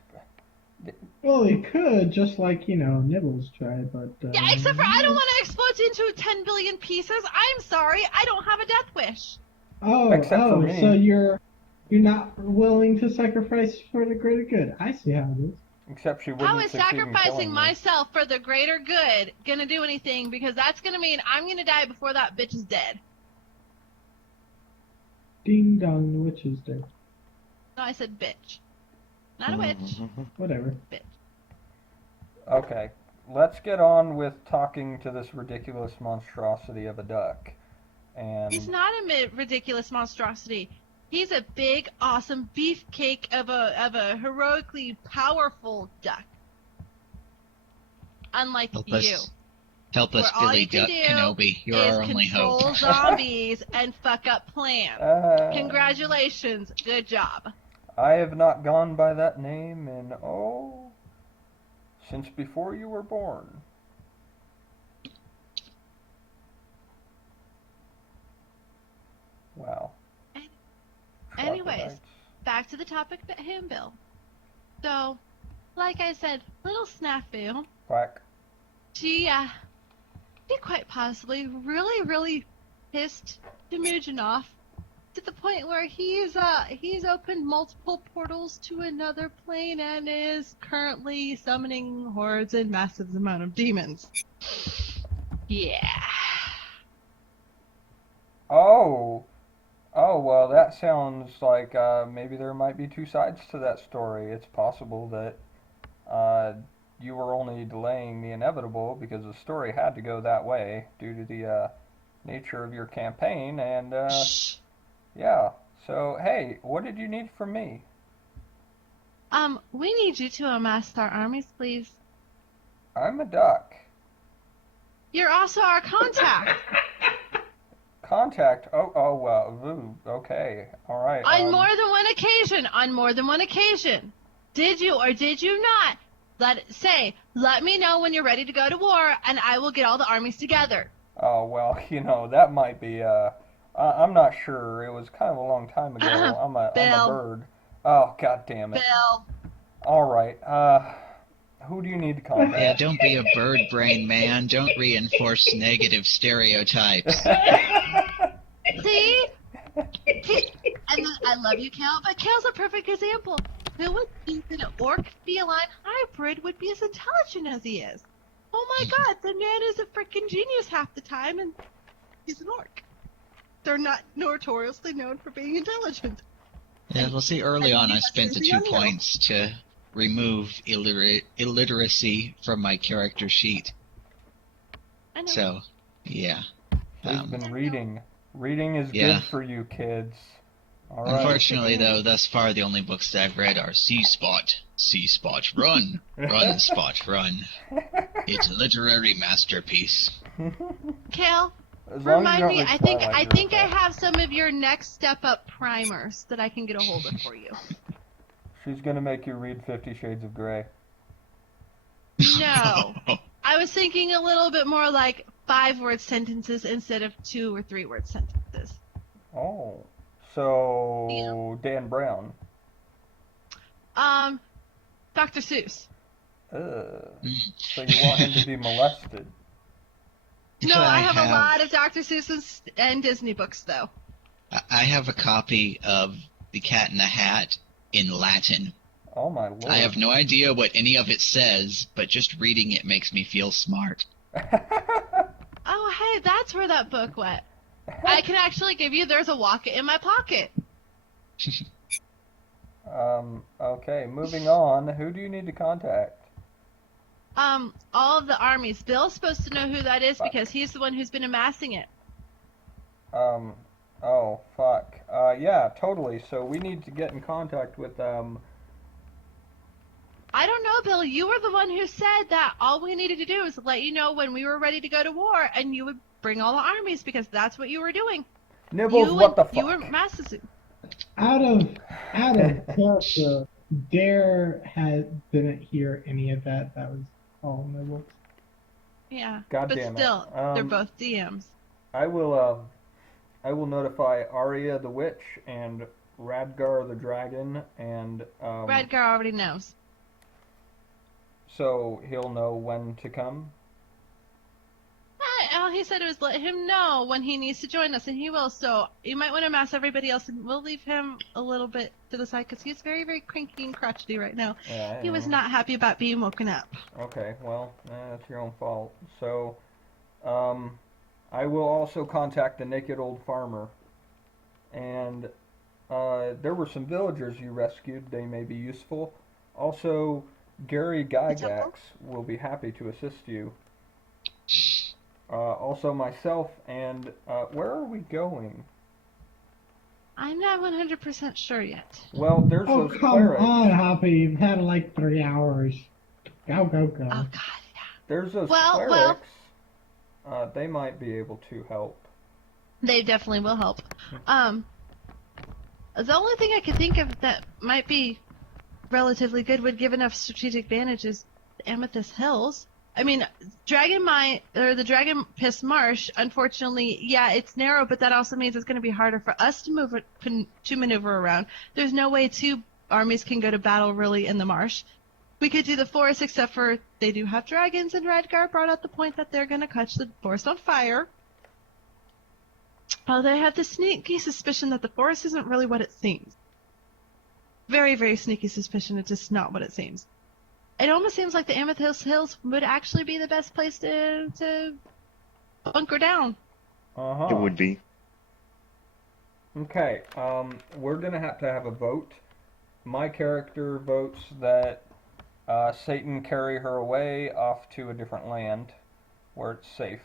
Well, he could, just like, Nibbles tried, but... Yeah, except for I don't want to explode into 10 billion pieces. I'm sorry, I don't have a death wish. Except for me. So you're not willing to sacrifice for the greater good. I see how it is. Except she wouldn't How is succeed in sacrificing killing me. myself for the greater good gonna do anything? Because that's gonna mean I'm gonna die before that bitch is dead. Ding dong, the witch is dead. No, I said bitch. Not a witch. Whatever. Bitch. Okay, let's get on with talking to this ridiculous monstrosity of a duck. And He's not a ridiculous monstrosity. He's a big, awesome beefcake of a heroically powerful duck. Unlike Help you. us, help us, Where all Billy you can Duck do Kenobi. You're is our only control hope. zombies and fuck up plans. uh, Congratulations. Good job. I have not gone by that name in, since before you were born. Wow. Anyways, Troglodytes. back to the topic at hand, Bill. So, like I said, little snafu. Quack. She quite possibly really pissed Temujin off to the point where he's opened multiple portals to another plane and is currently summoning hordes and massive amount of demons. Yeah. Oh, well, that sounds like maybe there might be two sides to that story. It's possible that you were only delaying the inevitable because the story had to go that way due to the nature of your campaign. And yeah, so hey, what did you need from me? We need you to amass our armies, please. I'm a duck. You're also our contact. Contact. Oh, well, okay, all right. On more than one occasion. Did you or did you not let me know when you're ready to go to war, and I will get all the armies together. Oh, well, that might be, I'm not sure. It was kind of a long time ago. I'm a bird. Oh, god damn it. Bill. All right, who do you need to contact? Yeah, don't be a bird brain, man. Don't reinforce negative stereotypes. See? And I love you, Cal, but Cal's a perfect example. Who would think that an orc-feline hybrid would be as intelligent as he is? Oh my god, the man is a freaking genius half the time, and he's an orc. They're not notoriously known for being intelligent. Yeah, well, see, early on I spent the 2 points to remove illiteracy from my character sheet. I know. So, yeah. He's been reading. Reading is Yeah. good for you kids. All right. Unfortunately, though, thus far the only books that I've read are Sea Spot, Run, Run Spot, Run. It's a literary masterpiece. Cal, As long as you remind don't me, read I think Twilight, I have some of your next step up primers that I can get a hold of for you. She's gonna make you read 50 Shades of Grey. No. I was thinking a little bit more like 5-word sentences instead of 2 or 3-word sentences. Oh. So, Dan Brown. Dr. Seuss. So you want him to be molested? No, I have a lot of Dr. Seuss and Disney books, though. I have a copy of The Cat in the Hat in Latin. Oh my lord. I have no idea what any of it says, but just reading it makes me feel smart. Oh, hey, that's where that book went. I can actually give you There's a Wocket in My Pocket. Okay, moving on. Who do you need to contact? All of the armies. Bill's supposed to know who that is because he's the one who's been amassing it. Oh, fuck. Yeah, totally. So we need to get in contact with, I don't know, Bill. You were the one who said that all we needed to do was let you know when we were ready to go to war, and you would bring all the armies because that's what you were doing. Nibbles, what the fuck? You were massing. Out of character, didn't hear any of that. That was all Nibbles. Yeah, God but damn it. still, they're both DMs. I will notify Arya the Witch and Radgar the Dragon, and, Radgar already knows. so he'll know when to come? All he said was let him know when he needs to join us, and he will. So you might want to mass everybody else, and we'll leave him a little bit to the side because he's very, very cranky and crotchety right now. Yeah, He was not happy about being woken up. Okay, well, that's your own fault. So, I will also contact the naked old farmer. And there were some villagers you rescued. They may be useful. Also, Gary The temple? Gygax will be happy to assist you. Also myself, and where are we going? I'm not 100% sure yet. Well, there's Oh, those come clerics. on, Hoppy. You've had like 3 hours. Go, go, Oh go. God, yeah. There's those Well, clerics. They might be able to help. they definitely will help. The only thing I could think of that might be relatively good would give enough strategic advantage is the Amethyst Hills. I mean, Dragon Mine or the Dragon Piss Marsh. Unfortunately, yeah, it's narrow, but that also means it's going to be harder for us to maneuver around. There's no way two armies can go to battle really in the marsh. We could do the forest, except for they do have dragons, and Redgar brought out the point that they're going to catch the forest on fire. They have the sneaky suspicion that the forest isn't really what it seems. Very, very sneaky suspicion. It's just not what it seems. It almost seems like the Amethyst Hills would actually be the best place to bunker down. Uh-huh. It would be. Okay, we're gonna have to have a vote. My character votes that Satan carry her away off to a different land where it's safe.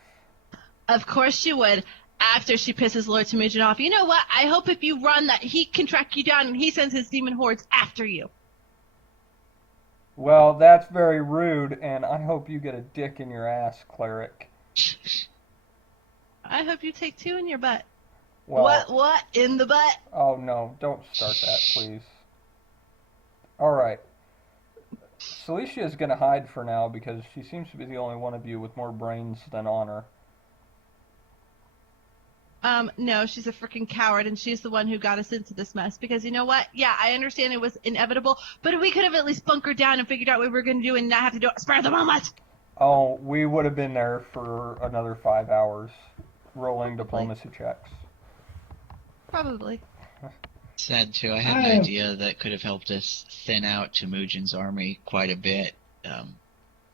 Of course she would. After she pisses Lord Temujin off. You know what? I hope if you run that he can track you down and he sends his demon hordes after you. Well, that's very rude, and I hope you get a dick in your ass, cleric. I hope you take two in your butt. Well, What? In the butt? Oh no, don't start that, please. Alright. Celicia is gonna hide for now because she seems to be the only one of you with more brains than honor. No, she's a freaking coward, and she's the one who got us into this mess. Because you know what? Yeah, I understand it was inevitable, but we could have at least bunkered down and figured out what we were going to do and not have to do it spur of the moment. Oh, we would have been there for another 5 hours, rolling diplomacy checks. Probably. Sad too. I had an idea that could have helped us thin out Temujin's army quite a bit,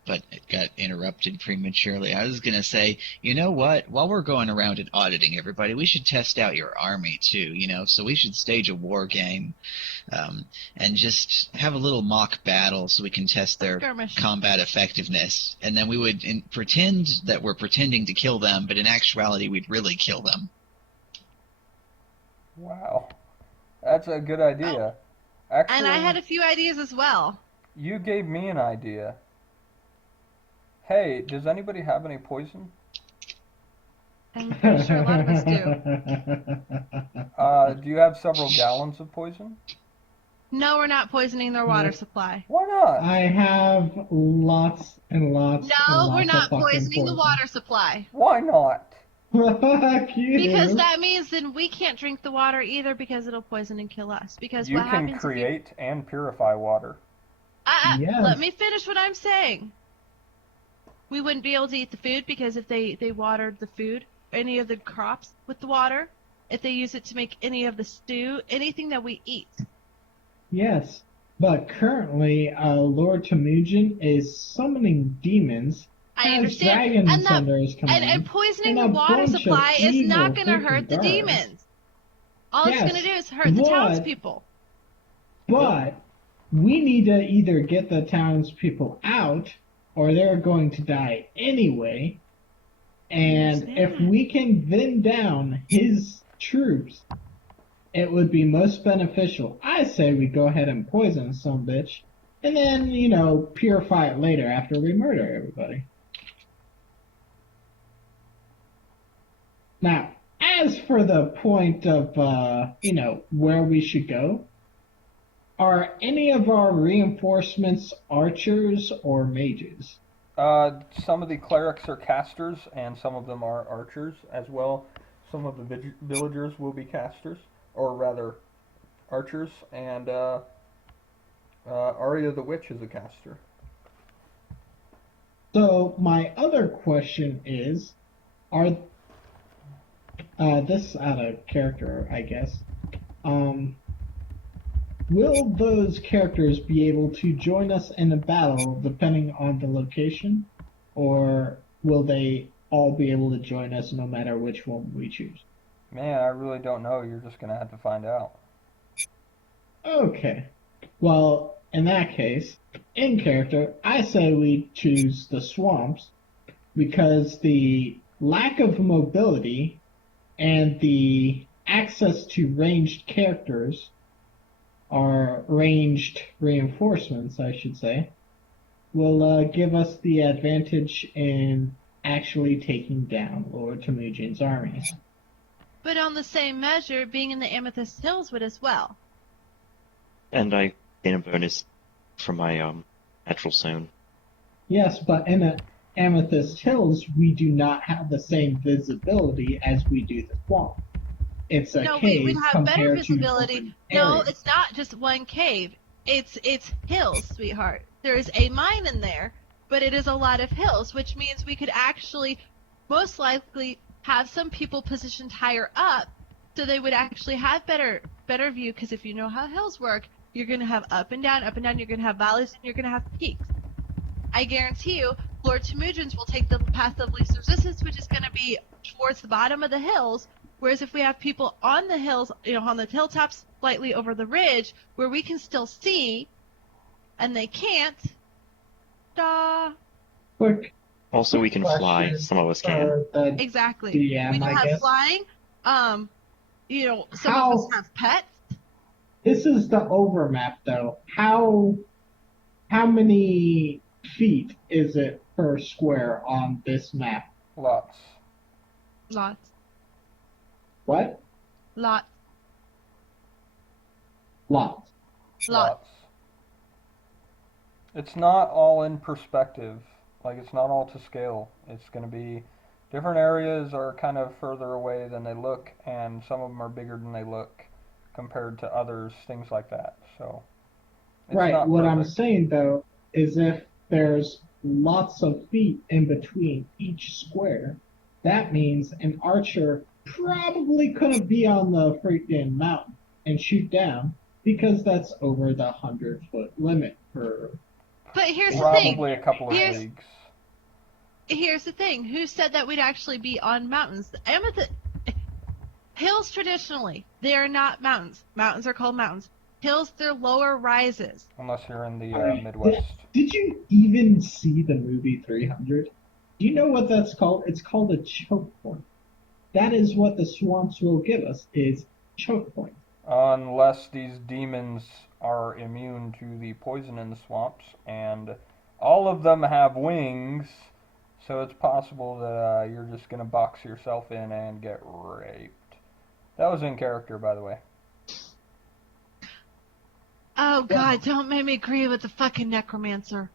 but it got interrupted prematurely. I was going to say, you know what? While we're going around and auditing everybody, we should test out your army too, so we should stage a war game and just have a little mock battle so we can test their Skirmish. combat effectiveness. And then we would pretend that we're pretending to kill them, but in actuality, we'd really kill them. Wow. That's a good idea. Actually, And I had a few ideas as well. you gave me an idea. Hey, does anybody have any poison? I'm pretty sure a lot of us do. Do you have several gallons of poison? No, we're not poisoning their water supply. Why not? I have lots and lots. No, and lots we're not of fucking poisoning the water supply. Why not? Fuck you. Because that means then we can't drink the water either because it'll poison and kill us. Because You what can happens create and purify water. Yes. Let me finish what I'm saying. We wouldn't be able to eat the food because if they watered the food, any of the crops with the water, if they use it to make any of the stew, anything that we eat. Yes, but currently, Lord Temujin is summoning demons. I as understand. Dragon And, Thunder is coming and in, poisoning and the a water bunch of supply is not evil going to hurt freaking the guards. demons. All it's Yes, going to do is hurt the but- townspeople. But we need to either get the townspeople out, or they're going to die anyway. And if we can thin down his troops, it would be most beneficial. I say we go ahead and poison some bitch, and then, purify it later after we murder everybody. Now, as for the point of, where we should go, are any of our reinforcements archers or mages? Some of the clerics are casters, and some of them are archers as well. Some of the villagers will be casters, or rather, archers, and Arya the Witch is a caster. So my other question is, are this out of character, I guess. Will those characters be able to join us in a battle depending on the location, or will they all be able to join us no matter which one we choose? Man, I really don't know. You're just gonna have to find out. Okay. Well, in that case, in character, I say we choose the swamps because the lack of mobility and the access to ranged characters, or ranged reinforcements, I should say, will give us the advantage in actually taking down Lord Temujin's armies. But on the same measure, being in the Amethyst Hills would as well. And I gain a bonus from my natural zone. Yes, but in the Amethyst Hills, we do not have the same visibility as we do the swamp. It's a No, cave we'd have better compared to visibility. open No, areas. it's not just one cave. It's hills, sweetheart. There's a mine in there, but it is a lot of hills, which means we could actually most likely have some people positioned higher up so they would actually have better view, because if you know how hills work, you're going to have up and down, you're going to have valleys, and you're going to have peaks. I guarantee you, Lord Temujin's will take the path of least resistance, which is going to be towards the bottom of the hills, whereas if we have people on the hills, on the hilltops, slightly over the ridge, where we can still see, and they can't, Quick Also, we can fly. question Some of us can. for the exactly. DM, We do I have guess. flying. Some How- of us have pets. This is the overmap, though. How many feet is it per square on this map? Lots. Lots. What? Lots. Lots. Lots. It's not all in perspective. Like, it's not all to scale. It's going to be different areas are kind of further away than they look, and some of them are bigger than they look compared to others, things like that. So, it's Right. not What I'm perfect. saying, though, is if there's lots of feet in between each square, that means an archer probably couldn't be on the freaking mountain and shoot down because that's over the 100-foot limit per. But here's the thing. Probably a couple of Here's- leagues. Here's the thing. Who said that we'd actually be on mountains? The Amethyst hills traditionally, they are not mountains. Mountains are called mountains. Hills, they're lower rises. Unless you're in the Alright, Midwest. Did you even see the movie 300? Do you know what that's called? It's called a choke point. That is what the swamps will give us, is choke point. Unless these demons are immune to the poison in the swamps, and all of them have wings, so it's possible that you're just going to box yourself in and get raped. That was in character, by the way. Oh God, don't make me agree with the fucking necromancer.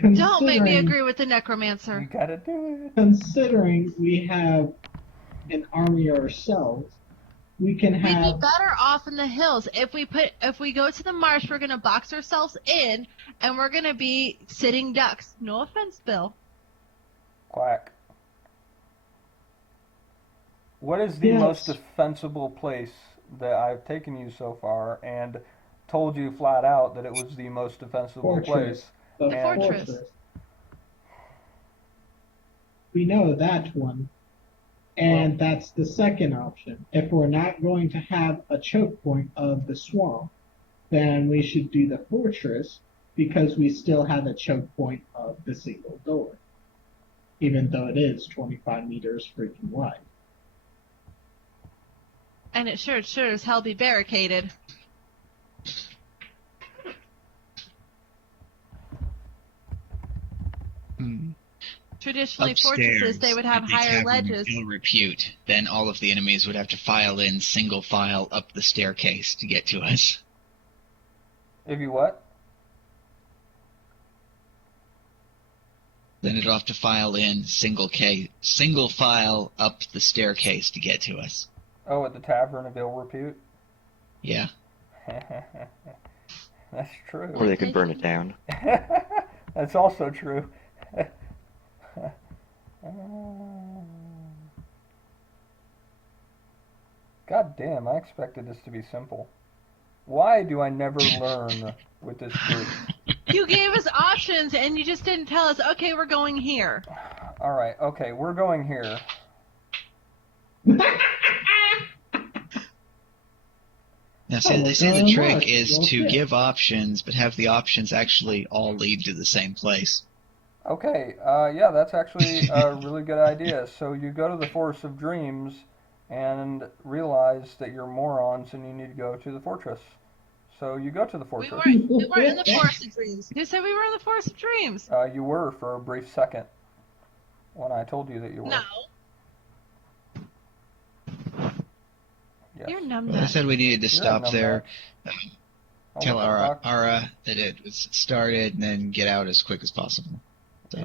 Don't make me agree with the You necromancer. gotta do it. Considering we have an army ourselves, we can We'd be have. better off in the hills. If we go to the marsh, we're gonna box ourselves in, and we're gonna be sitting ducks. No offense, Bill. Quack. What is the Yes. most defensible place that I've taken you so far, and told you flat out that it was the most defensible Fortress. place? The And- fortress. We know that one. And that's the second option. If we're not going to have a choke point of the swamp, then we should do the fortress because we still have a choke point of the single door. Even though it is 25 meters freaking wide. And it sure as hell be barricaded. Traditionally, fortresses, they would have at the higher Tavern of ledges. Ill repute, then all of the enemies would have to file in single file up the staircase to get to us. If you what? Then it'll have to file in single file up the staircase to get to us. Oh, at the Tavern of Ill Repute? Yeah. That's true. Or they could burn it down. That's also true. God damn, I expected this to be simple. Why do I never learn with this group? You gave us options, and you just didn't tell us, okay, we're going here. Alright, okay, we're going here. Now, see, Oh, they say the trick Mark, is well, to shit. give options, but have the options actually all lead to the same place. Okay, yeah, that's actually a really good idea. So you go to the Forest of Dreams and realize that you're morons and you need to go to the fortress. So you go to the We fortress. weren't in the Forest of Dreams. Who said we were in the Forest of Dreams? You were for a brief second when I told you that you were. No. Yes. You're numb Well, they said we needed to You're stop a there, Oh, tell what the Ara, fuck? Ara that it was started, and then get out as quick as possible. So Yeah.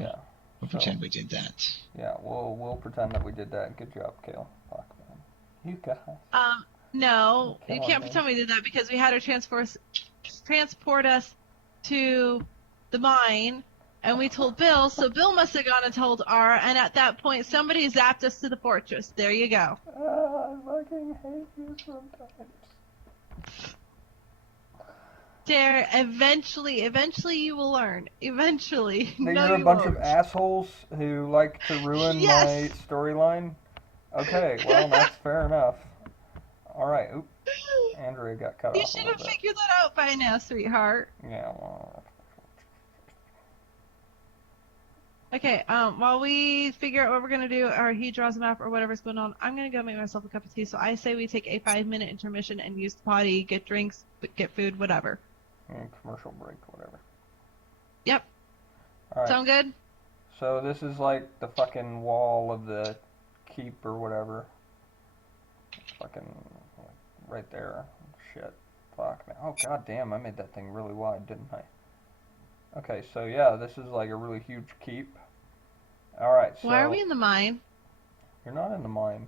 we'll So, pretend we did that. yeah, we'll pretend that we did that. Good job, Kale. Fuck, man. You guys. No, You're you killing can't me. pretend we did that because we had her transport us to the mine, and we told Bill, so Bill must have gone and told Ara, and at that point somebody zapped us to the fortress. There you go. I fucking hate you sometimes. Dare, eventually you will learn. Eventually. That No, you're a you bunch won't. of assholes who like to ruin Yes! my storyline? Okay, well, that's fair enough. Alright, oop. Andrea got cut You off a should little have bit. figured that out by now, sweetheart. Yeah, well. Okay, while we figure out what we're gonna do, or he draws a map or whatever's going on, I'm gonna go make myself a cup of tea. So I say we take a 5-minute intermission and use the potty, get drinks, get food, whatever. Commercial break, whatever. Yep. Alright, Sound good? so this is like the fucking wall of the keep or whatever. Fucking right there. Shit. Fuck, man. Oh, god damn, I made that thing really wide, didn't I? Okay, so yeah, this is like a really huge keep. Alright, so... Why are we in the mine? You're not in the mine.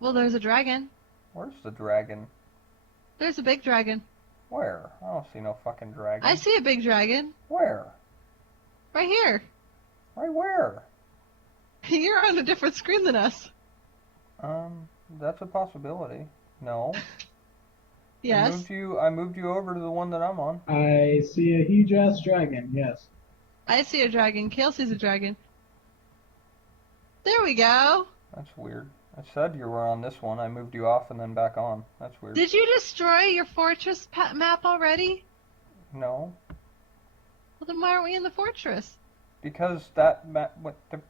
Well, there's a dragon. Where's the dragon? There's a big dragon. Where? I don't see no fucking dragon. I see a big dragon. Where? Right here. Right where? You're on a different screen than us. That's a possibility. No. Yes. I moved you over to the one that I'm on. I see a huge ass dragon, yes. I see a dragon. Kale sees a dragon. There we go. That's weird. I said you were on this one. I moved you off and then back on. That's weird. Did you destroy your fortress map already? No. Well, then why aren't we in the fortress? Because that map... What the...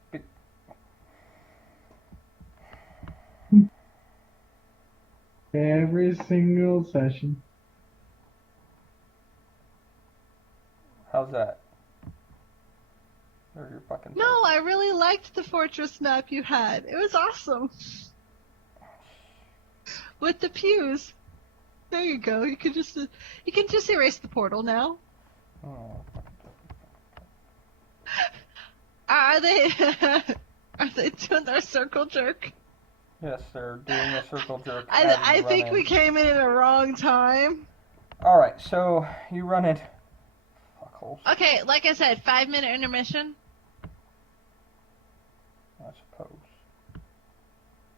Every single session. How's that? Or your fucking... No, I really liked the fortress map you had. It was awesome. With the pews. There you go. You can just erase the portal now. Oh, Are they are they doing their circle jerk? yes, they're doing a circle jerk. I think we came in at a wrong time. Alright, so you run it. Fuckholes, Okay, like I said, 5-minute intermission. I suppose.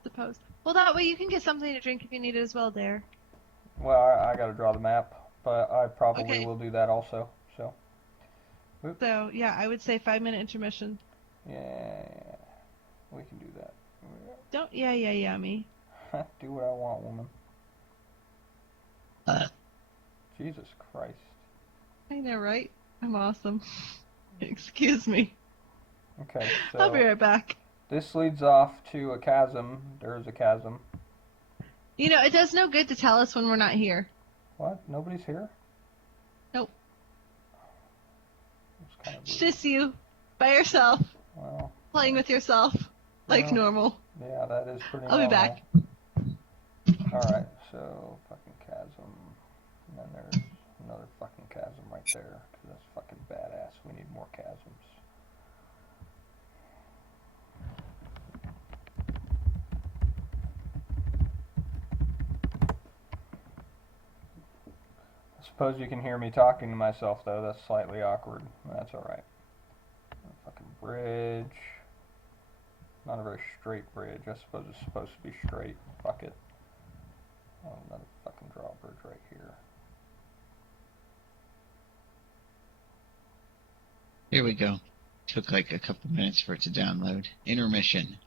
Suppose. Well, that way you can get something to drink if you need it as well, Dare. Well, I gotta draw the map, but I probably Okay. will do that also, so. So yeah, I would say 5-minute intermission. Yeah, we can do that. Don't yeah me. Do what I want, woman. Jesus Christ. I know, right? I'm awesome. Excuse me. Okay, I'll be so right back. this leads off to a chasm. There's a chasm. You know, it does no good to tell us when we're not here. What? Nobody's here? Nope. It's kind of It's weird. just you, by yourself, Well, playing with yourself, like Well. normal. yeah, that is pretty I'll be normal. back. Alright, so fucking chasm. And then there's another fucking chasm right there. 'Cause that's fucking badass. We need more chasms. I suppose you can hear me talking to myself, though. That's slightly awkward. That's alright. Fucking bridge. Not a very straight bridge. I suppose it's supposed to be straight. Fuck it. Oh, another fucking drawbridge right here. Here we go. Took like a couple minutes for it to download. Intermission.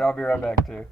Alright, I'll be right back too.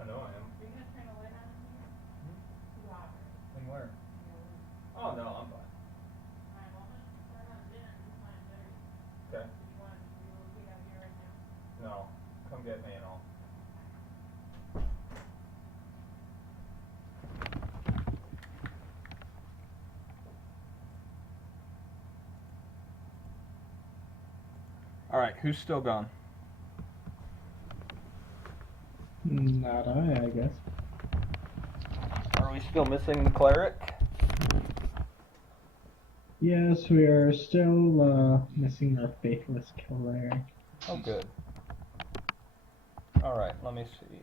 I know I am. Are you going to turn a light on in here? In where? Oh, no, I'm fine. Alright, well, I'm going to start on dinner and it's 9:30. Okay. Do you want to relocate out here right now? No. Come get me and all. Alright, who's still gone? Not I guess. Are we still missing the cleric? Yes, we are still missing our faithless killer. Oh, good. Alright, let me see.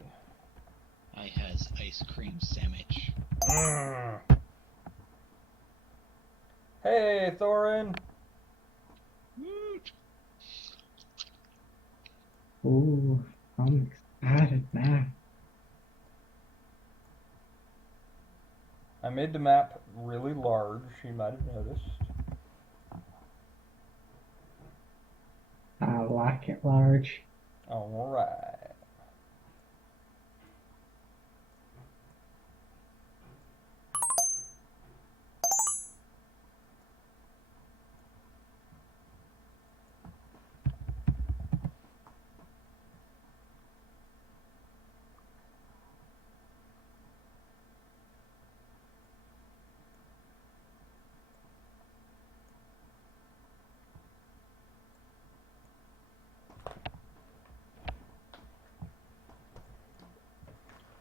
I has ice cream sandwich. Hey, Thorin! Ooh, I'm excited now. I made the map really large, you might have noticed. I like it large. Alright.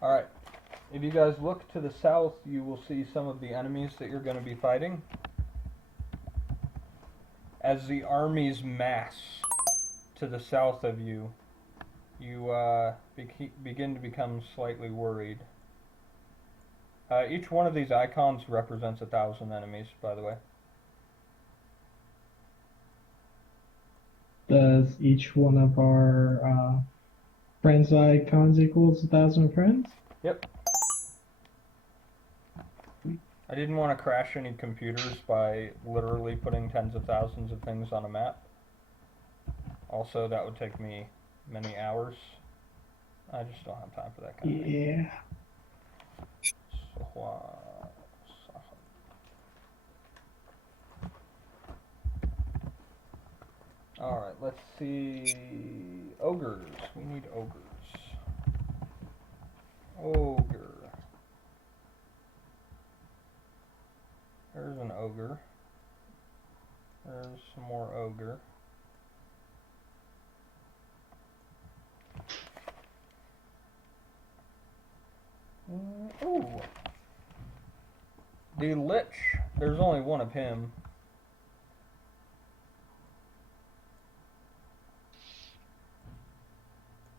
Alright. If you guys look to the south, you will see some of the enemies that you're going to be fighting. As the armies mass to the south of you, you begin to become slightly worried. Each one of these icons represents 1,000 enemies, by the way. Does each one of our friends icons equals 1,000 friends? Yep. I didn't want to crash any computers by literally putting tens of thousands of things on a map. Also, that would take me many hours. I just don't have time for that kind of thing. Yeah. Alright, let's see. Ogres. We need ogres. Ogre. There's an ogre. There's some more ogre. Ooh. The Lich. There's only one of him.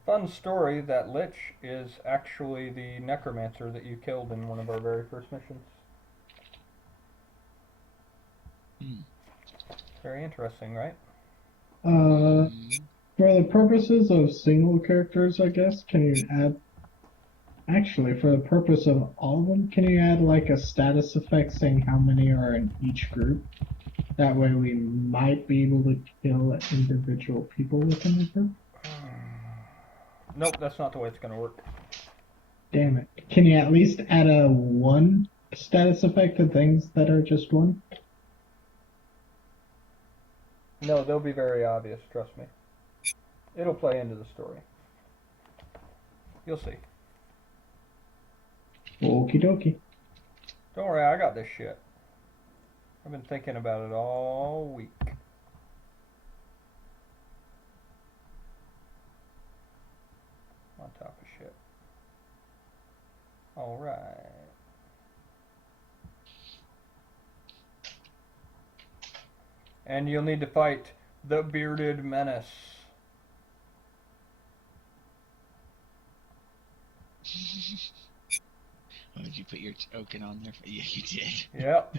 Fun story, that Lich is actually the necromancer that you killed in one of our very first missions. Very interesting, right? For the purposes of single characters, I guess, can you add... Actually, for the purpose of all of them, can you add like a status effect saying how many are in each group? That way we might be able to kill individual people within the group? Nope, that's not the way it's going to work. Damn it. Can you at least add a one status effect to things that are just one? No, they'll be very obvious, trust me. It'll play into the story. You'll see. Okie dokie. Don't worry, I got this shit. I've been thinking about it all week. On top of shit. Alright. And you'll need to fight the Bearded Menace. Oh, did you put your token on there? Yeah, you did. Yep.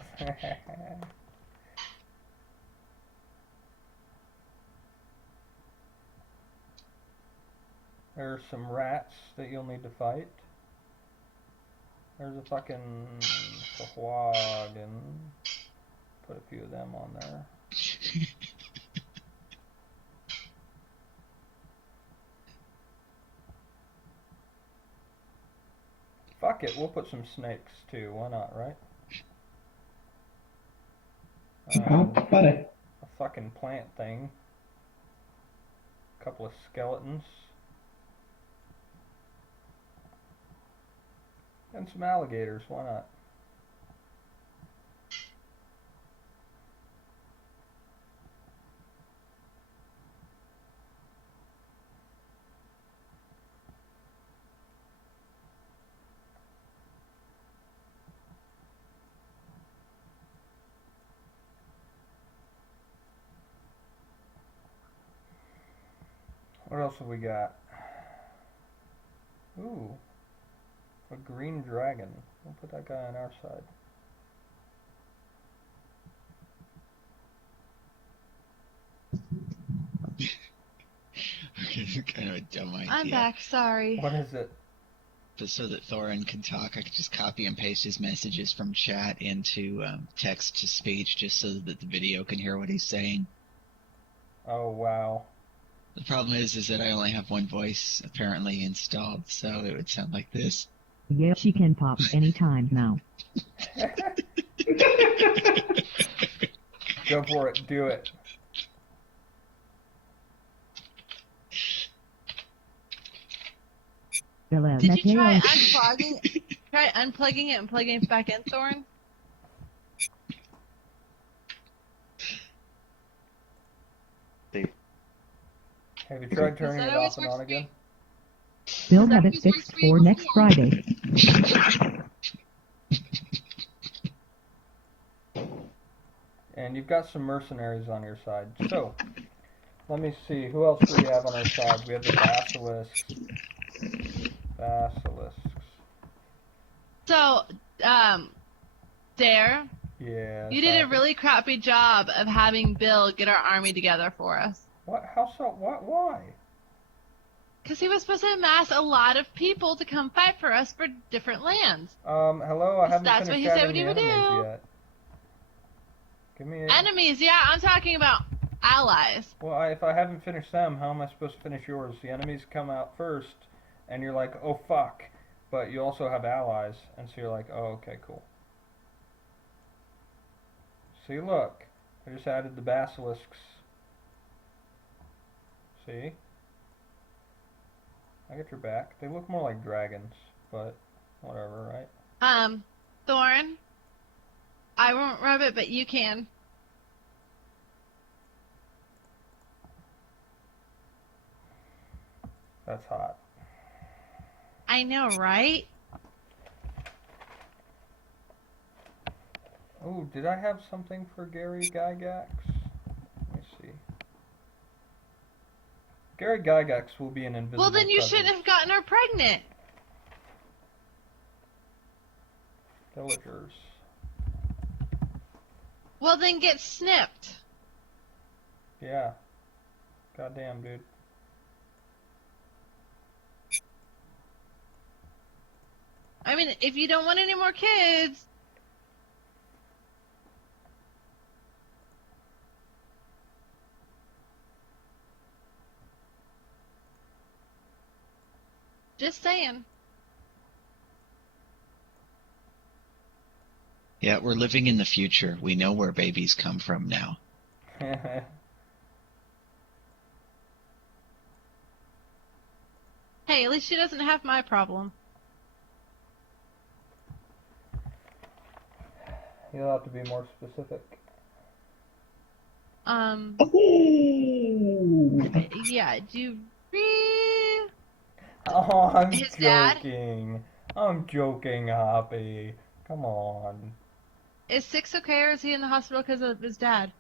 There's some rats that you'll need to fight. There's a fucking Sahwagan. Put a few of them on there. Fuck it, we'll put some snakes too. Why not, right? Buddy. A fucking plant thing. A couple of skeletons. And some alligators, why not? What else have we got? Ooh. A green dragon. We'll put that guy on our side. Okay, kind of a dumb idea. I'm back, sorry. What is it? But so that Thorin can talk, I could just copy and paste his messages from chat into text to speech just so that the video can hear what he's saying. Oh, wow. The problem is that I only have one voice apparently installed, so it would sound like this. Yeah, she can pop anytime now. Go for it. Do it. Did you try unplugging it and plugging it back in, Thorin? They Have you tried turning that it always off and works on for again? me? Bill Is that have it who's going fixed to be for next before? Friday. And you've got some mercenaries on your side. So, let me see. Who else do we have on our side? We have the basilisks. Basilisks. So, Dare, Yeah. you did a really crappy job of having Bill get our army together for us. What? How so? What? Why? Because he was supposed to amass a lot of people to come fight for us for different lands. Hello. I haven't That's what finished he said adding what he the would enemies do. yet. Give me a... Enemies, yeah, I'm talking about allies. Well, if I haven't finished them, how am I supposed to finish yours? The enemies come out first, and you're like, oh fuck. But you also have allies, and so you're like, oh, okay, cool. See, look. I just added the basilisks. See? I got your back. They look more like dragons, but whatever, right? Thorn, I won't rub it, but you can. That's hot. I know, right? Oh, did I have something for Gary Gygax? Let me see. Gary Gygax will be an invisible Well, then you presence. shouldn't have gotten her pregnant. Villagers. Well, then get snipped. Yeah. Goddamn, dude. I mean, if you don't want any more kids, just saying. Yeah, we're living in the future. We know where babies come from now. Hey, at least she doesn't have my problem. You'll have to be more specific. Yeah, do you read Oh, I'm his dad? joking. I'm joking, Hoppy. Come on. Is 6 okay, or is he in the hospital because of his dad?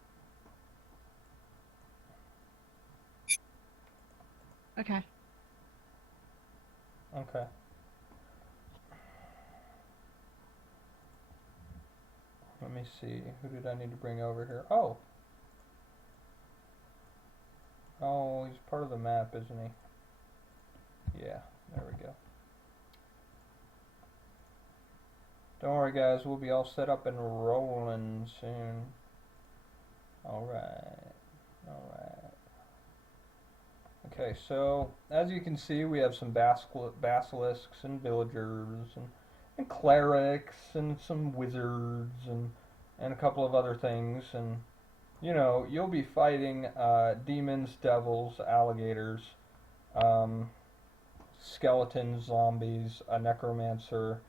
Okay. Okay. Let me see. Who did I need to bring over here? Oh. Oh, he's part of the map, isn't he? Yeah, there we go. Don't worry, guys. We'll be all set up and rolling soon. Alright. Alright. Okay, so as you can see, we have some basilisks and villagers and clerics and some wizards and a couple of other things. And, you know, you'll be fighting demons, devils, alligators, skeletons, zombies, a necromancer,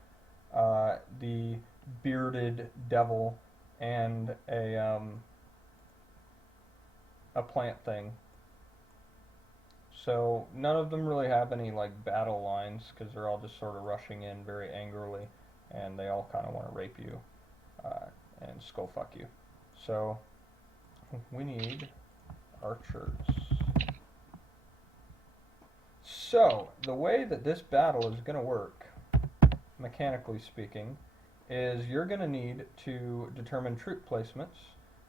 the bearded devil, and a plant thing. So none of them really have any like battle lines because they're all just sort of rushing in very angrily, and they all kind of want to rape you and skull fuck you. So we need archers. So the way that this battle is going to work, mechanically speaking, is you're going to need to determine troop placements.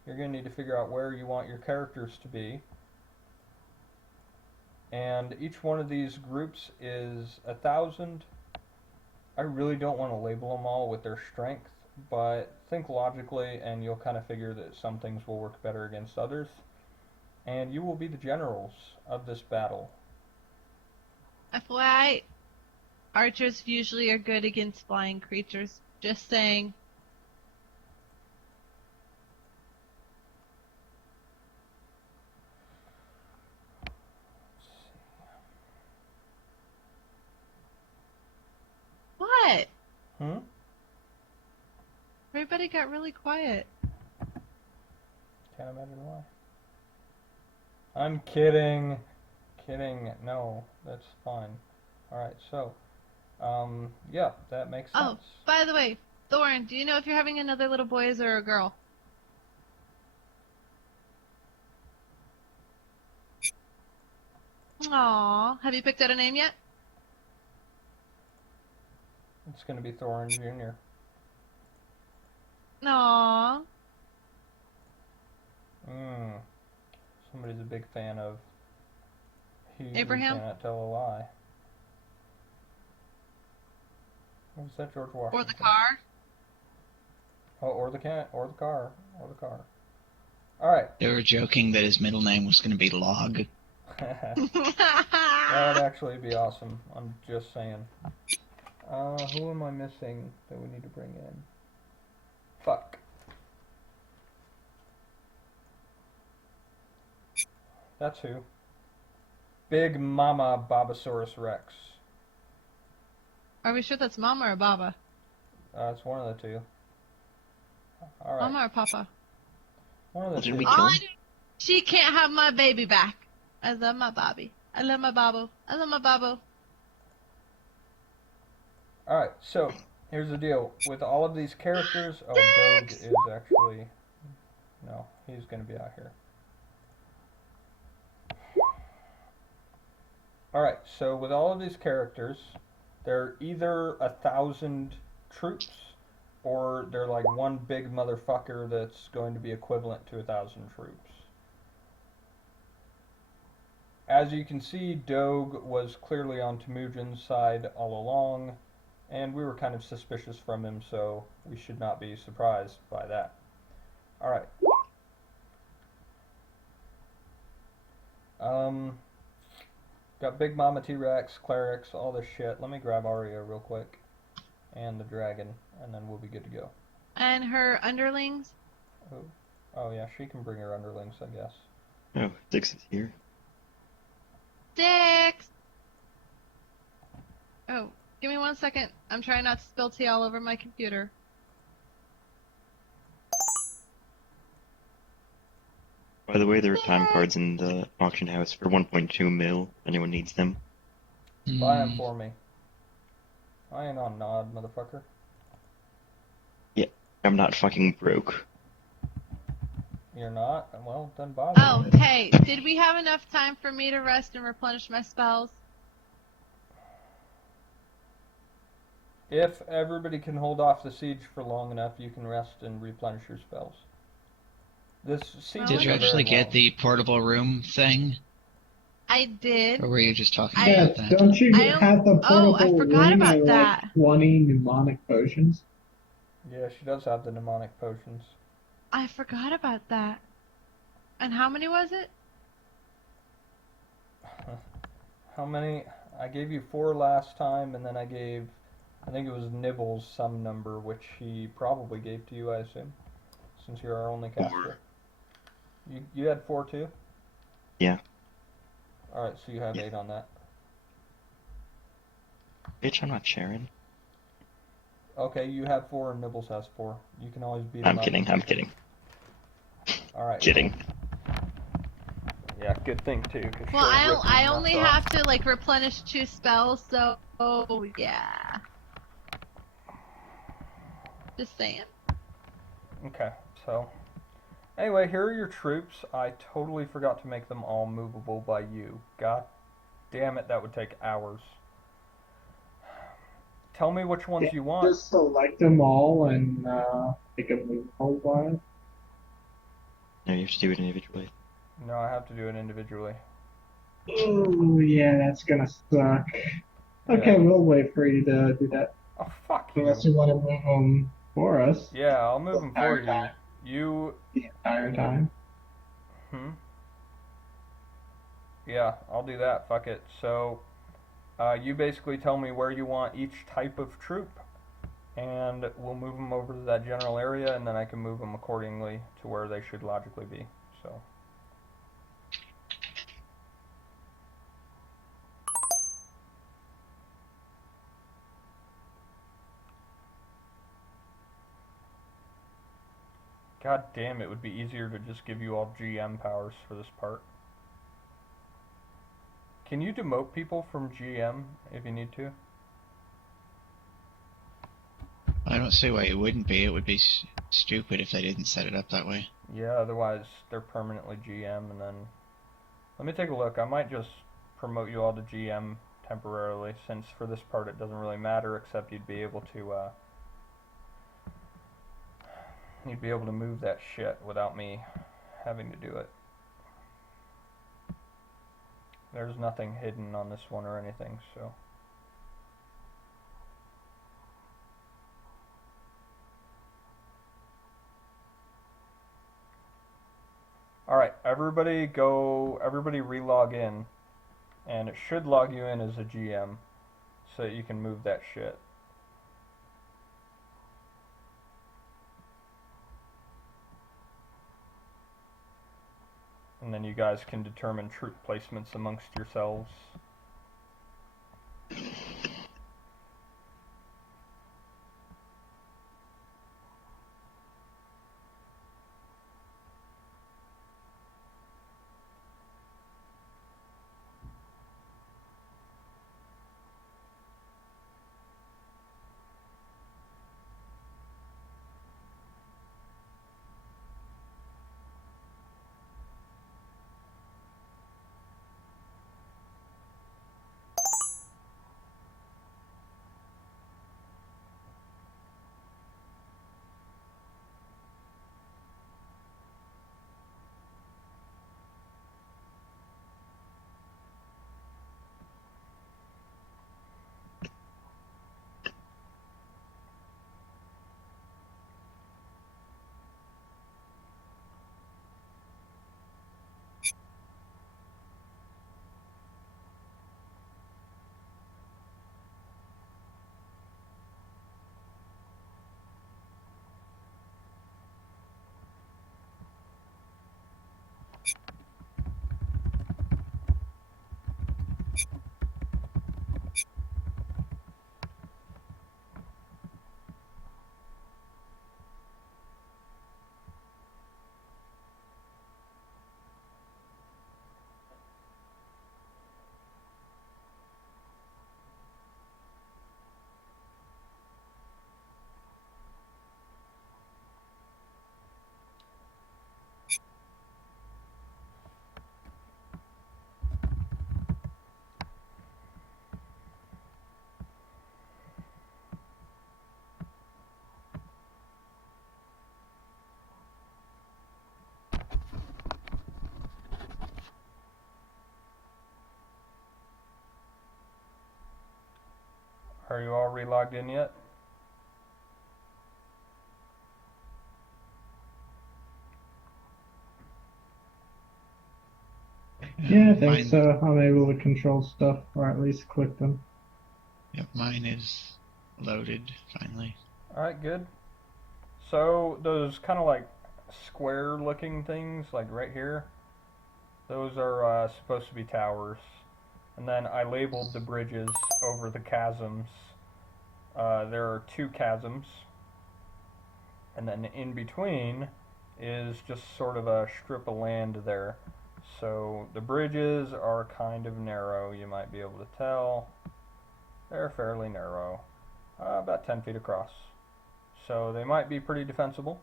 You're going to need to figure out where you want your characters to be. And each one of these groups is 1,000. I really don't want to label them all with their strength, but think logically and you'll kind of figure that some things will work better against others. And you will be the generals of this battle. FYI, archers usually are good against flying creatures. Just saying. What? Everybody got really quiet. Can't imagine why. I'm kidding. Kidding. No, that's fine. Alright, so, yeah, that makes Oh, sense. by the way, Thorn, do you know if you're having another little boy or a girl? Aww. Have you picked out a name yet? It's going to be Thorin Jr. Aww. Somebody's a big fan of He Who Abraham? Cannot Tell a Lie. What was that, George Washington? Or the car? Oh, or the car. Or the car. Alright. They were joking that his middle name was going to be Log. That would actually be awesome. I'm just saying. Who am I missing that we need to bring in? Fuck. That's who. Big Mama Bobosaurus Rex. Are we sure that's Mama or Baba? It's one of the two. Alright. Mama or Papa? One of the Well, did two. we All kill I him? know, she can't have my baby back. I love my Bobby. I love my Babo. I love my Babo. Alright, so here's the deal. With all of these characters, Doug is actually... No, he's going to be out here. Alright, so with all of these characters, they're either 1,000 troops, or they're like one big motherfucker that's going to be equivalent to 1,000 troops. As you can see, Doag was clearly on Temujin's side all along, and we were kind of suspicious from him, so we should not be surprised by that. Alright. Got Big Mama T-Rex, Clerics, all this shit. Let me grab Arya real quick. And the dragon, and then we'll be good to go. And her underlings? Oh yeah, she can bring her underlings, I guess. Oh, Dix is here. Dix! Oh, give me 1 second. I'm trying not to spill tea all over my computer. By the way, there are time cards in the auction house for 1.2 mil. Anyone needs them? Buy them for me. I ain't on Nod, motherfucker. Yeah, I'm not fucking broke. You're not? Well, then buy them. Oh, hey, did we have enough time for me to rest and replenish my spells? If everybody can hold off the siege for long enough, you can rest and replenish your spells. This siege Did is you very actually get long. the portable room thing? I did. Or were you just talking Yeah, about that? don't you I don't- have the oh, portable I forgot room about and that. like 20 mnemonic potions? Yeah, she does have the mnemonic potions. I forgot about that. And how many was it? How many? I gave you 4 last time, and then I think it was Nibbles some number, which he probably gave to you, I assume, since you're our only caster. You had 4 too? Yeah. Alright, so you have 8 on that. Bitch, I'm not sharing. Okay, you have 4 and Nibbles has 4. You can always beat him I'm up. kidding, I'm kidding. Alright. Kidding. Yeah, good thing too. 'Cause Well, she'll rip I your only nuts off. have to like replenish 2 spells, so yeah. Just saying. Okay, so anyway, here are your troops. I totally forgot to make them all movable by you. God damn it, that would take hours. Tell me which ones you want. Just select them all and make a move hold by it. No, you have to do it individually. No, I have to do it individually. Oh yeah, that's gonna suck. Okay, Yeah. we'll wait for you to do that. Oh, fuck you. Unless you want to move them for us Yeah, I'll move the them for entire you. time. You... The entire time. Yeah, I'll do that. Fuck it. So, you basically tell me where you want each type of troop, and we'll move them over to that general area, and then I can move them accordingly to where they should logically be. So. God damn, it would be easier to just give you all GM powers for this part. Can you demote people from GM if you need to? I don't see why it wouldn't be. It would be stupid if they didn't set it up that way. Yeah, otherwise they're permanently GM, and then... Let me take a look. I might just promote you all to GM temporarily, since for this part it doesn't really matter, except you'd be able to, move that shit without me having to do it. There's nothing hidden on this one or anything, so... Alright, everybody relog in, and it should log you in as a GM, so that you can move that shit. And then you guys can determine troop placements amongst yourselves. Are you all relogged in yet? Yeah, I think Mine, so. I'm able to control stuff, or at least click them. yep, mine is loaded, finally. Alright, good. So, those kind of like square looking things, like right here, those are supposed to be towers. And then I labeled the bridges over the chasms. There are 2 chasms. And then in between is just sort of a strip of land there. So the bridges are kind of narrow, you might be able to tell. They're fairly narrow, about 10 feet across. So they might be pretty defensible.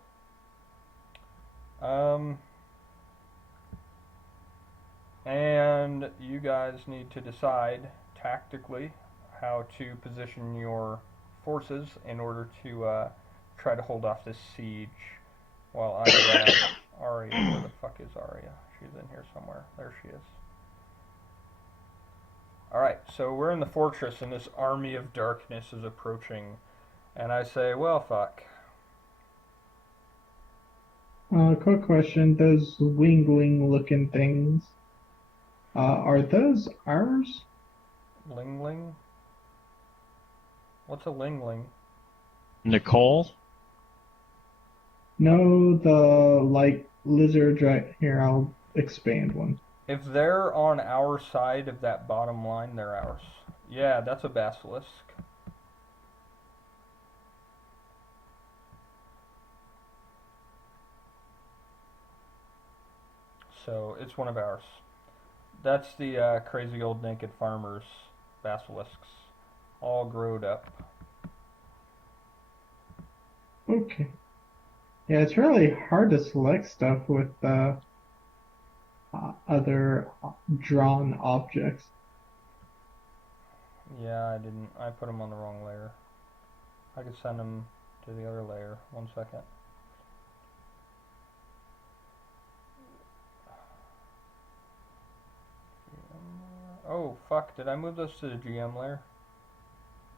And you guys need to decide tactically how to position your forces in order to try to hold off this siege while I grab Arya. Where the fuck is Arya? She's in here somewhere. There she is. Alright, so we're in the fortress and this army of darkness is approaching. And I say, well, fuck. Quick question. Those wingling looking things, are those ours? Ling Ling? What's a Ling Ling? Nicole? No, the like lizards right here. I'll expand one. If they're on our side of that bottom line, they're ours. Yeah, that's a basilisk. So it's one of ours. That's the crazy old naked farmers basilisks, all growed up. Okay. Yeah, it's really hard to select stuff with other drawn objects. Yeah, I put them on the wrong layer. I could send them to the other layer. 1 second. Oh, fuck, did I move those to the GM layer?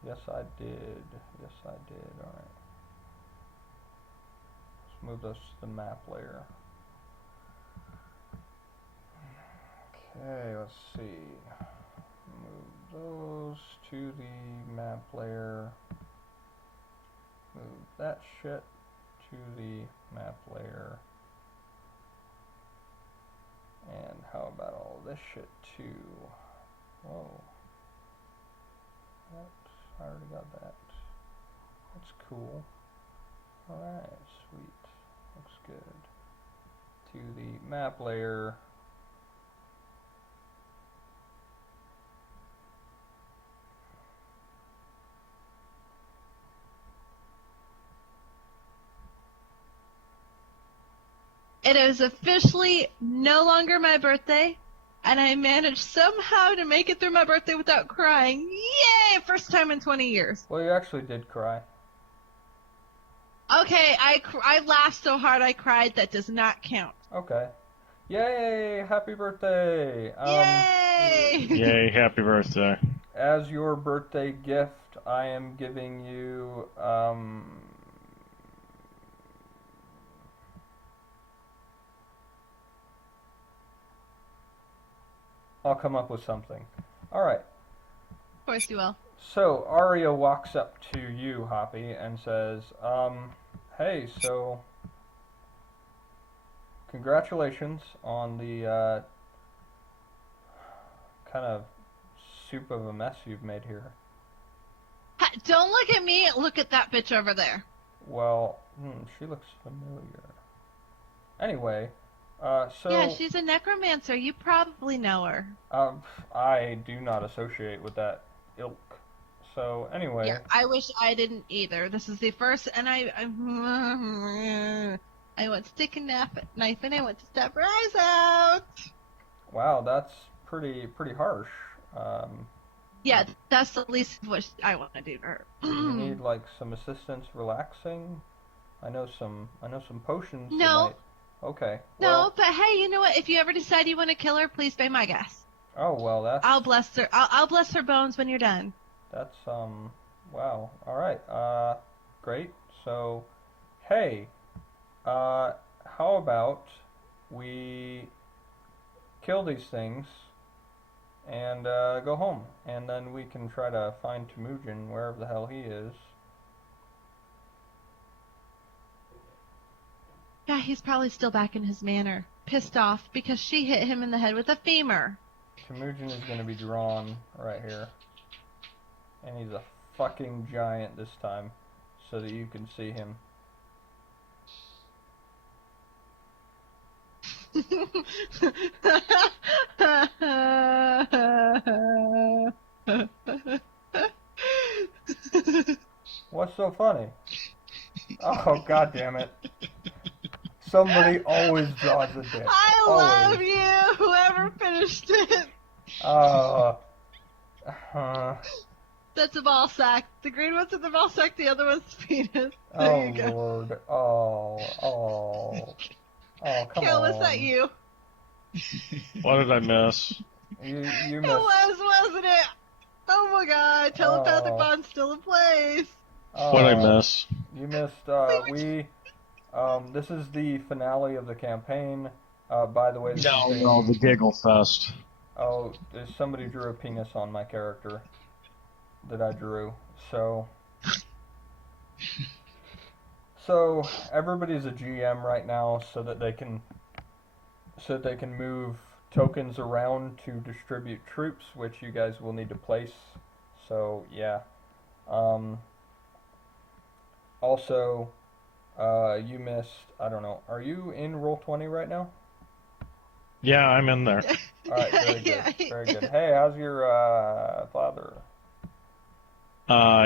Yes, I did. Yes, I did. Alright. Let's move those to the map layer. Okay, let's see. Move those to the map layer. Move that shit to the map layer. And how about all this shit too? Whoa. I already got that. That's cool. Alright, sweet. Looks good. To the map layer. It is officially no longer my birthday, and I managed somehow to make it through my birthday without crying. Yay! First time in 20 years. Well, you actually did cry. Okay, I laughed so hard I cried. That does not count. Okay. Yay! Happy birthday! Yay! Yay, happy birthday. As your birthday gift, I am giving you, I'll come up with something. Alright. Of course you will. So, Arya walks up to you, Hoppy, and says, hey, so, congratulations on the, kind of soup of a mess you've made here. Don't look at me. Look at that bitch over there. Well, she looks familiar. Anyway, so... Yeah, she's a necromancer. You probably know her. I do not associate with that ilk. So, anyway... Yeah, I wish I didn't either. This is the first, and I want to stick a knife and I want to stab her eyes out. Wow, that's pretty harsh. Yeah, that's the least of what I want to do to her. You need like some assistance relaxing. I know some potions. No. Okay. No, Well, but hey, you know what? If you ever decide you want to kill her, please pay my gas. oh well, that's. I'll bless her. I'll bless her bones when you're done. That's Wow. All right. Great. So, hey, how about we kill these things and go home, and then we can try to find Temujin wherever the hell he is. Yeah, he's probably still back in his manor, pissed off because she hit him in the head with a femur. Temujin is going to be drawn right here, and he's a fucking giant this time, so that you can see him. What's so funny? Oh, god damn it. Somebody always draws a dick. I Always. love you, whoever finished it. That's a ball sack. The green one's in the ball sack, the other one's penis. There Oh, you go. Lord. Oh, come Kill, on. was that you? What did I miss? You It missed. was, wasn't it? Oh my god, telepathic Oh. bond's still in place. What I miss? You missed, this is the finale of the campaign. By the way, this is The giggle fest. Oh, somebody drew a penis on my character that I drew. So everybody's a GM right now, so that they can move tokens around to distribute troops, which you guys will need to place. So yeah. Also, you missed. I don't know. Are you in Roll20 right now? Yeah, I'm in there. All right, very good, Yeah. very good. Hey, how's your father?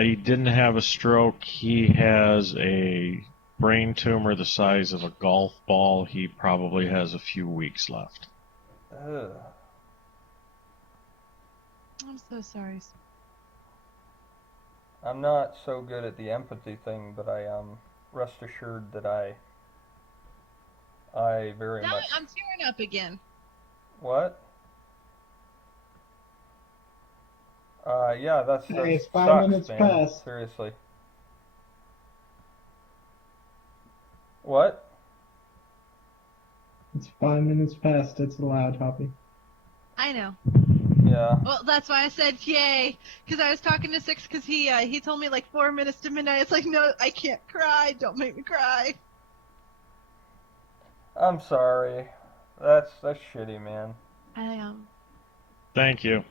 He didn't have a stroke. He has a brain tumor the size of a golf ball. He probably has a few weeks left. Ugh. I'm so sorry. I'm not so good at the empathy thing, but I rest assured that I very Now much. I'm tearing up again. What? Yeah, that's Hey, it's 5 sucks, minutes man. past. Seriously. What? It's 5 minutes past. It's allowed, Hoppy. I know. Yeah. Well, that's why I said yay, because I was talking to Six, because he told me like 4 minutes to midnight. It's like, no, I can't cry. Don't make me cry. I'm sorry. That's shitty, man. I Thank you.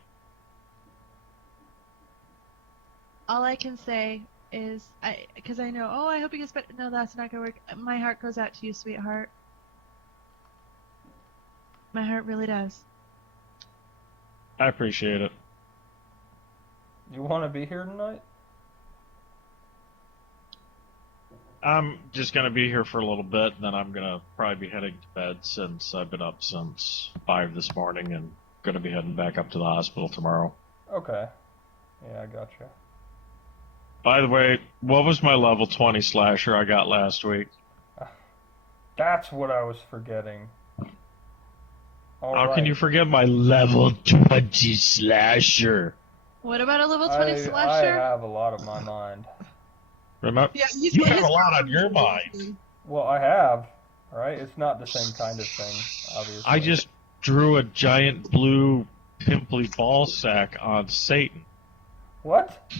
all I can say is because I know. Oh, I hope he gets better. No, that's not gonna work. My heart goes out to you, sweetheart. My heart really does. I appreciate it. You want to be here tonight? I'm just going to be here for a little bit, and then I'm going to probably be heading to bed since I've been up since 5 this morning and going to be heading back up to the hospital tomorrow. Okay. Yeah, I gotcha. By the way, what was my level 20 slasher I got last week? That's what I was forgetting. How can you forget my level 20 slasher? What about a level 20 I slasher? have a lot on my mind. Remember? Yeah, You have a lot on your mind. Well, I have, right? It's not the same kind of thing, obviously. I just drew a giant blue pimply ball sack on Satan. What?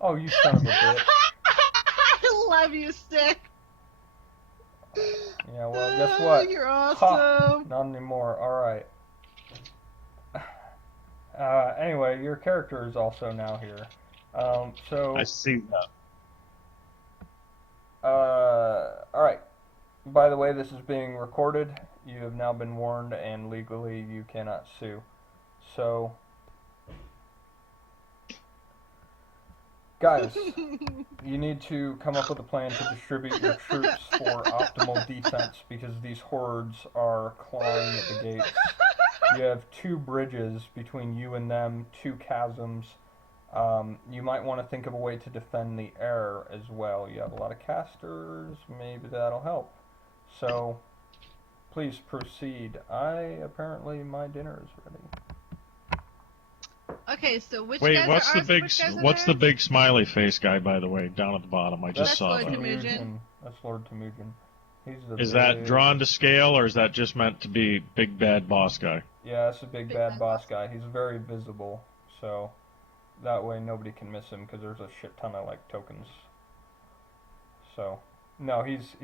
Oh, you son of a bitch. I love you, Stick. Yeah, well, guess what? You're Ha! awesome. Not anymore. Alright. Anyway, your character is also now here. So... I see that. Alright. By the way, this is being recorded. You have now been warned, and legally you cannot sue. So... Guys, you need to come up with a plan to distribute your troops for optimal defense because these hordes are clawing at the gates. You have 2 bridges between you and them, 2 chasms. You might want to think of a way to defend the air as well. You have a lot of casters, maybe that'll help. So, please proceed. Apparently my dinner is ready. Okay, so which Wait, guys what's are the ours and big which guys are what's the theirs? big smiley face guy, by the way, down at the bottom? I just That's saw Lord that. Temujin. That's Lord Temujin. He's the Is that drawn to scale, or is that just meant to be big bad boss guy? Yeah, that's a big bad boss guy. He's very visible, so that way nobody can miss him because there's a shit ton of like tokens. So, no, he's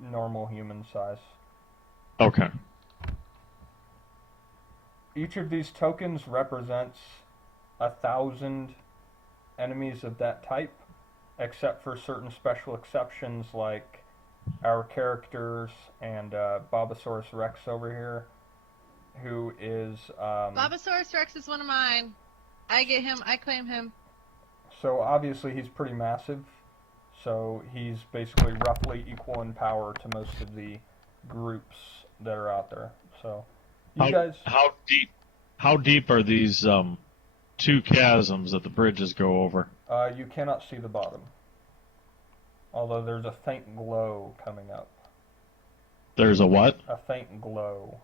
normal human size. Okay. Each of these tokens represents 1,000 enemies of that type, except for certain special exceptions like our characters and Bobosaurus Rex over here, who is... Bobosaurus Rex is one of mine. I get him. I claim him. So obviously he's pretty massive, so he's basically roughly equal in power to most of the groups that are out there. So you guys... How deep are these 2 chasms that the bridges go over? You cannot see the bottom. Although there's a faint glow coming up. There's a what? A faint glow.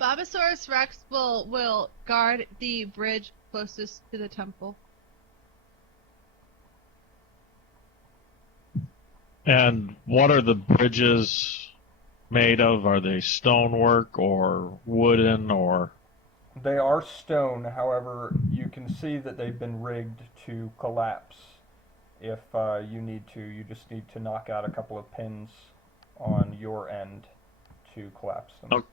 Bobosaurus Rex will guard the bridge closest to the temple. And what are the bridges made of? Are they stonework or wooden or... They are stone, however, you can see that they've been rigged to collapse if you need to. You just need to knock out a couple of pins on your end to collapse them.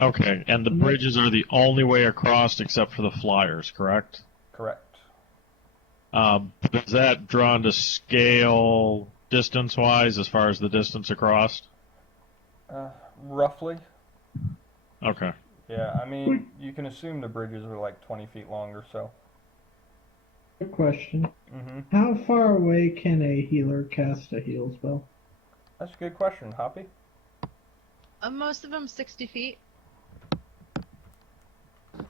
Okay, and the bridges are the only way across except for the flyers, correct? Correct. Is that drawn to scale distance-wise as far as the distance across? roughly. Okay. Yeah, I mean, you can assume the bridges are like 20 feet long or so. Good question. Mm-hmm. How far away can a healer cast a heal spell? That's a good question, Hoppy. Most of them 60 feet.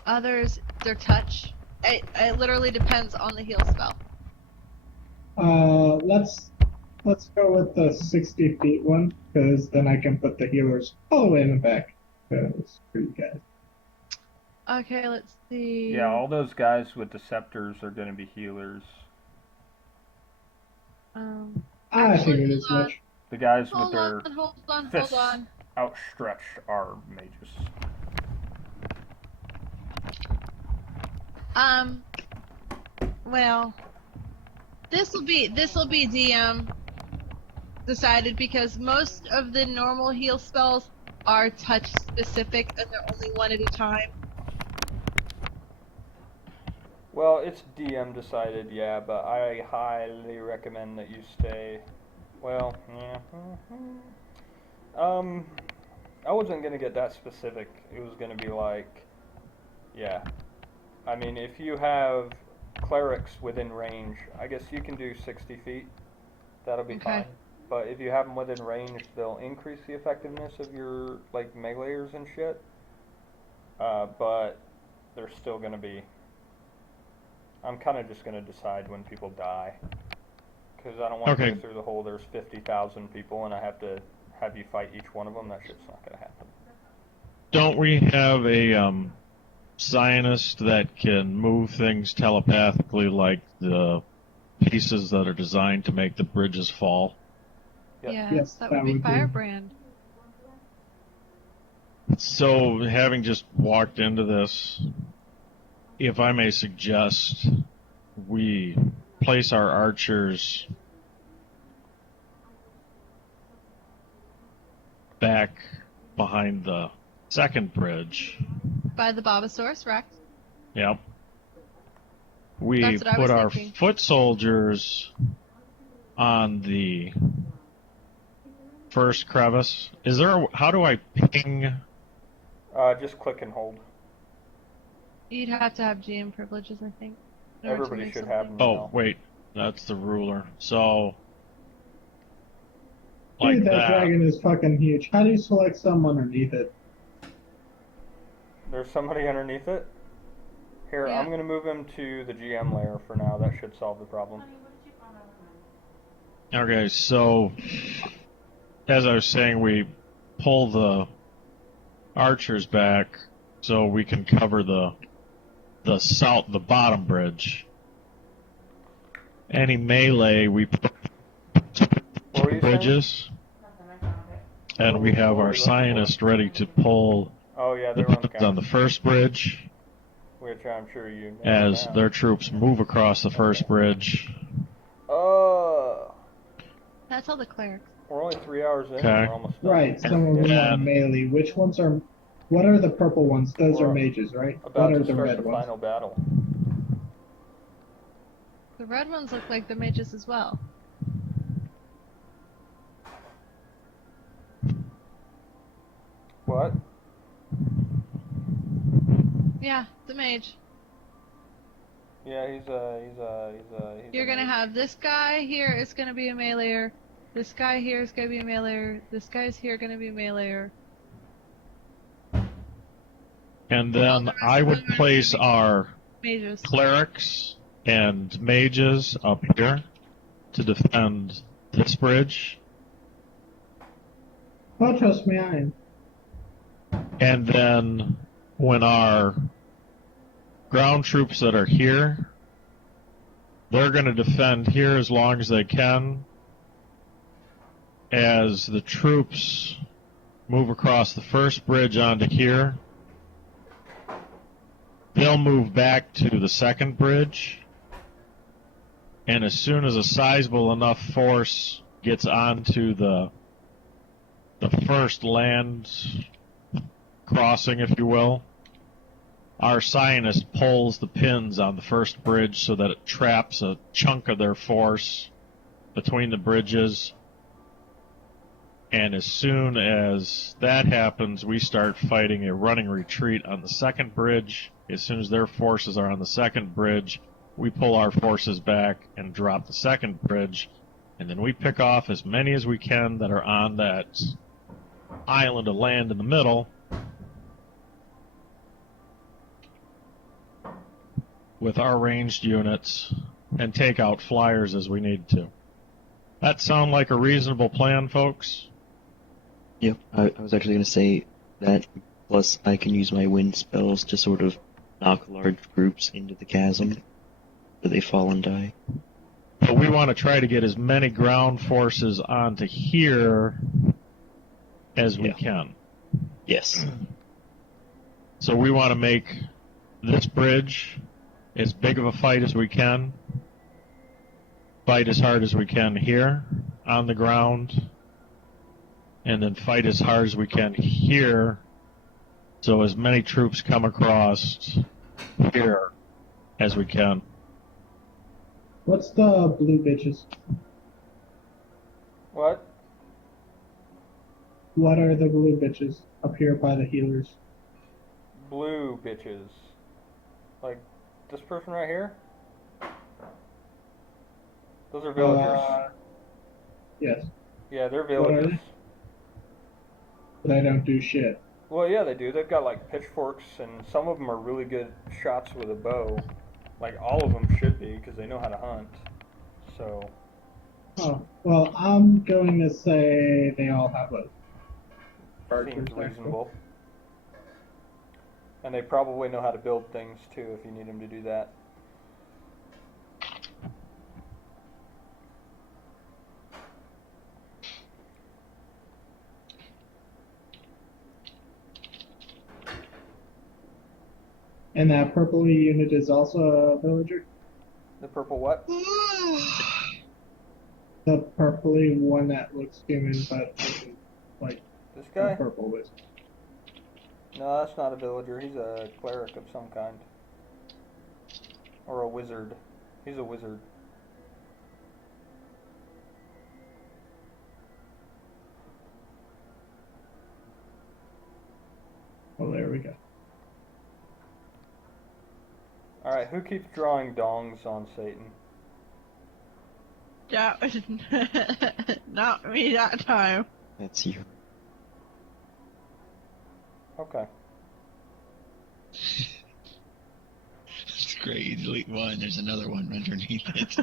Others, their touch. It literally depends on the heal spell. Let's go with the 60 feet one, because then I can put the healers all the way in the back. Because for you guys. Okay, let's see. Yeah, all those guys with the scepters are going to be healers. I Actually, figured hold as on. much. The guys with Hold their on, hold on, fists hold on. outstretched are mages. Well, this will be DM decided because most of the normal heal spells are touch specific and they're only one at a time. Well, it's DM decided, yeah, but I highly recommend that you stay. Well, yeah. I wasn't gonna get that specific. It was gonna be like, yeah. I mean, if you have clerics within range, I guess you can do 60 feet. That'll be Okay. fine. But if you have them within range, they'll increase the effectiveness of your like meleeers and shit. But they're still gonna be. I'm kind of just gonna decide when people die, because I don't want to Okay. go through the whole. There's 50,000 people, and I have to have you fight each one of them. That shit's not gonna happen. Don't we have a scientist that can move things telepathically, like the pieces that are designed to make the bridges fall? Yep. Yes, Yes, that that would be would be- Firebrand. So, having just walked into this, if I may suggest, we place our archers back behind the second bridge. By the Bobosaurus Rex. Yep. We That's what I put was our thinking. foot soldiers on the first crevice. How do I ping? Just click and hold. You'd have to have GM privileges, I think. in order to Everybody move should something. have them. Oh, wait. That's the ruler. So, Dude, like that that. dragon is fucking huge. How do you select some underneath it? There's somebody underneath it. Here, Yeah. I'm gonna move him to the GM layer for now. That should solve the problem. Okay, so as I was saying, we pull the archers back so we can cover the bottom bridge. Any melee we put What were you saying? bridges, and we have What were our you looking for? scientist ready to pull Oh yeah, the they were on the pins on the couch. first bridge Which I'm sure you know as now. their troops move across the first bridge. That's all the clerics. We're only 3 hours in. Okay. And we're almost done. Right, some of them Yeah. are melee. Which ones are... What are the purple ones? Those We're are mages, right? About What to are the start red the ones? final battle. The red ones look like the mages as well. What? Yeah, the mage. Yeah, he's You're gonna have this guy here is gonna be a meleeer. This guy here is gonna be a meleeer. This guy's here gonna be a meleeer. And then I would place our Mages. clerics and mages up here to defend this bridge. Oh, trust me, I am. And then when our ground troops that are here, they're going to defend here as long as they can. As the troops move across the first bridge onto here, they'll move back to the second bridge. And as soon as a sizable enough force gets onto the first land crossing, if you will, our scientist pulls the pins on the first bridge so that it traps a chunk of their force between the bridges. And as soon as that happens, we start fighting a running retreat on the second bridge. As soon as their forces are on the second bridge, we pull our forces back and drop the second bridge. And then we pick off as many as we can that are on that island of land in the middle with our ranged units and take out flyers as we need to. That sound like a reasonable plan, folks? Yep, I was actually going to say that, plus I can use my wind spells to sort of knock large groups into the chasm so they fall and die. But we want to try to get as many ground forces onto here as we can. Yes. So we want to make this bridge as big of a fight as we can, fight as hard as we can here on the ground, and then fight as hard as we can here, so as many troops come across here as we can. What's the blue bitches? What? What are the blue bitches up here by the healers? Blue bitches. Like this person right here? Those are villagers. Yes, Yeah, they're What are villagers. they? but I don't do shit. Well, yeah, they do. They've got like pitchforks, and some of them are really good shots with a bow. Like all of them should be, because they know how to hunt. So, Oh, well, I'm going to say they all have a seems reasonable. And they probably know how to build things too, if you need them to do that. And that purple unit is also a villager? The purple what? The purpley one that looks human, but isn't like This the guy? purple is. No, that's not a villager. He's a cleric of some kind. Or a wizard. He's a wizard. Oh, there we go. Alright, who keeps drawing dongs on Satan? That was not me that time. That's you. Okay. It's great. You delete one, there's another one underneath it.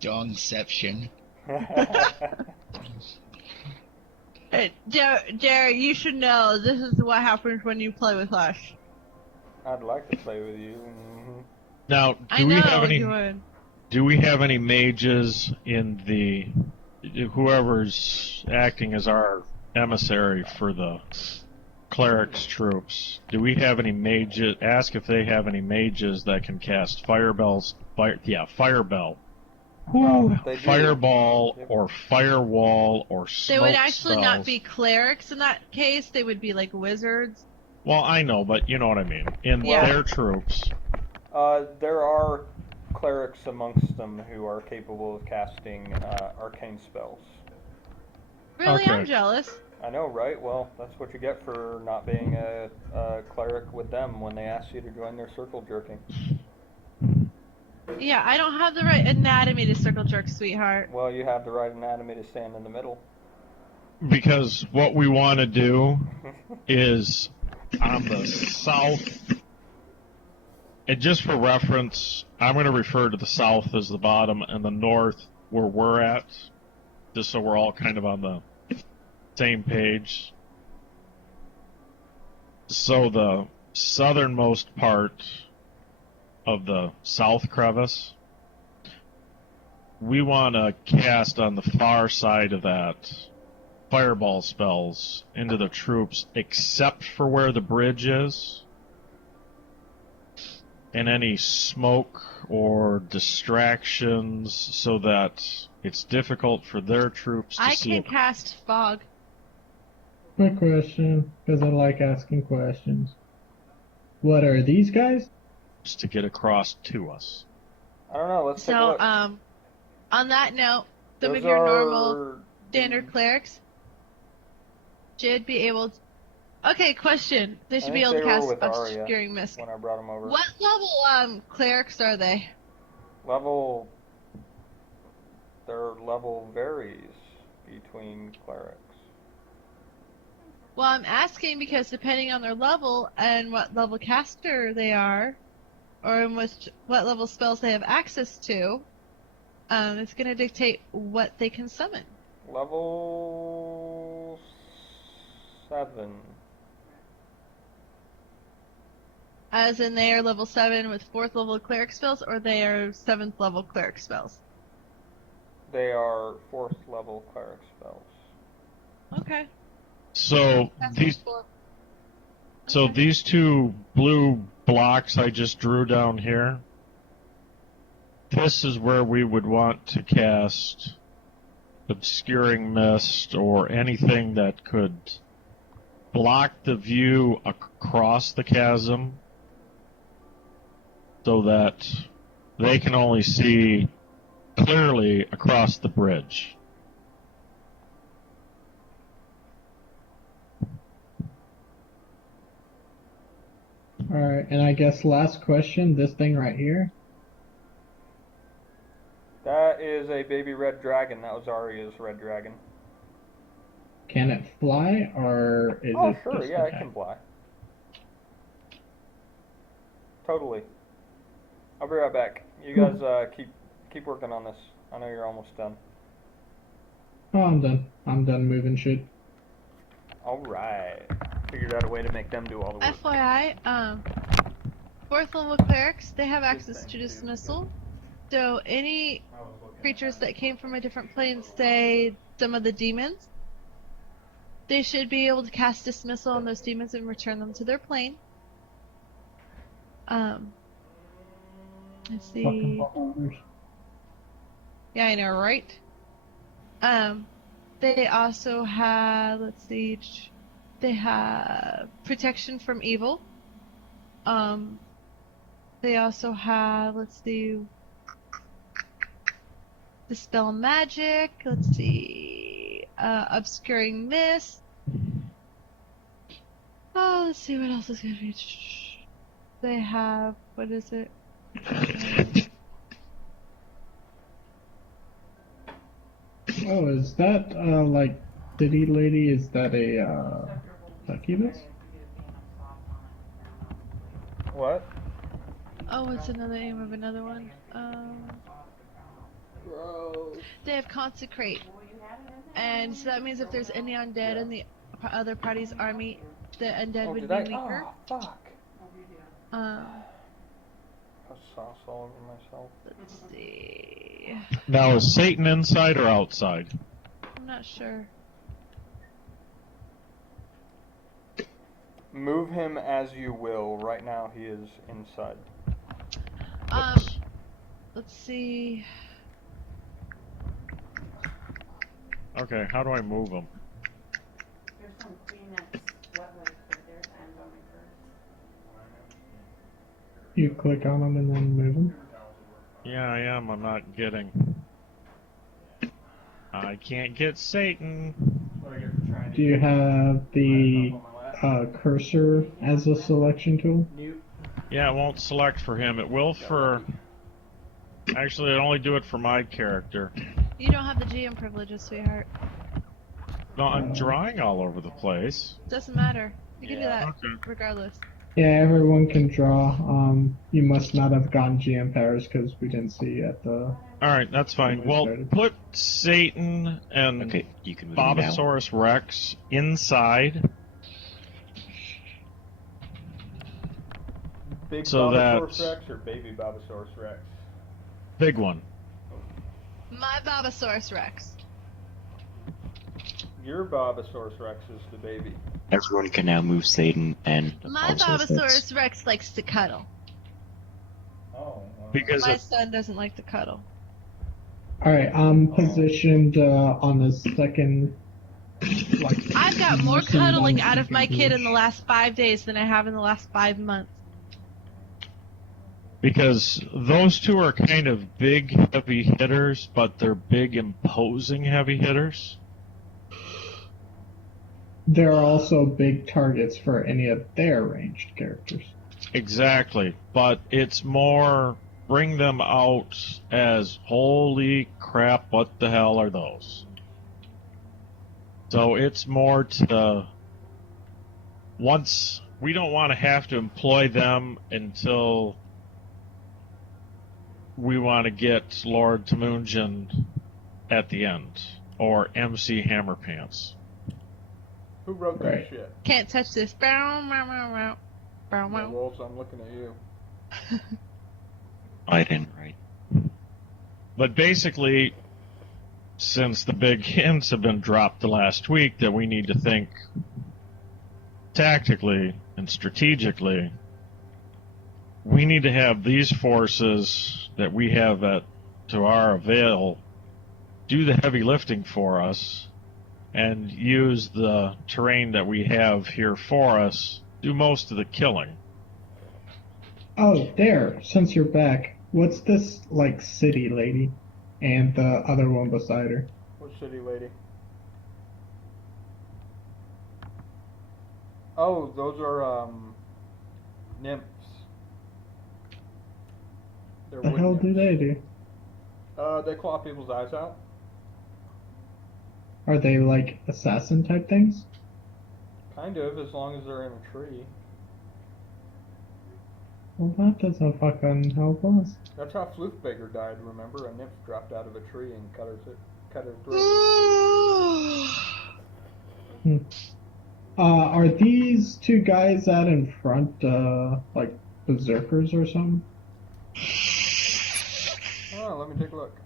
Dongception. Hey, Derek, you should know this is what happens when you play with us. I'd like to play with you. Mhm. Now, I know you would. do we have any mages in the whoever's acting as our emissary for the cleric's troops? Do we have any mages? Ask if they have any mages that can cast firebells. Firebell. They do. Fireball Yep. or firewall or smoke They would actually spells. not be clerics in that case. They would be like wizards. Well, I know, but you know what I mean. In Yeah. their troops. There are clerics amongst them who are capable of casting arcane spells. Really, Okay. I'm jealous. I know, right? Well, that's what you get for not being a cleric with them when they ask you to join their circle jerking. Yeah, I don't have the right anatomy to circle jerk, sweetheart. Well, you have the right anatomy to stand in the middle. Because what we want to do is on the south, and just for reference, I'm going to refer to the south as the bottom and the north where we're at, just so we're all kind of on the same page. So the southernmost part of the south crevice, we want to cast on the far side of that fireball spells into the troops, except for where the bridge is, and any smoke or distractions, so that it's difficult for their troops to I see can it. cast fog. Quick question, because I like asking questions. What are these guys? To get across to us. I don't know. Let's take a So, look. on that note, some of your normal standard clerics should be able to... Okay, question. They should be able to cast Obscuring Mist. When I brought them over. What level clerics are they? Their level varies between clerics. Well, I'm asking because depending on their level and what level caster they are, or in what level spells they have access to, it's going to dictate what they can summon. Level 7. As in they are level 7 with 4th level cleric spells, or they are 7th level cleric spells? They are 4th level cleric spells. Okay. So Okay. these two blue blocks I just drew down here, this is where we would want to cast Obscuring Mist or anything that could block the view across the chasm so that they can only see clearly across the bridge. Alright, and I guess last question, this thing right here. That is a baby red dragon. That was Arya's red dragon. Can it fly, or is it sure, just yeah, it attack? can fly. Totally. I'll be right back. You guys keep working on this. I know you're almost done. Oh, I'm done. I'm done moving shit. Alright. Figured out a way to make them do all the work. FYI, 4th level clerics, they have access to dismissal. So any creatures that came from a different plane, say some of the demons, they should be able to cast dismissal on those demons and return them to their plane. Let's see. Fucking ballers. Yeah, I know, right? They also have, let's see, they have protection from evil. They also have, let's see, dispel magic. Let's see, obscuring mist. Oh, let's see what else is gonna be. They have, what is it? Oh, is that, like, city lady, is that a, succubus? What? Oh, what's another name of another one? They have consecrate. And so that means if there's any undead in the other party's army, the undead would be weaker. Oh, fuck. Um, Sauce all over myself. let's see. Now, is Satan inside or outside? I'm not sure. Move him as you will. Right now he is inside. Let's see. Okay, how do I move him? There's some Kleenex wet wipes right there and on my purse. You click on them and then move them? Yeah, I am. I'm not getting. I can't get Satan. Do you have the cursor as a selection tool? Yeah, it won't select for him. It will for. Actually, it only do it for my character. You don't have the GM privileges, sweetheart. No, I'm drawing all over the place. Doesn't matter. You can do that Okay. regardless. Yeah, everyone can draw. You must not have gotten GM powers because we didn't see at the... Alright, that's fine. Well, put Satan and Okay, you can move him now. Bobosaurus Rex inside. Big So Bobosaurus that's- Rex or baby Bobosaurus Rex? Big one. My Bobosaurus Rex. Your Bobosaurus Rex is the baby. Everyone can now move Satan and My Bobosaurus Rex likes to cuddle. Oh. Because My of, son doesn't like to cuddle. Alright, I'm positioned on the second... Like, I've got more less than cuddling one out of my second kid in each. the last 5 days than I have in the last 5 months. Because those two are kind of big, heavy hitters, but they're big, imposing heavy hitters. There are also big targets for any of their ranged characters. Exactly, but it's more bring them out as holy crap, what the hell are those? So it's more to once we don't want to have to employ them until we want to get Lord Temujin at the end or MC Hammerpants. Who wrote that Right. shit? Can't touch this. Bow, bow, bow, bow. Bow, No, bow. Wolves, I'm looking at you. I didn't write. But basically, since the big hints have been dropped the last week that we need to think tactically and strategically, we need to have these forces that we have to our avail do the heavy lifting for us and use the terrain that we have here for us, do most of the killing. Oh, there, since you're back, what's this, like, city lady? And the other one beside her? What city lady? Oh, those are, nymphs. They're What the wood hell do nymphs. they do? They claw people's eyes out. Are they, like, assassin type things? Kind of, as long as they're in a tree. Well, that doesn't fucking help us. That's how Floofbeggar died, remember? A nymph dropped out of a tree and cut her throat. Are these two guys out in front, like, berserkers or something? Oh, let me take a look.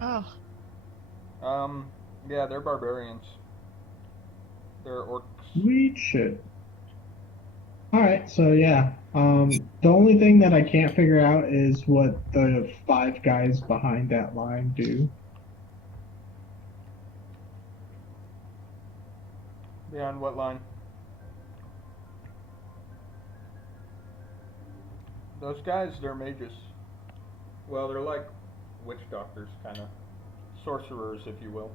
Oh. Yeah, they're barbarians. They're orcs. Sweet shit. Alright, so yeah. The only thing that I can't figure out is what the 5 guys behind that line do. Beyond what line? Those guys, they're mages. Well, they're like witch doctors, kind of. Sorcerers, if you will.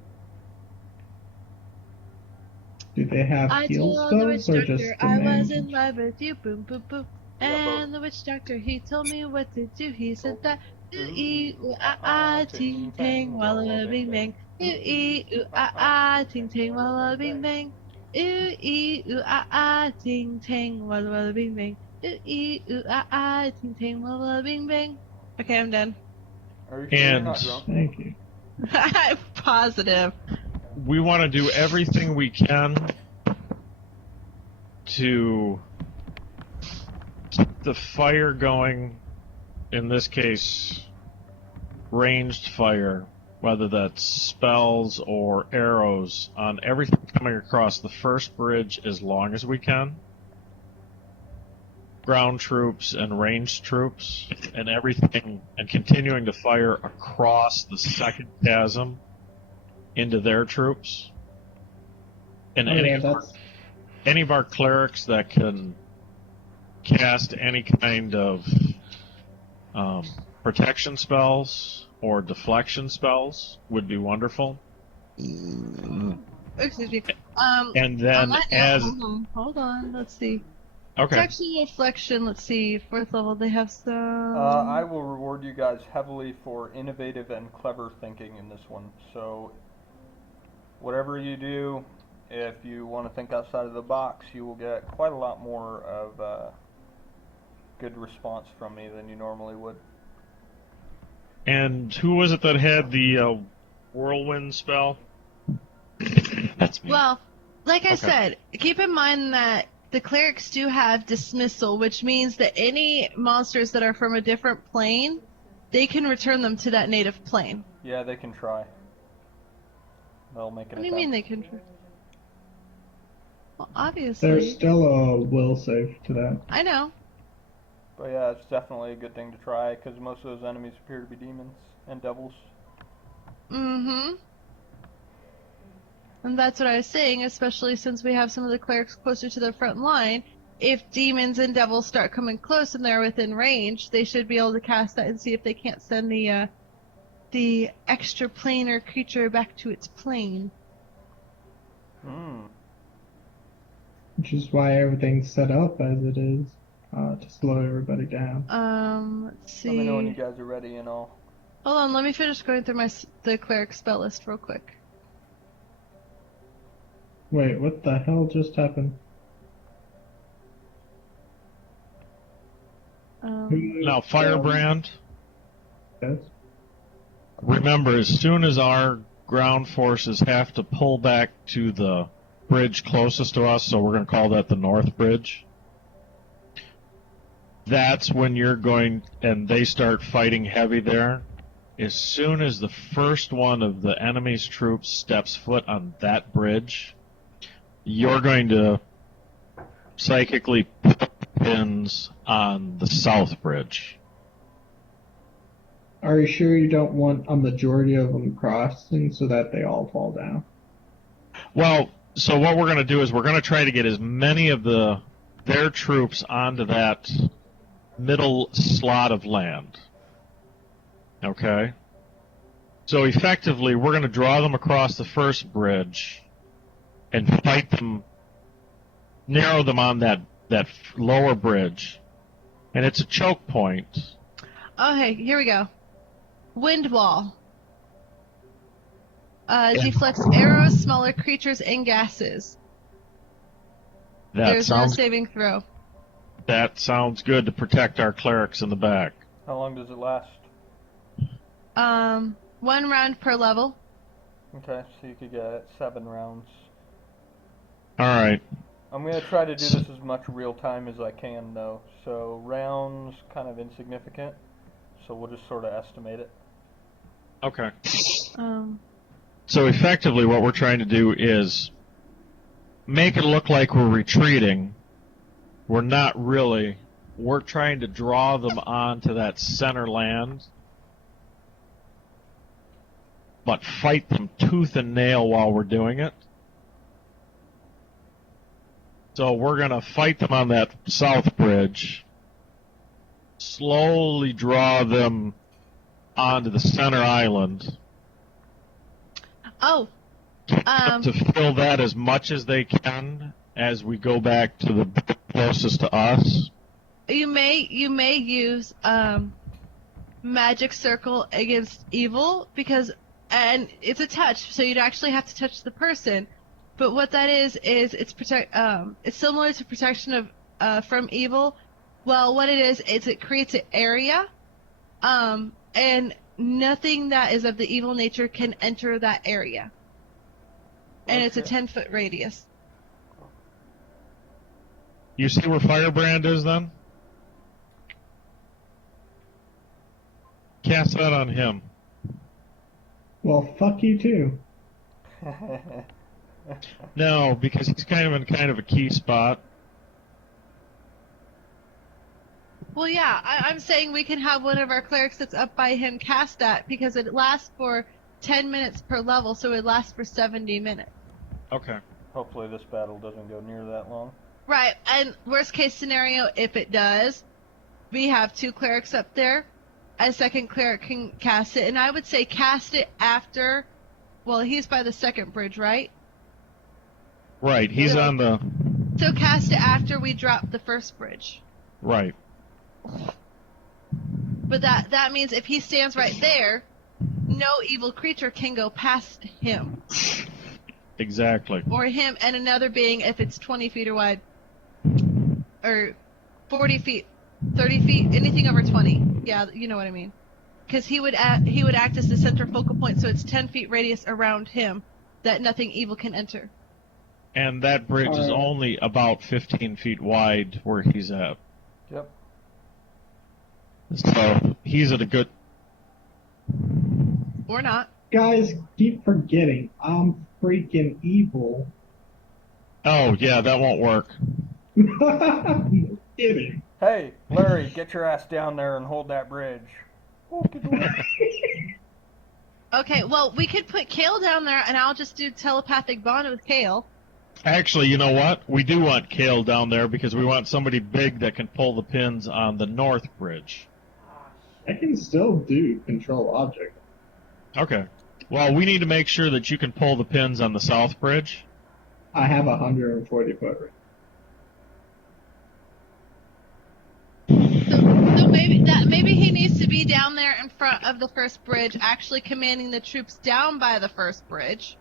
Do they have I heal told the witch spells or just doctor the I was names? in love with you, boom, boom, boom. Yeah, And the witch doctor, he told me what to do. He said that ooh-ee, ooh-ah-ah, ting-tang, walla bing bang. Ooh-ee, ooh-ah-ah, ting-tang, walla bing bang. Ooh-ee, ooh-ah-ah, ting-tang, walla bing bang. Ooh-ee, ooh-ah-ah, ting-tang, walla bing bang. Okay, I'm done. Are you sure you're And not drunk? Thank you. I'm positive. we want to do everything we can to keep the fire going, in this case, ranged fire, whether that's spells or arrows, on everything coming across the first bridge as long as we can. Ground troops and ranged troops and everything, and continuing to fire across the second chasm into their troops. And Oh, any yeah, of our that's... any of our clerics that can cast any kind of protection spells or deflection spells would be wonderful. Excuse me. And then as hold on, let's see. okay, Protection reflection, let's see. 4th level, they have some. I will reward you guys heavily for innovative and clever thinking in this one. So, whatever you do, if you want to think outside of the box, you will get quite a lot more of good response from me than you normally would. and who was it that had the whirlwind spell? That's me. Well, like I Okay. said, keep in mind that the clerics do have dismissal, which means that any monsters that are from a different plane, they can return them to that native plane. Yeah, they can try. They'll make an What do you attempt. mean they can? Well, obviously. There's still a will save to that. I know. But yeah, it's definitely a good thing to try, because most of those enemies appear to be demons and devils. Mm-hmm. And that's what I was saying, especially since we have some of the clerics closer to the front line. if demons and devils start coming close and they're within range, they should be able to cast that and see if they can't send the extra planar creature back to its plane. Which is why everything's set up as it is, to slow everybody down. Let's see. Let me know when you guys are ready and all. Hold on, let me finish going through the cleric spell list real quick. Wait, what the hell just happened? Now, Firebrand, Yes. remember, as soon as our ground forces have to pull back to the bridge closest to us, so we're going to call that the North Bridge, that's when you're going, and they start fighting heavy there. As soon as the first one of the enemy's troops steps foot on that bridge, you're going to psychically put pins on the South Bridge. Are you sure you don't want a majority of them crossing so that they all fall down? Well, so what we're going to do is we're going to try to get as many of their troops onto that middle slot of land. Okay? So effectively, we're going to draw them across the first bridge and fight them, narrow them on that lower bridge. And it's a choke point. Okay, here we go. Wind wall. Deflects arrows, smaller creatures, and gases. There's no saving throw. That sounds good to protect our clerics in the back. How long does it last? 1 round per level. Okay, so you could get 7 rounds. Alright. I'm going to try to do this as much real time as I can, though. So rounds kind of insignificant. So we'll just sort of estimate it. Okay. So effectively what we're trying to do is make it look like we're retreating. We're not really. We're trying to draw them onto that center land, but fight them tooth and nail while we're doing it. So we're going to fight them on that south bridge, slowly draw them onto the center island. Oh. To fill that as much as they can as we go back to the closest to us. You may use magic circle against evil and it's a touch, so you'd actually have to touch the person. But what that is it's similar to protection of from evil. Well, what it is it creates an area, and nothing that is of the evil nature can enter that area. And it's a 10-foot radius. You see where Firebrand is then? Cast that on him. Well, fuck you too. No, because he's kind of in a key spot. Well, yeah, I'm saying we can have one of our clerics that's up by him cast that, because it lasts for 10 minutes per level, so it lasts for 70 minutes. Okay. Hopefully this battle doesn't go near that long. Right, and worst case scenario, if it does, we have 2 clerics up there. A second cleric can cast it, and I would say cast it after. Well, he's by the second bridge, right? Right, he's on the... So cast it after we drop the first bridge. Right. But that means if he stands right there, no evil creature can go past him. Exactly. Or him and another being if it's 20 feet or wide. Or 40 feet, 30 feet, anything over 20. Yeah, you know what I mean. Because he would act as the center focal point, so it's 10 feet radius around him that nothing evil can enter. And that bridge is only about 15 feet wide where he's at. Yep. So he's at a good... Or not. Guys, keep forgetting, I'm freaking evil. Oh, yeah, that won't work. I'm kidding. Hey, Larry, get your ass down there and hold that bridge. Okay, well, we could put Kale down there, and I'll just do telepathic bond with Kale. Actually, you know what? We do want Kale down there because we want somebody big that can pull the pins on the north bridge. I can still do control object. Okay. Well, we need to make sure that you can pull the pins on the south bridge. I have 140 foot. So maybe he needs to be down there in front of the first bridge, actually commanding the troops down by the first bridge.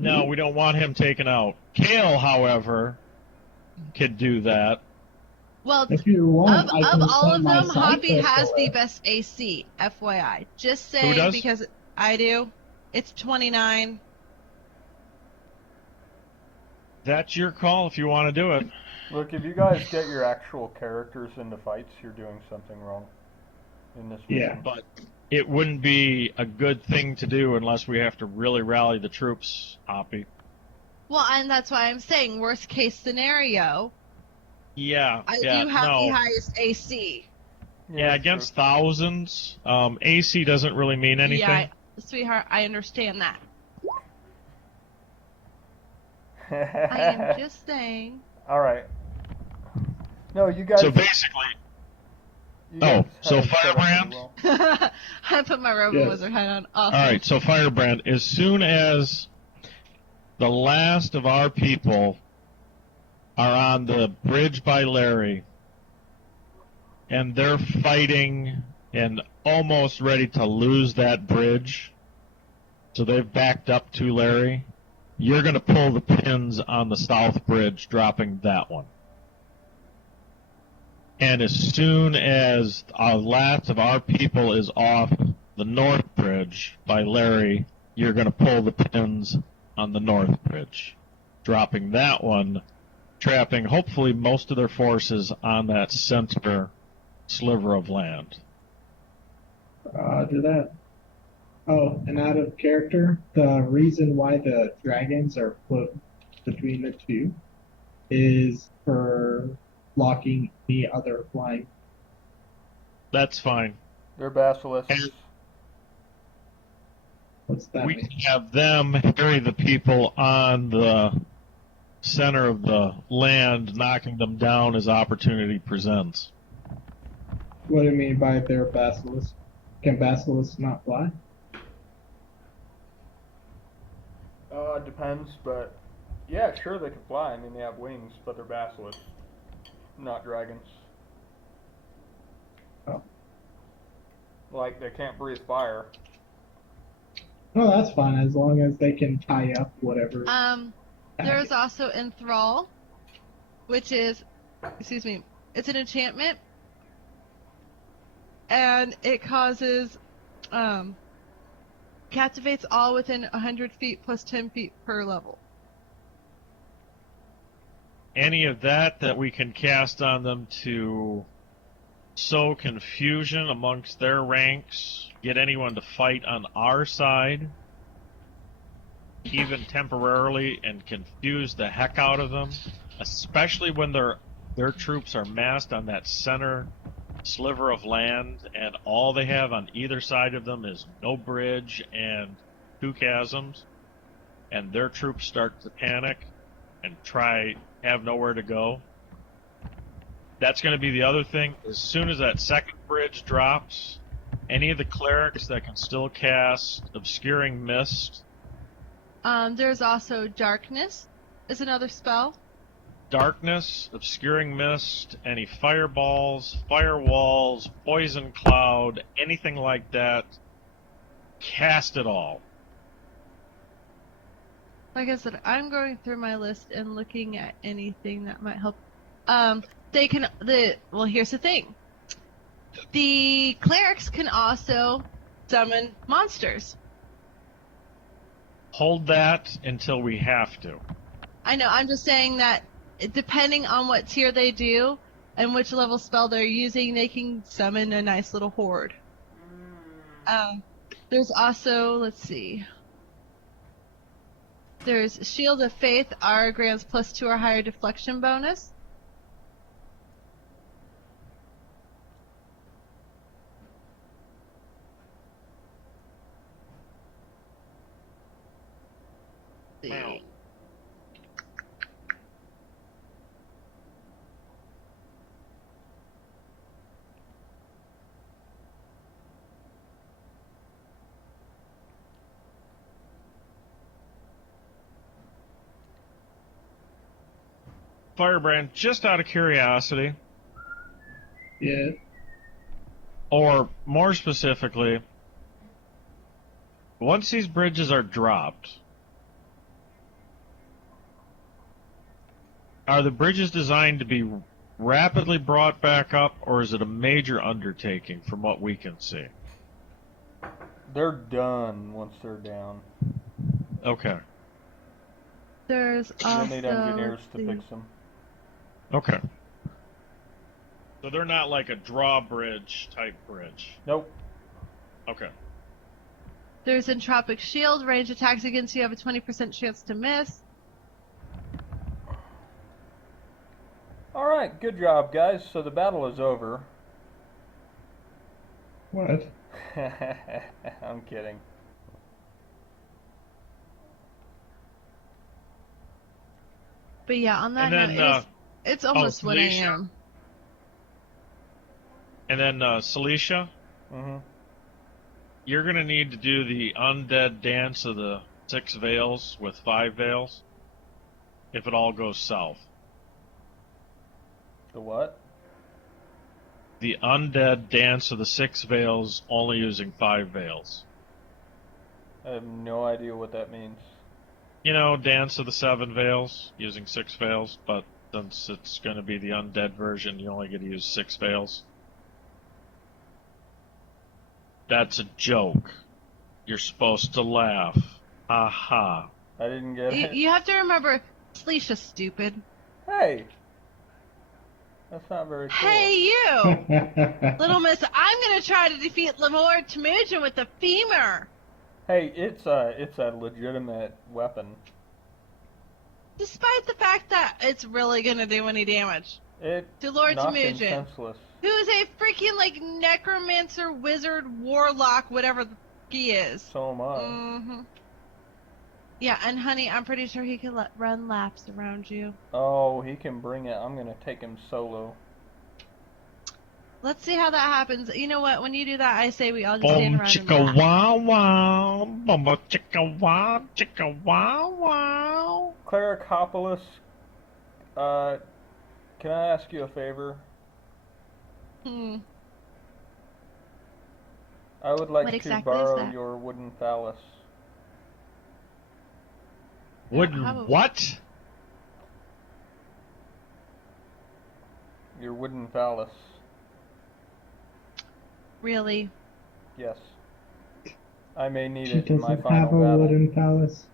No, we don't want him taken out. Kale, however, could do that. Well, If you want, I of can all send of my them, side Hoppy has pistol the in. best AC, FYI. Just Who saying does? because I do. It's 29. That's your call if you want to do it. Look, if you guys get your actual characters into fights, you're doing something wrong in this Yeah. mission. But it wouldn't be a good thing to do unless we have to really rally the troops, Hoppy. Well, and that's why I'm saying worst case scenario. Yeah, I do have the no. highest AC. Yeah, against thousands, AC doesn't really mean anything. Yeah, sweetheart, I understand that. I am just saying. All right. No, you guys. So basically, you guys so have it set up pretty Firebrand? well. I put my Robo Yes. Wizard hat on. Awesome. All right, so Firebrand, as soon as the last of our people are on the bridge by Larry, and they're fighting and almost ready to lose that bridge, so they've backed up to Larry, you're going to pull the pins on the south bridge, dropping that one. And as soon as our last of our people is off the north bridge by Larry, you're going to pull the pins on the north bridge, dropping that one, trapping hopefully most of their forces on that center sliver of land. Roger that. Oh, and out of character, the reason why the dragons are put between the two is for blocking the other flying. That's fine. They're basilisks. And What's that we mean? can have them harry the people on the center of the land, knocking them down as opportunity presents. What do you mean by their basilisk? Can basilisks not fly? It depends, but yeah, sure they can fly. I mean, they have wings, but they're basilisks, not dragons. Oh. Like, they can't breathe fire. Oh, that's fine as long as they can tie up whatever. There's also Enthrall, which is, excuse me, it's an enchantment, and it causes, captivates all within 100 feet plus 10 feet per level. Any of that we can cast on them to sow confusion amongst their ranks, get anyone to fight on our side, even temporarily, and confuse the heck out of them, especially when their troops are massed on that center sliver of land, and all they have on either side of them is no bridge and two chasms, and their troops start to panic and have nowhere to go. That's going to be the other thing. As soon as that second bridge drops, any of the clerics that can still cast Obscuring Mist. There's also Darkness is another spell. Darkness, Obscuring Mist, any fireballs, firewalls, poison cloud, anything like that, cast it all. Like I said, I'm going through my list and looking at anything that might help. Well, here's the thing. The clerics can also summon monsters. Hold that until we have to. I know, I'm just saying that depending on what tier they do and which level spell they're using, they can summon a nice little horde. There's also, let's see. There's Shield of Faith, R grants +2 or higher deflection bonus. See. Firebrand, just out of curiosity, Yeah. or more specifically, once these bridges are dropped, are the bridges designed to be rapidly brought back up, or is it a major undertaking from what we can see? They're done once they're down. Okay. There's You'll also need engineers let's to see. fix them. Okay. So they're not like a drawbridge type bridge. Nope. Okay. There's entropic shield. Range attacks against you have a 20% chance to miss. Alright, good job, guys. So the battle is over. What? I'm kidding. But yeah, on that And then, note, it's almost 1 Felicia? a.m. And then, Celicia, Mm-hmm. you're going to need to do the undead dance of the 6 veils with 5 veils if it all goes south. The what? The undead dance of the 6 veils only using 5 veils. I have no idea what that means. You know, dance of the 7 veils using 6 veils, but since it's going to be the undead version, you only get to use 6 veils. That's a joke. You're supposed to laugh. Ha ha. I didn't get it. You have to remember, Celicia's stupid. Hey! That's not very cool. Hey, you! Little miss, I'm gonna try to defeat Lord Temujin with the femur. Hey, it's a legitimate weapon. Despite the fact that it's really gonna do any damage. It To Lord knocked him Temujin. senseless. Who's a freaking, like, necromancer, wizard, warlock, whatever the f*** he is. So am I. Mm-hmm. Yeah, and honey, I'm pretty sure he can run laps around you. Oh, he can bring it. I'm gonna take him solo. Let's see how that happens. You know what? When you do that, I say we all just stand Boom around and chicka laugh. wow wow. Boom chicka wow wow. Clericopolis, can I ask you a favor? I would like What to exactly is borrow that? your wooden phallus. Wooden how about- what? Your wooden phallus. Really? Yes. I may need She it in my doesn't final have a battle. wooden phallus.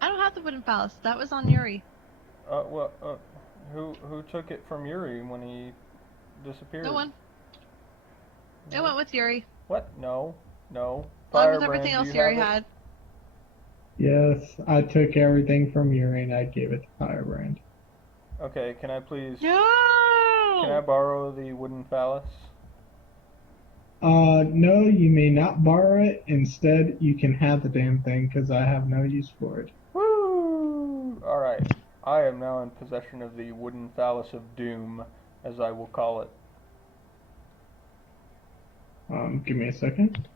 I don't have the wooden phallus. That was on Yuri. Who took it from Yuri when he disappeared? No one. It went with Yuri. What? No. Along with Firebrand, everything do else you Yuri have it? had. Yes, I took everything from Yuri and I gave it to Firebrand. Okay, can I please... No! Can I borrow the wooden phallus? No, you may not borrow it. Instead, you can have the damn thing because I have no use for it. Woo! Alright. I am now in possession of the wooden phallus of doom, as I will call it. Give me a second.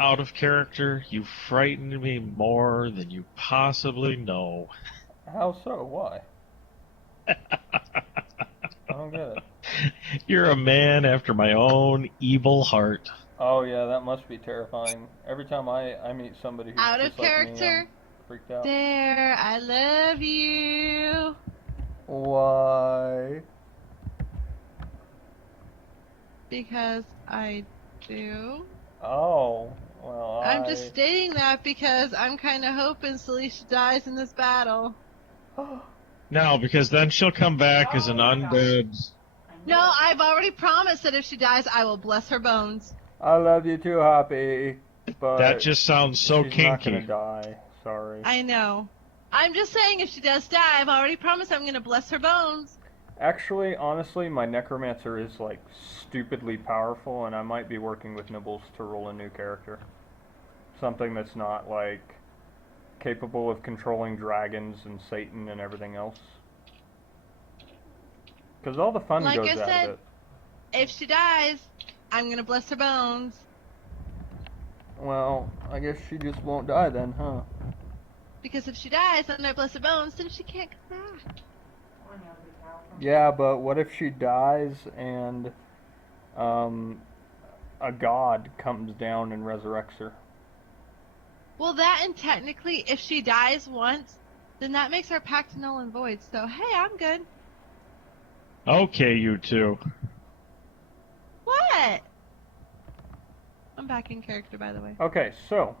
Out of character, you frightened me more than you possibly know. How so? Why? I don't get it. You're a man after my own evil heart. Oh yeah, that must be terrifying. Every time I meet somebody who's Out just of like character. me, I'm freaked out. There, I love you. Why? Because I do. Oh, well, I'm just stating that because I'm kind of hoping Celicia dies in this battle. No, because then she'll come back as an undead. No, I've already promised that if she dies, I will bless her bones. I love you too, Hoppy. But That just sounds so she's not kinky. gonna die. Sorry. I know. I'm just saying if she does die, I've already promised I'm going to bless her bones. Actually, honestly, my necromancer is like stupidly powerful, and I might be working with Nibbles to roll a new character. Something that's not like capable of controlling dragons and Satan and everything else. Because all the fun Like goes I out said, of it. if she dies, I'm gonna bless her bones. Well, I guess she just won't die then, huh? Because if she dies and I bless her bones, then she can't come back. Yeah, but what if she dies and a god comes down and resurrects her? Well, that and technically, if she dies once, then that makes our pact null and void. So, hey, I'm good. Okay, you two. What? I'm back in character, by the way. Okay, so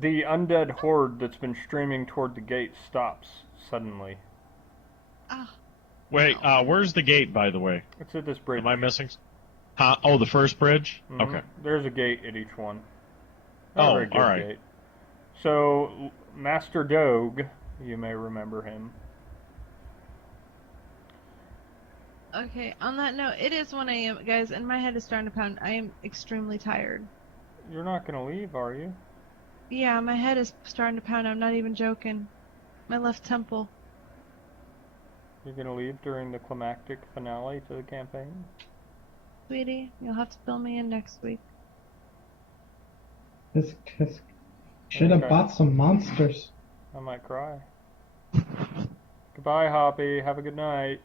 the undead horde that's been streaming toward the gate stops suddenly. Oh. Wait, where's the gate, by the way? It's at this bridge. Am I missing? Oh, the first bridge? Mhm. Okay. There's a gate at each one. Oh, Not a very good all right. gate. So, Master Dogue, you may remember him. Okay, on that note, it is 1 a.m., guys, and my head is starting to pound. I am extremely tired. You're not going to leave, are you? Yeah, my head is starting to pound. I'm not even joking. My left temple. You're going to leave during the climactic finale to the campaign? Sweetie, you'll have to fill me in next week. This should have Okay. bought some monsters. I might cry. Goodbye, Hoppy. Have a good night.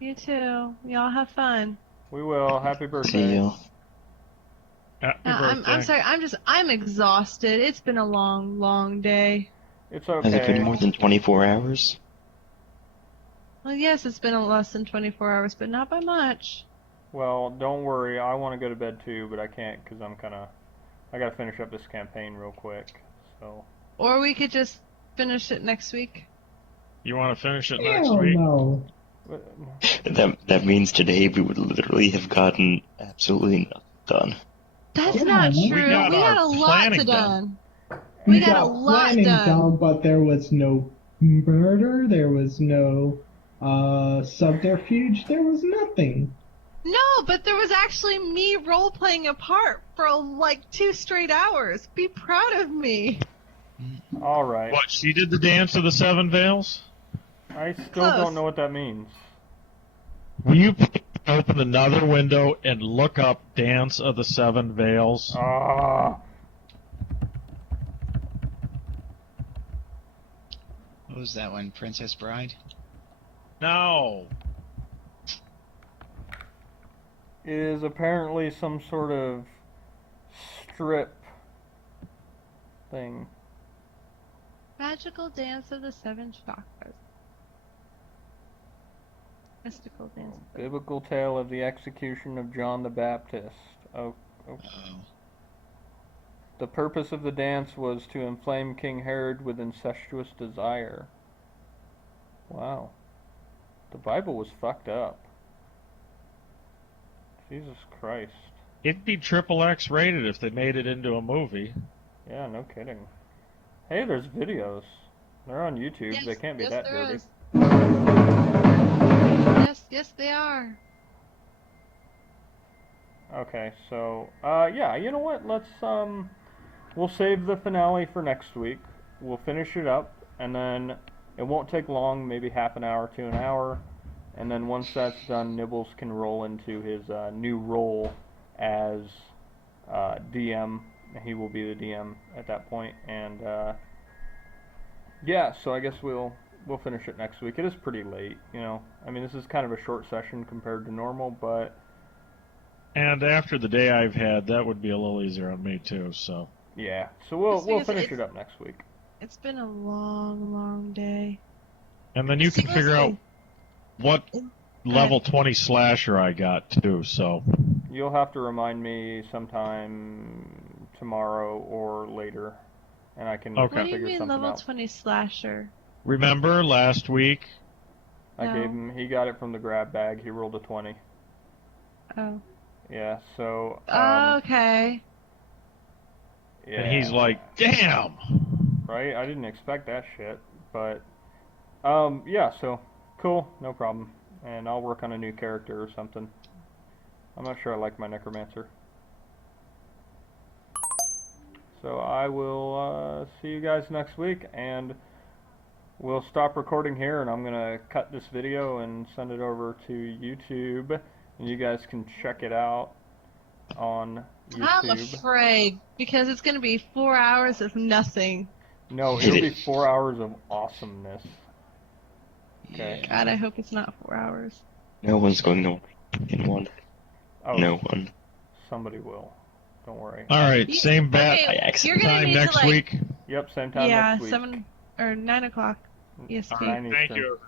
You too. Y'all have fun. We will. Happy birthday. See you. Happy I'm birthday. sorry. I'm exhausted. It's been a long, long day. It's Has it been okay. more than 24 hours? Well, yes, it's been less than 24 hours, but not by much. Well, don't worry. I want to go to bed too, but I can't because I got to finish up this campaign real quick. So. Or we could just finish it next week. You want to finish it next Hell week? no. That means today we would literally have gotten absolutely nothing done. That's Yeah, not we true. got We our got a lot planning to done. done. We got a got lot planning done. but there was no murder, there was no subterfuge, there was nothing. No, but there was actually me role-playing a part for like 2 straight hours. Be proud of me. All right. What, she did the dance of the seven veils? I still Close. don't know what that means. Will you open another window and look up Dance of the Seven Veils? Ah. What was that one? Princess Bride? No. It is apparently some sort of strip thing. Magical dance of the 7 chakras. Mystical dance. of the- Biblical tale of the execution of John the Baptist. Oh. Oh. The purpose of the dance was to inflame King Herod with incestuous desire. Wow. The Bible was fucked up. Jesus Christ. It'd be triple X rated if they made it into a movie. Yeah, no kidding. Hey, there's videos. They're on YouTube. Yes, They can't be yes, that there dirty. is. Yes, they are. Okay, so, yeah, you know what? Let's, we'll save the finale for next week. We'll finish it up, and then it won't take long, maybe half an hour to an hour. And then once that's done, Nibbles can roll into his new role as DM. He will be the DM at that point. And, yeah, so I guess we'll finish it next week. It is pretty late, you know. I mean, this is kind of a short session compared to normal, but... And after the day I've had, that would be a little easier on me too, so. Yeah, so we'll Because finish it's- it up next week. It's been a long, long day. And then you can figure out what level 20 slasher I got too, so. You'll have to remind me sometime tomorrow or later, and I can Okay. What do you figure mean something level out. 20 slasher? Remember last week? I No. gave him, he got it from the grab bag, he rolled a 20. Oh. Yeah, so, Okay. yeah. And he's like, damn! Right, I didn't expect that shit, but, yeah, so, cool, no problem. And I'll work on a new character or something. I'm not sure I like my necromancer. So I will see you guys next week, and we'll stop recording here, and I'm going to cut this video and send it over to YouTube, You guys can check it out on I'm YouTube. afraid because it's going to be 4 hours of nothing. No, Hit it'll be it. 4 hours of awesomeness. Okay. Yeah. God, I hope it's not 4 hours. No one's going to in one. Oh, No one. somebody will. Don't worry. All right, You- same bat okay, I you're accidentally. gonna time need next to, like, week. Yep, same time Yeah, next week. 7 or 9 o'clock EST. All right, 9 thank Eastern. you.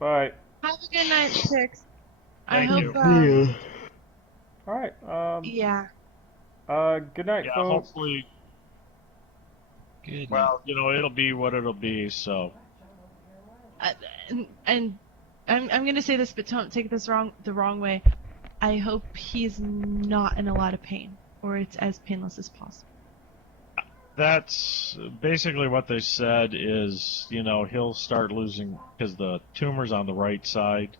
Bye. Have a good night, Six. I Thank hope, you. All right. yeah. Good night, Yeah, folks. hopefully. Good. Well, it'll be what it'll be. So. And I'm gonna say this, but don't take this the wrong way. I hope he's not in a lot of pain, or it's as painless as possible. That's basically what they said is, he'll start losing because the tumor's on the right side.